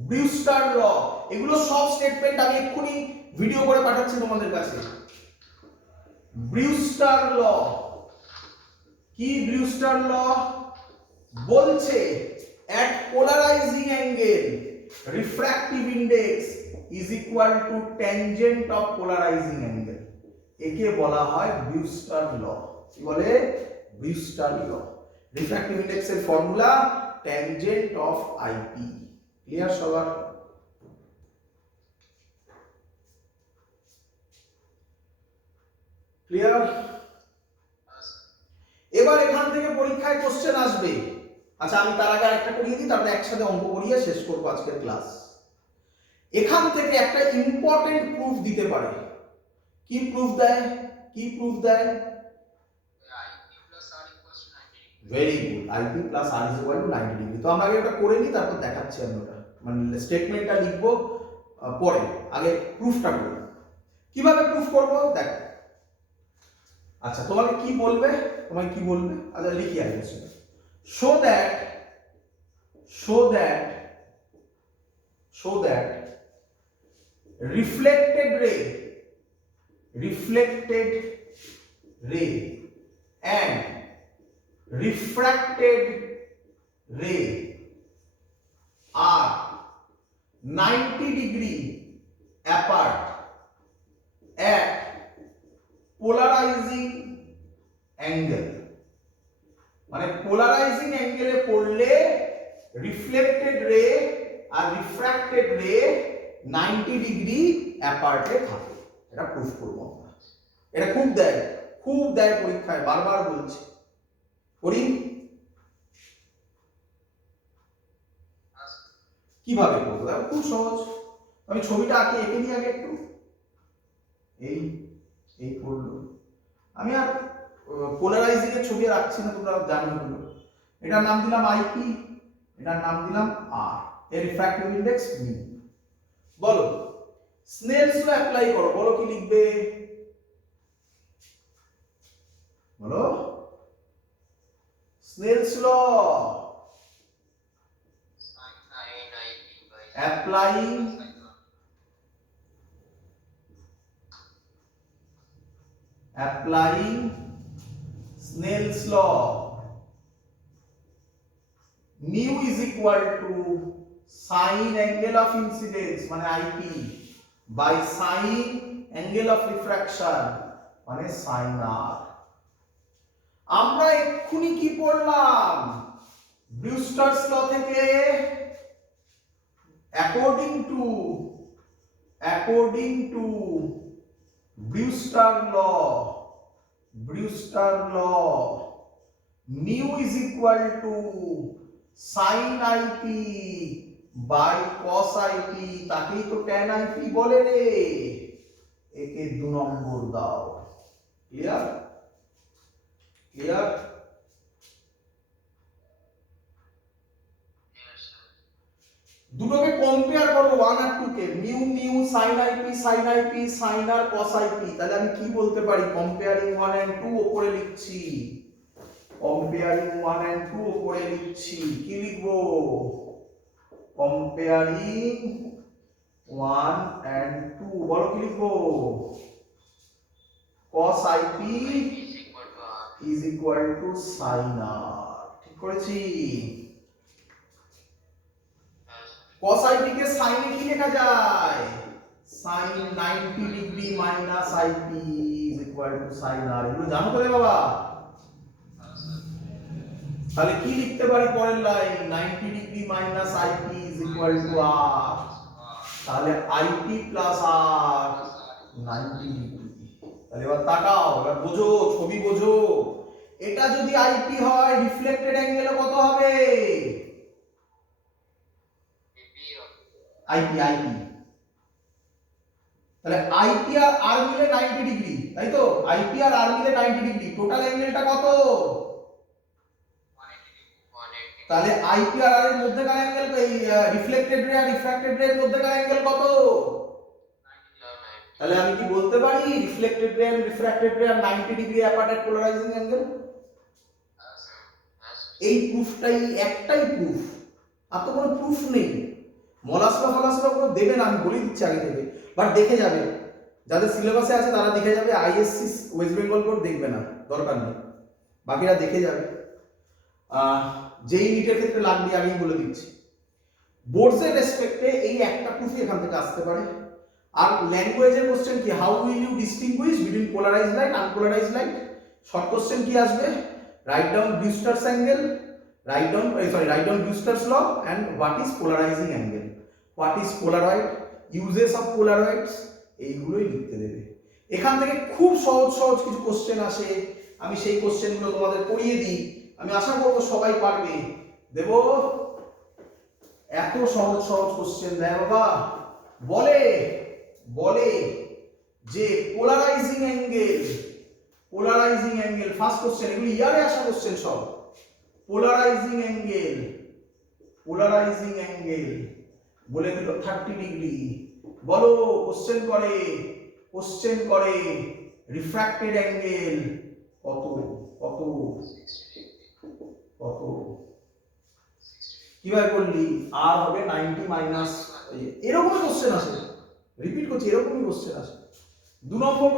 ব্রিউস্টার ল। এগুলো সব স্টেটমেন্ট আমি এক্ষুনি ভিডিও করে পাঠাচ্ছি তোমাদের কাছে। ব্রিউস্টার ল কি? ব্রিউস্টার ল বলছে at polarizing angle refractive index is equal to tangent of polarizing angle, একে বলা হয় ব্রিউস্টার ল। কি বলে? ব্রিউস্টার ল। রিফ্র্যাক্টিভ ইন্ডেক্স এর formula tangent of IP। Clear সবার? ক্লিয়ার? এবার এখান থেকে পরীক্ষায় কোশ্চেন আসবে। আচ্ছা, আমি তার আগে একটা করিয়ে দিই, তারপরে একসাথে অঙ্ক করিয়ে শেষ করবো আজকের ক্লাস। এখান থেকে একটা ইম্পর্টেন্ট প্রুফ দিতে পারে। কি প্রুফ দেয়? কি প্রুফ দেয়? Very good, IP plus R is equal to 90 degree. তো আমরা আগে ওটা করে নিই, তারপর দেখাচ্ছি আমি ওটা, মানে স্টেটমেন্টটা লিখবো পরে, আগে প্রুফটা করি। কিভাবে প্রুফ করবো দেখো। আচ্ছা, তোমাকে কি বলবে? তোমাকে কি বলবে? আচ্ছা, লিখি আগে সেটা। show that reflected ray and refracted ray are 90 degree apart at polarizing angle। মানে পোলারাইজিং অ্যাঙ্গেলে পড়লে রিফ্লেক্টেড রে আর রিফ্র্যাক্টেড রে 90 ডিগ্রি অ্যাপার্টে থাকে। এটা প্রুফ করব আমরা। এটা খুব দেয় পরীক্ষায়, বারবার বলছি। করি? কিভাবে করবো? দেখো খুব সহজ। আমি ছবিটা এঁকে নিই আগে একটু। এই করলো। আমি আর পোলারাইজিং এর ছবি রাখছি না, তোমরা জানো এগুলো। এটার নাম দিলাম আইপি, এটার নাম দিলাম আর, এর রিফ্র্যাক্টিভ ইনডেক্স মিউ। বলো, স্নেলস ল অ্যাপ্লাই করো, বলো কি লিখবে? বলো snails law applying Snell's law, mu is equal to sine angle of incidence মানে IP by sine angle of refraction মানে sin r। আমরা এক্ষুনি কি পড়লাম ব্রিউস্টারস ল থেকে according to Brewster law mu is equal to sin IP by cos IP তাকেই তো tan IP বলে রে। একে 2 নম্বর দাও। ক্লিয়ার দুটোকে কম্পেয়ার করব 1 আর 2 কে mu sin IP sin r cos IP তাহলে আমি কি বলতে পারি কম্পেয়ারিং 1 and 2 উপরে লিখছি কি লিখবো কম্পেয়ারিং 1 and 2 বলো কি লিখবো cos IP is equal to sin r ঠিক করেছি cos IP কে sin এ কি লেখা যায় sin 90 degree minus IP is equal to sin r এগুলো জানো তো রে বাবা তাহলে কি লিখতে পারি পরের line 90 degree minus IP is equal to r তাহলে IP প্লাস r 90 ডিগ্রি তাহলে এবার তাকাও এবার বোঝো ছবি বোঝো এটা যদি IP হয় রিফ্লেক্টেড অ্যাঙ্গেল কত হবে IP তাহলে IP আর R মিলে 90 ডিগ্রি তাই তো IP আর R মিলে 90 ডিগ্রি টোটাল অ্যাঙ্গেলটা কত তাহলে IP আর R এর মধ্যেকার অ্যাঙ্গেল এই রিফ্লেক্টেড রে আর রিফ্র্যাক্টেড রে এর মধ্যেকার অ্যাঙ্গেল কত তাহলে আমি কি বলতে পারি রিফ্লেক্টেড রে আর রিফ্র্যাক্টেড রে আর 90 ডিগ্রি অ্যাপার্ট এট পোলারাইজিং অ্যাঙ্গেল এই প্রুফটাই একটাই প্রুফ আর তো কোনো প্রুফ নেই মলাস্কা কোনো দেবে না আমি বলে দিচ্ছি আগে থেকে বাট দেখে যাবে যাদের সিলেবাসে আছে তারা দেখে যাবে আইএসসি ওয়েস্ট বেঙ্গল বোর্ড দেখবে না দরকার নেই বাকিরা দেখে যাবে যেই নিটের ক্ষেত্রে লাগবে আগেই বলে দিচ্ছি বোর্ডসের রেসপেক্টে এই একটা প্রুফই এখান থেকে আসতে পারে আর ল্যাঙ্গুয়েজের কোশ্চেন কি how will you distinguish between polarised light unpolarised light short question কি আসবে write down Brewster's angle write down Brewster's law and what is polarizing angle what is polaroid uses of polaroids এইগুলোই লিখতে দেবে এখান থেকে খুব সহজ কিছু কোশ্চেন আসে আমি সেই কোশ্চেনগুলো তোমাদের পড়িয়ে দিই আমি আশা করব সবাই পারবে দেব এত সহজ কোশ্চেন দেয় বাবা বলে যে পোলারাইজিং অ্যাঙ্গেল ফার্স্ট কোশ্চেন এগুলো ইয়ারে আসা কোশ্চেন সব পোলারাইজিং অ্যাঙ্গেল বলে দিল 30 ডিগ্রি বলো কোশ্চেন করে রিফ্র্যাক্টেড অ্যাঙ্গেল কত কিভাবে করলি আর হবে 90 মাইনাস এরকম কোশ্চেন আসে রিপিট করছি এরকমই কোশ্চেন আসে 2 নম্বর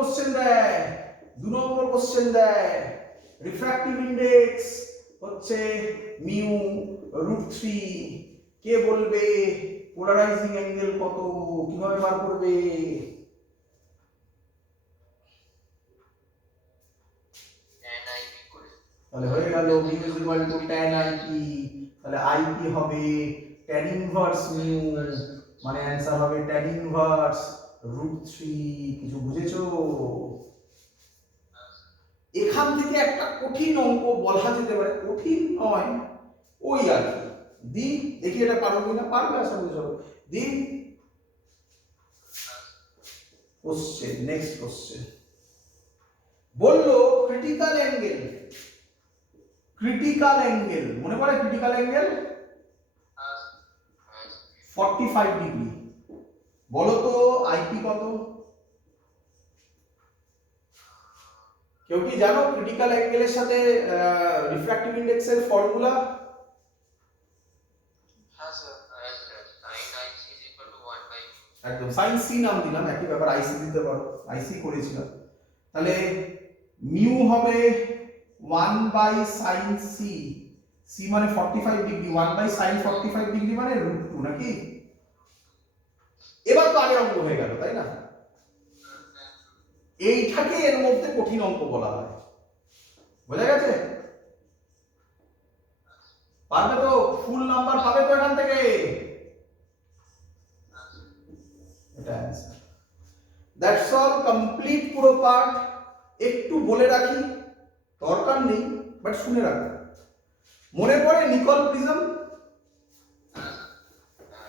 কোশ্চেন দেয় রিফ্র্যাক্টিভ ইনডেক্স হচ্ছে মিউ √3 কে বলবে পোলারাইজিং অ্যাঙ্গেল কত কিভাবে বার করবে তাহলে হয়ে গেল mu is equal two tan IP তাহলে IP হবে tan ইনভার্স মিউ মানে অ্যানসার হবে tan ইনভার্স √3 কিছু বুঝেছো এখান থেকে একটা কঠিন অঙ্ক বলা যেতে পারে কঠিন নয় ওই আর কি দেখি এটা পারো কিনা পারবে আশা করি সবাই নেক্সট কোশ্চেন বললো ক্রিটিক্যাল অ্যাঙ্গেল মনে পড়ে ক্রিটিক্যাল অ্যাঙ্গেল 45 ডিগ্রি বলো তো IP কত কেউ কি জানো ক্রিটিক্যাল অ্যাঙ্গেলের সাথে রিফ্র্যাক্টিভ ইন্ডেক্সের ফর্মুলা? হ্যাঁ sir, sin IC is equal to 1 by একদম সাইন সি নাম দিলাম, একই ব্যাপার, আইসি দিতে পারো, আইসি করেছিলাম। তাহলে মিউ হবে 1 বাই সাইন সি, সি মানে 45 ডিগ্রি, 1 বাই সাইন 45 ডিগ্রি মানে √2 নাকি? এবার তো আগের অঙ্ক হয়ে গেল, তাই না? এইটাকে এর মধ্যে কঠিন অঙ্ক বলা হয়, বোঝা গেছে? পারবে তো? ফুল নাম্বার পাবে তো এখান থেকে? এটা অ্যান্সার। দ্যাটস অল, কমপ্লিট পুরো পার্ট। একটু বলে রাখি, দরকার নেই বাট শুনে রাখো। মনে পড়ে নিকল প্রিজম?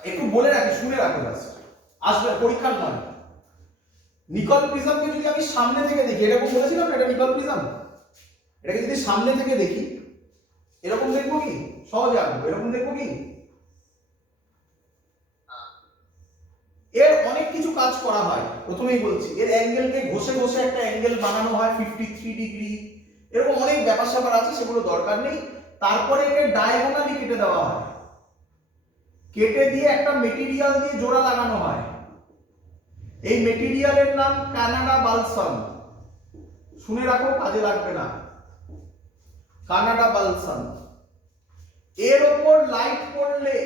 একটু বলে রাখি, শুনে রাখো ব্যাস, আসবে পরীক্ষার নয়। নিকল প্রিজমকে যদি আমি সামনে থেকে দেখি, এরকম বলেছিলাম এটা নিকল প্রিজম, এটাকে যদি সামনে থেকে দেখি এরকম দেখবো কি? সহজে আঁকবো, এরকম দেখবো কি? এর অনেক কিছু কাজ করা হয়, প্রথমেই বলছি, এর অ্যাঙ্গেলকে ঘষে ঘষে একটা অ্যাঙ্গেল বানানো হয় 53 ডিগ্রি, এরকম অনেক ব্যাপার স্যাপার আছে, সেগুলো দরকার নেই। তারপরে একে ডায়াগোনালি কেটে দেওয়া হয়, কেটে দিয়ে একটা মেটেরিয়াল দিয়ে জোড়া লাগানো হয়। এই মেটেরিয়ালের নাম কানাডা বালসাম, শুনে রাখো, কাজে লাগবে না। Canada balsam. এর ওপর লাইট পড়লে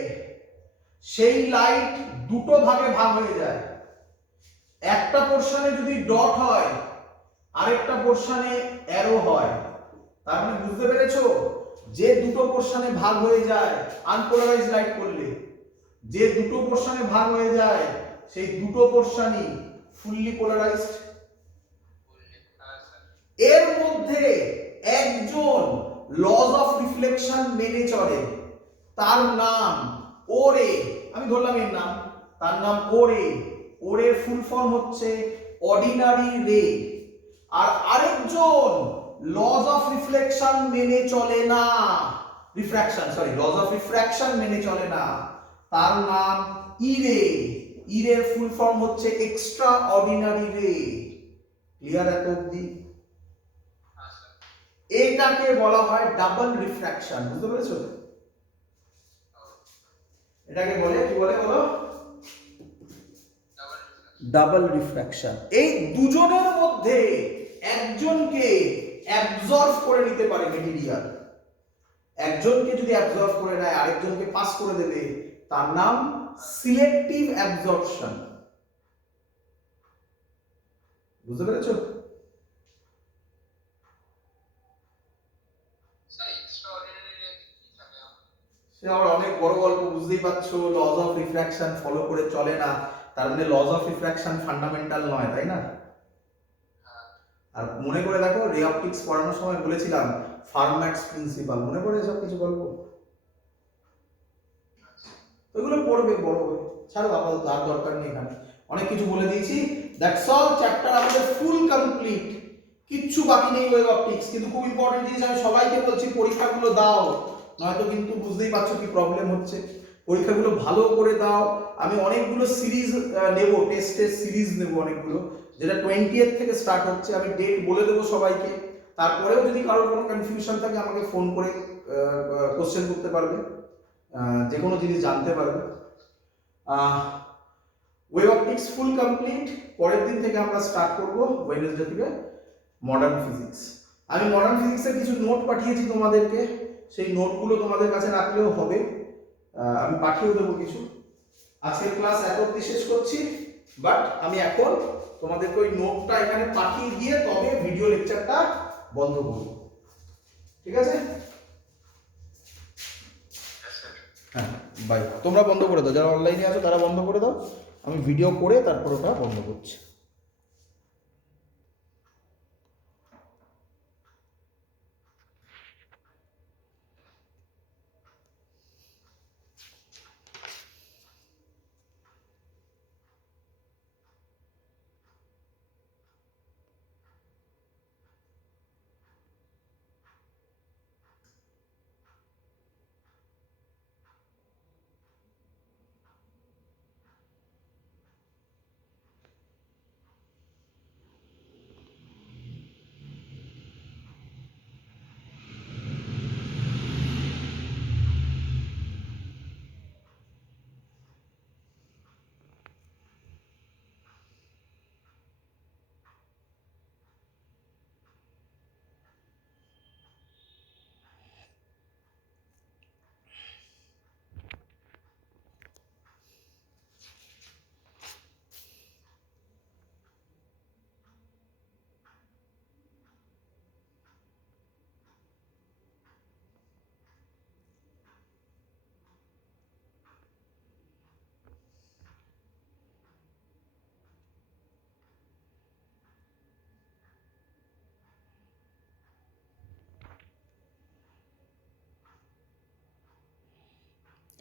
সেই লাইট দুটো ভাগে ভাগ হয়ে যায়, একটা পোরশনে যদি ডট হয়, আরেকটা পোরশনে অ্যারো হয়। তার মানে বুঝতে পেরেছো, যে দুটো পোরশনে ভাগ হয়ে যায় আনপোলারাইজড লাইট পড়লে, যে দুটো পোরশনে ভাগ হয়ে যায় সেই দুটো পোরশনই ফুললি পোলারাইজড। এর মধ্যে একজন লজ অফ রিফ্লেকশন মেনে চলে, তার নাম ওরে, আমি ধরলাম এর নাম, তার নাম ওরে। ওরের ফুল ফর্ম হচ্ছে অর্ডিনারি রে। আর আরেকজন লজ অফ রিফ্লেকশন মেনে চলে না, refraction, sorry, lodge of refraction মেনে চলে না, তার নাম ইরে। ইরের ফুল ফর্ম হচ্ছে এক্সট্রা অর্ডিনারি রে। ক্লিয়ার এত অবধি? এটাকে বলা হয় ডাবল রিফ্র্যাকশন, বুঝতে পেরেছো? এটাকে বলে কি বলে বলো? Double refraction. এই দুজনের মধ্যে একজনকে অ্যাবজর্ব করে নিতে পারে মেটেরিয়াল, একজনকে যদি অ্যাবজর্ব করে নেয় আরেকজনকে পাস করে দেবে, তার নাম সিলেক্টিভ অ্যাবজর্পশন। বুঝতে পেরেছো? সে আবার অনেক বড় গল্প, বুঝতেই পারছো, লজ অফ রিফ্র্যাকশন ফলো করে চলে না, তার মানে লজ অফ রিফ্র্যাকশন ফান্ডামেন্টাল নয়, তাই না? আর মনে করে দেখো, রে অপটিক্স পড়ানোর সময় বলেছিলাম ফার্ম্যাটস প্রিন্সিপাল, মনে পড়ে সব কিছু গল্প? ওইগুলো পড়বে বড় হবে, ছাড়ো আপাতত, আর দরকার নেই, এখানে অনেক কিছু বলে দিয়েছি। দ্যাটস অল, চ্যাপ্টার আমাদের ফুল কমপ্লিট, কিচ্ছু বাকি নেই ওয়েব অপটিক্স। কিন্তু খুব ইম্পর্টেন্ট জিনিস আমি সবাইকে বলছি, পরীক্ষাগুলো দাও, নয়তো কিন্তু বুঝতেই পারছো কি প্রবলেম হচ্ছে। পরীক্ষাগুলো ভালো করে দাও। আমি অনেকগুলো সিরিজ নেব, টেস্টের সিরিজ নেব অনেকগুলো, যেটা 20th থেকে স্টার্ট হচ্ছে। আমি ডেট বলে দেবো সবাইকে। তারপরেও যদি কারোর কোনো কনফিউশন থাকে আমাকে ফোন করে কোশ্চেন করতে পারবে, যে কোনো জিনিস জানতে পারবে। Web optics full complete. পরের দিন থেকে আমরা স্টার্ট করব, ওয়েডনেসডে থেকে, মডার্ন ফিজিক্স। আমি মডার্ন ফিজিক্সের কিছু নোট পাঠিয়েছি তোমাদেরকে, সেই নোটগুলো তোমাদের কাছে রাখলেও হবে, আমি পাঠিয়ে দেবো কিছু। আজকের ক্লাস এত অবধি শেষ করছি, বাট আমি এখন তোমাদেরকে ওই নোটটা এখানে পাঠিয়ে দিয়ে তবে ভিডিও লেকচারটা বন্ধ করব, ঠিক আছে? হ্যাঁ, বাই। তোমরা বন্ধ করে দাও, যারা অনলাইনে আছো তারা বন্ধ করে দাও, আমি ভিডিও করে তারপর ওটা বন্ধ করছি।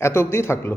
এত অবধিই থাকলো।